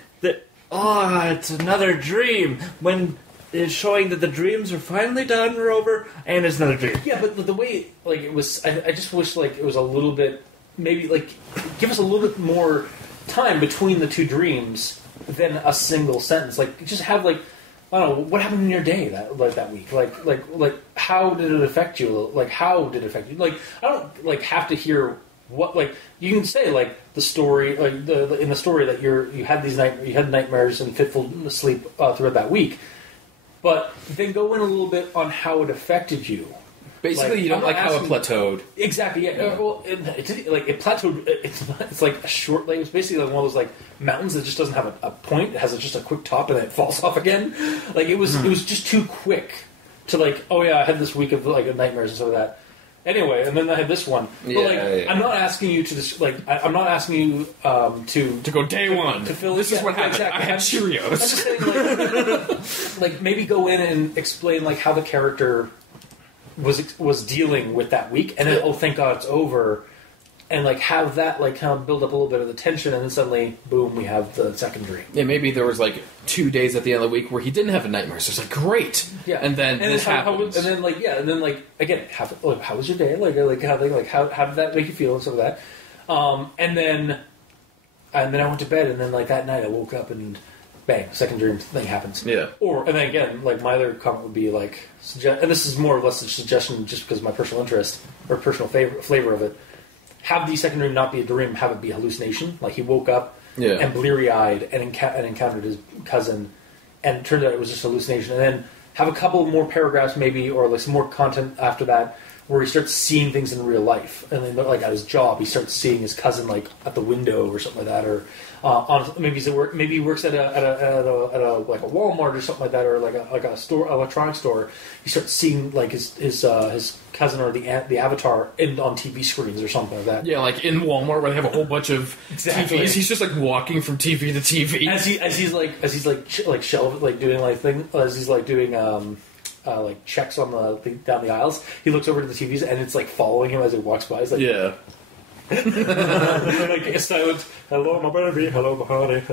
it's another dream, when is showing that the dreams are finally done or over, and it's another dream. Yeah, but the way like it was, I just wish like it was a little bit, maybe like give us a little bit more time between the two dreams than a single sentence. Like just have like, I don't know, what happened in your day that week? Like how did it affect you? Like how did it affect you? Like I don't like have to hear what, like you can say like the story, like in the story that you had nightmares and fitful sleep throughout that week, but then go in a little bit on how it affected you. Basically, like, you don't like how it plateaued. Exactly. Yeah. Well, it plateaued. It's like a short. Like it's basically like one of those like mountains that just doesn't have a point. It has just a quick top and then it falls off again. Like it was just too quick to like. Oh yeah, I had this week of like nightmares and stuff like that. Anyway, and then I had this one. But I'm not asking you to just like. I'm not asking you to go day one to fill. This is what happened. Exactly. I had Cheerios. I'm just saying, like maybe go in and explain like how the character was dealing with that week, and then thank God it's over, and like have that like kind of build up a little bit of the tension, and then suddenly boom, we have the second dream. Yeah, maybe there was like 2 days at the end of the week where he didn't have a nightmare, so it's like great. Yeah, and then this happens, and then again, how was your day? How did that make you feel and stuff like that? And then I went to bed, and then like that night I woke up and bang, second dream thing happens. Yeah. And then again, like my other comment would be like, and this is more or less a suggestion just because of my personal interest or personal flavor of it. Have the second dream not be a dream, have it be a hallucination. Like he woke up and bleary-eyed and encountered his cousin, and it turned out it was just a hallucination. And then have a couple more paragraphs maybe, or like some more content after that, where he starts seeing things in real life, and then like at his job, he starts seeing his cousin like at the window or something like that, or maybe he's at work. Maybe he works at a like a Walmart or something like that, or like a store, electronic store. He starts seeing like his cousin or the avatar on TV screens or something like that. Yeah, like in Walmart where they have a whole bunch of TVs. He's just like walking from TV to TV as he's doing like thing as he's like doing like checks on down the aisles. He looks over to the TVs and it's like following him as he walks by. He's like, yeah. Like a silent, hello my baby, hello my honey.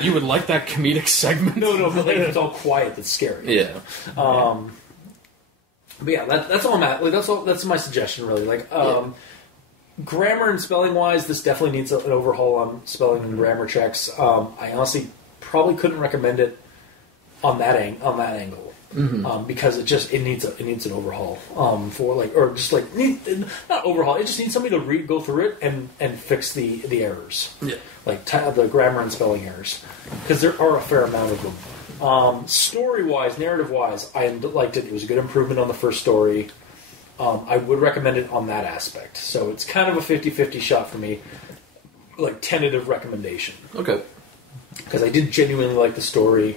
You would like that comedic segment? No, but like it's all quiet. That's scary. Yeah. But yeah, that's all I'm at. Like that's my suggestion really. Like grammar and spelling wise, this definitely needs an overhaul on spelling and grammar checks. I honestly probably couldn't recommend it on that angle. Mm-hmm. Because it needs an overhaul for like, or just like not overhaul. It just needs somebody to go through it and fix the errors. Yeah, like the grammar and spelling errors, because there are a fair amount of them. Story wise, narrative wise, I liked it. It was a good improvement on the first story. I would recommend it on that aspect. So it's kind of a 50-50 shot for me. Like tentative recommendation. Okay, because I did genuinely like the story.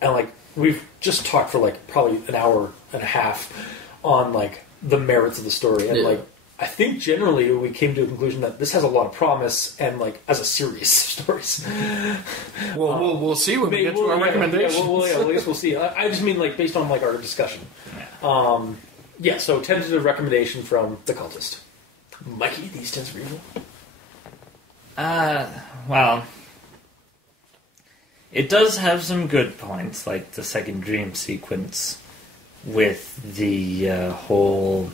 And like we've just talked for like probably an hour and a half on like the merits of the story, and like I think generally we came to a conclusion that this has a lot of promise, and like as a series of stories. Well, we'll see when we get to our recommendations. I guess we'll see. I just mean like based on like our discussion. So tentative recommendation from the Cultist. Mikey, these 10s for you. Well. It does have some good points, like the second dream sequence with the whole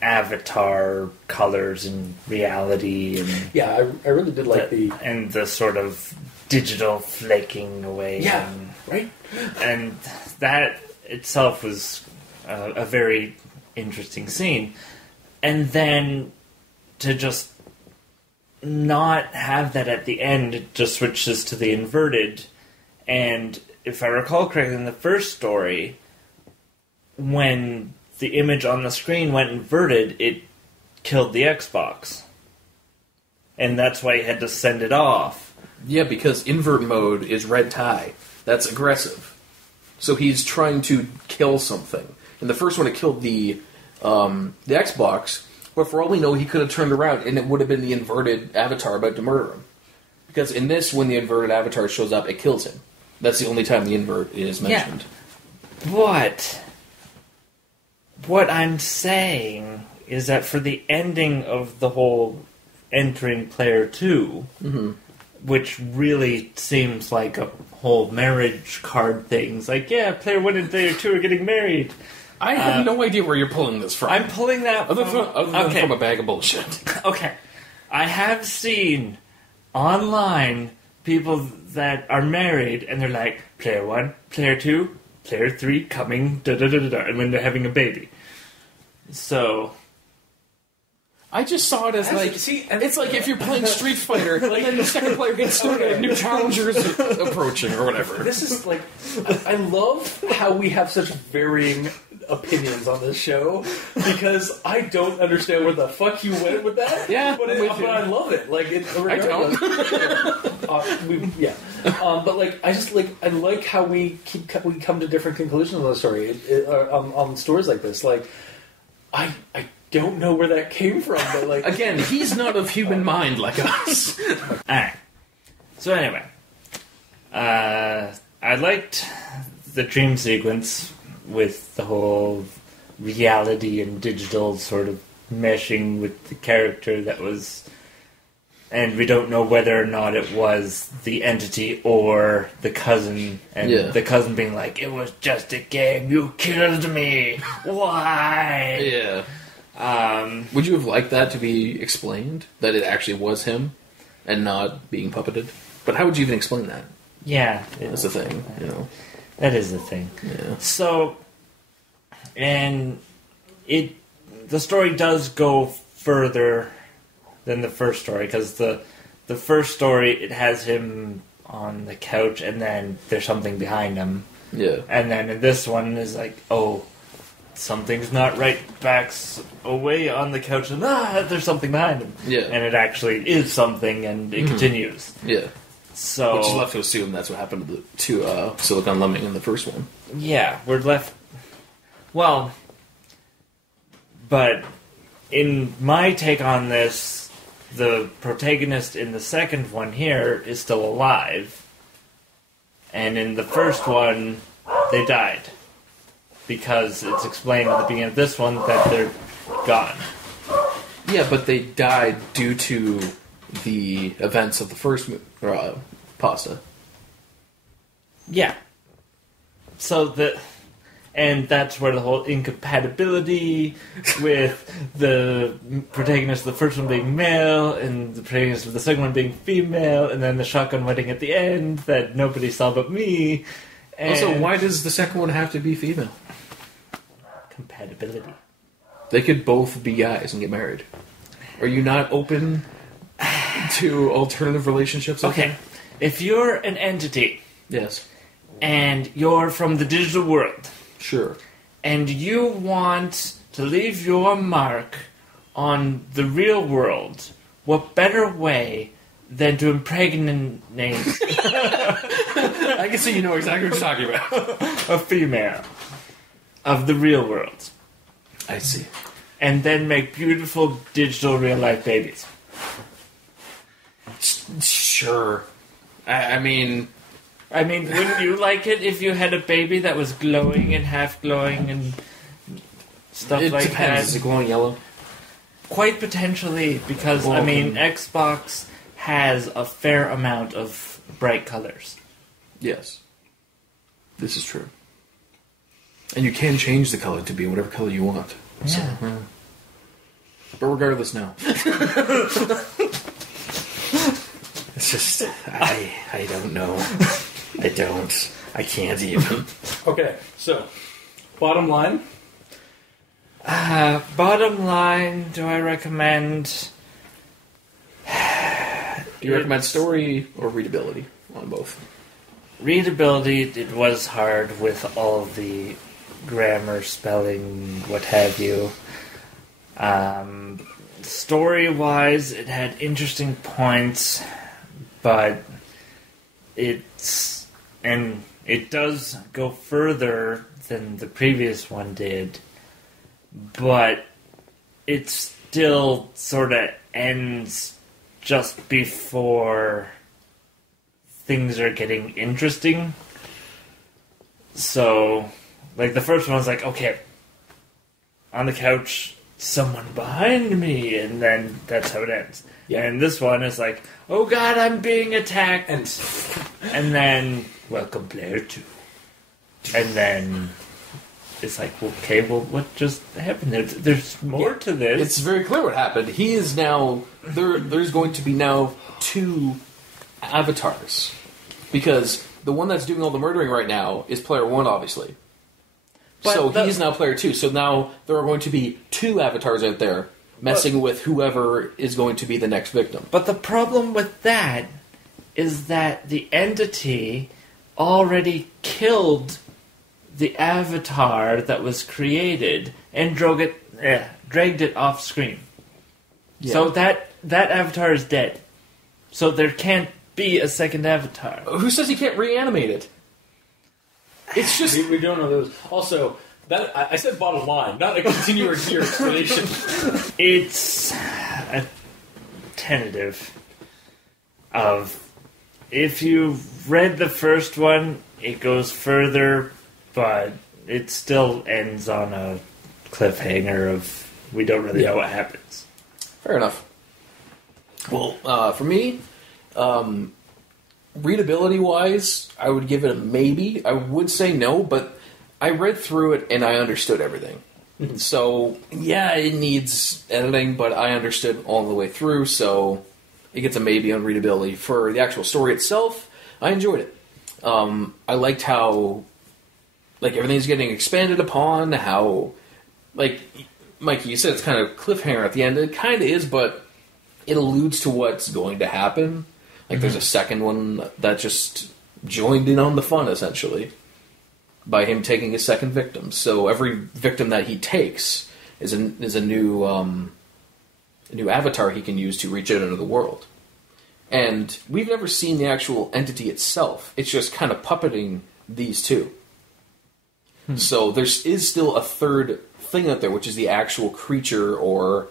avatar colors and reality, and I really did like and the sort of digital flaking away. Yeah, right. And that itself was a very interesting scene, and then to just not have that at the end, it just switches to the inverted. And if I recall correctly, in the first story, when the image on the screen went inverted, it killed the Xbox. And that's why he had to send it off. Yeah, because invert mode is red tie. That's aggressive. So he's trying to kill something. In the first one, it killed the Xbox. But for all we know, he could have turned around and it would have been the inverted avatar about to murder him. Because in this, when the inverted avatar shows up, it kills him. That's the only time the invert is mentioned. Yeah. What I'm saying is that for the ending of the whole entering player 2, which really seems like a whole marriage card thing. It's like, yeah, player 1 and player 2 are getting married. I have no idea where you're pulling this from. I'm pulling that other than from a bag of bullshit. Okay. I have seen online people that are married, and they're like, player 1, player 2, player 3 coming, da-da-da-da-da, and when they're having a baby. So... I just saw it as it's like if you're playing Street Fighter, and then the second player gets started, and new challengers approaching, or whatever. This is like, I love how we have such varying opinions on this show, because I don't understand where the fuck you went with that. Yeah, but I love it. Like, I don't. But like, I like how we come to different conclusions on the story on stories like this. Like, I don't know where that came from, but like... Again, he's not of human mind like us. Alright. So anyway. I liked the dream sequence with the whole reality and digital sort of meshing with the character that was... And we don't know whether or not it was the entity or the cousin. And the cousin being like, it was just a game, you killed me. Why? Yeah. Would you have liked that to be explained? That it actually was him and not being puppeted? But how would you even explain that? Yeah. That's the thing, you know. That is the thing. Yeah. So, and the story does go further than the first story, because the first story, it has him on the couch and then there's something behind him. Yeah. And then in this one is like, oh, something's not right, backs away on the couch, and there's something behind him. Yeah. And it actually is something, and it continues. Yeah. So... Which is left to assume that's what happened to TheSiliconLemming in the first one. Yeah, we're left... Well, but in my take on this, the protagonist in the second one here is still alive. And in the first one, they died. Because it's explained at the beginning of this one that they're gone. Yeah, but they died due to the events of the first pasta. Yeah. So and that's where the whole incompatibility with the protagonist of the first one being male and the protagonist of the second one being female, and then the shotgun wedding at the end that nobody saw but me. And also, why does the second one have to be female? Compatibility. They could both be guys and get married. Are you not open to alternative relationships? Okay. If you're an entity... Yes. And you're from the digital world... Sure. And you want to leave your mark on the real world, what better way than to impregnate... I can see you know exactly what you're talking about. A female of the real world. I see. And then make beautiful digital real-life babies. Sure. I mean, wouldn't you like it if you had a baby that was glowing and half-glowing and stuff like that? It depends. Is it glowing yellow? Quite potentially, because, Xbox has a fair amount of bright colors. Yes. This is true. And you can change the color to be whatever color you want. Yeah. So, but regardless, no. It's just, I don't know. I don't. I can't even. Okay, so, bottom line? Bottom line, do I recommend... Do you recommend story or readability on both? Readability, it was hard with all the grammar, spelling, what have you. Story-wise, it had interesting points, but it does go further than the previous one did, but it still sort of ends just before things are getting interesting. So, like, the first one was like, okay, on the couch, someone behind me, and then that's how it ends. Yeah. And this one is like, oh god, I'm being attacked. And then, welcome player 2. And then it's like, okay, well, what just happened? There's more to this. It's very clear what happened. He is now... There's going to be now 2 avatars. Because the one that's doing all the murdering right now is player 1, obviously. So he's now player 2. So now there are going to be 2 avatars out there messing with whoever is going to be the next victim. But the problem with that is that the entity already killed the avatar that was created and dragged it off screen. Yeah. So that avatar is dead. So there can't be a second avatar. Who says he can't reanimate it? It's just... We don't know those. Also, I said bottom line, not a continuous here explanation. It's a tentative of... If you've read the first one, it goes further, but it still ends on a cliffhanger of we don't really know what happens. Fair enough. Well, for me, readability-wise, I would give it a maybe. I would say no, but I read through it and I understood everything. Mm-hmm. So, yeah, it needs editing, but I understood all the way through, so it gets a maybe on readability. For the actual story itself, I enjoyed it. I liked how, everything's getting expanded upon, how, Mikey, you said it's kind of cliffhanger at the end. It kind of is, but it alludes to what's going to happen. There's a second one that just joined in on the fun, essentially, by him taking his second victim. So every victim that he takes is a new avatar he can use to reach out into the world. And we've never seen the actual entity itself. It's just kind of puppeting these 2. So there is still a third thing out there, which is the actual creature or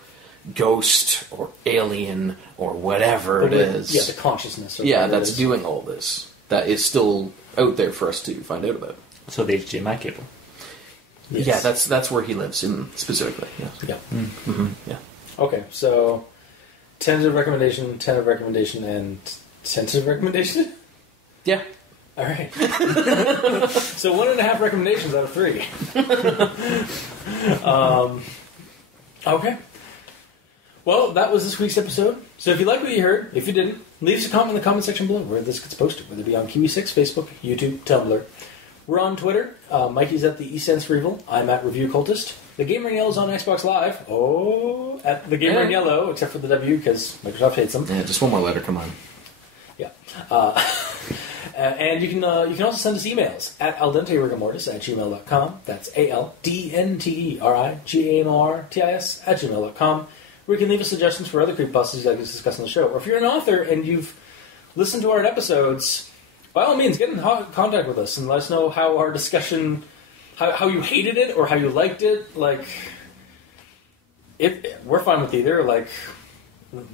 ghost or alien or whatever it is. Yeah, the consciousness. That's doing all this. That is still out there for us to find out about. So the HDMI cable. Yes. Yeah, that's where he lives specifically. Yeah. Yeah. Mm-hmm. Yeah. Okay, so tentative recommendation, and tentative recommendation? Yeah. All right. So 1.5 recommendations out of 3. Okay. Well, that was this week's episode. So if you like what you heard, if you didn't, leave us a comment in the comment section below where this gets posted, whether it be on Kiwi6, Facebook, YouTube, Tumblr. We're on Twitter. Mikey's at the eSense for Evil. I'm at Review Cultist. The Gamer in Yellow is on Xbox Live. Oh, at the Gamer in Yellow, except for the W because Microsoft hates them. Yeah, just one more letter. Come on. Yeah. And you can also send us emails at aldenterigamortis@gmail.com. That's ALDNTERIGAMORTIS@gmail.com, where you can leave us suggestions for other creepypastas you'd like us to discuss on the show. Or if you're an author and you've listened to our episodes, by all means, get in contact with us and let us know how our discussion, how you hated it or how you liked it. We're fine with either.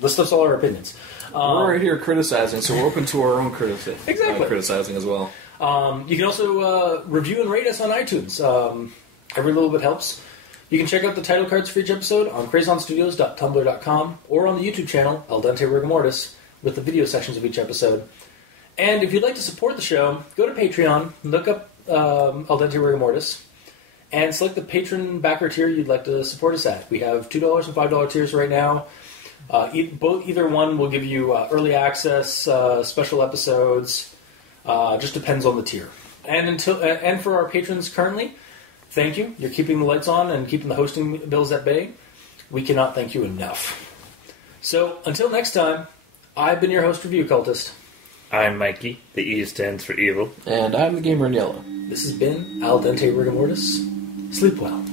List us all our opinions. We're right here criticizing, so we're open to our own criticizing as well. You can also review and rate us on iTunes. Every little bit helps. You can check out the title cards for each episode on crazonstudios.tumblr.com or on the YouTube channel, Al Dente Rigamortis, with the video sections of each episode. And if you'd like to support the show, go to Patreon, look up Al Dente Rigamortis, and select the patron backer tier you'd like to support us at. We have $2 and $5 tiers right now. Either one will give you early access, special episodes. Just depends on the tier. And for our patrons currently, thank you. You're keeping the lights on and keeping the hosting bills at bay. We cannot thank you enough. So until next time, I've been your host, Review Cultist. I'm Mikey. The E stands for evil. And I'm the Gamer in Yellow. This has been Al Dente Rigamortis. Sleep well.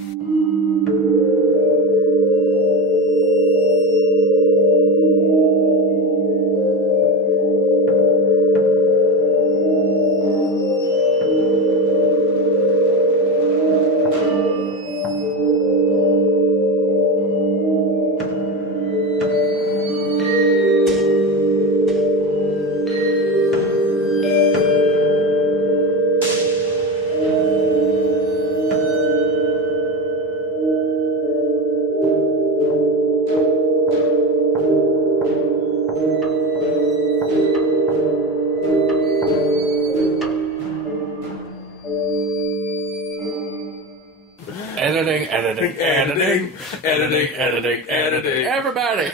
editing. Everybody!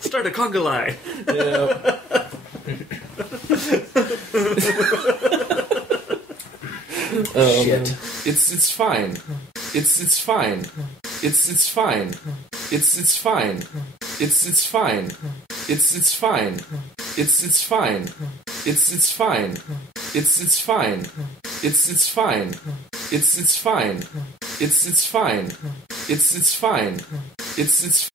Start a conga line. Yeah. Shit. It's fine. It's fine. It's fine. It's fine. It's fine. It's fine. It's fine. It's fine. It's fine. It's fine. It's fine. It's fine. It's fine. It's fine. It's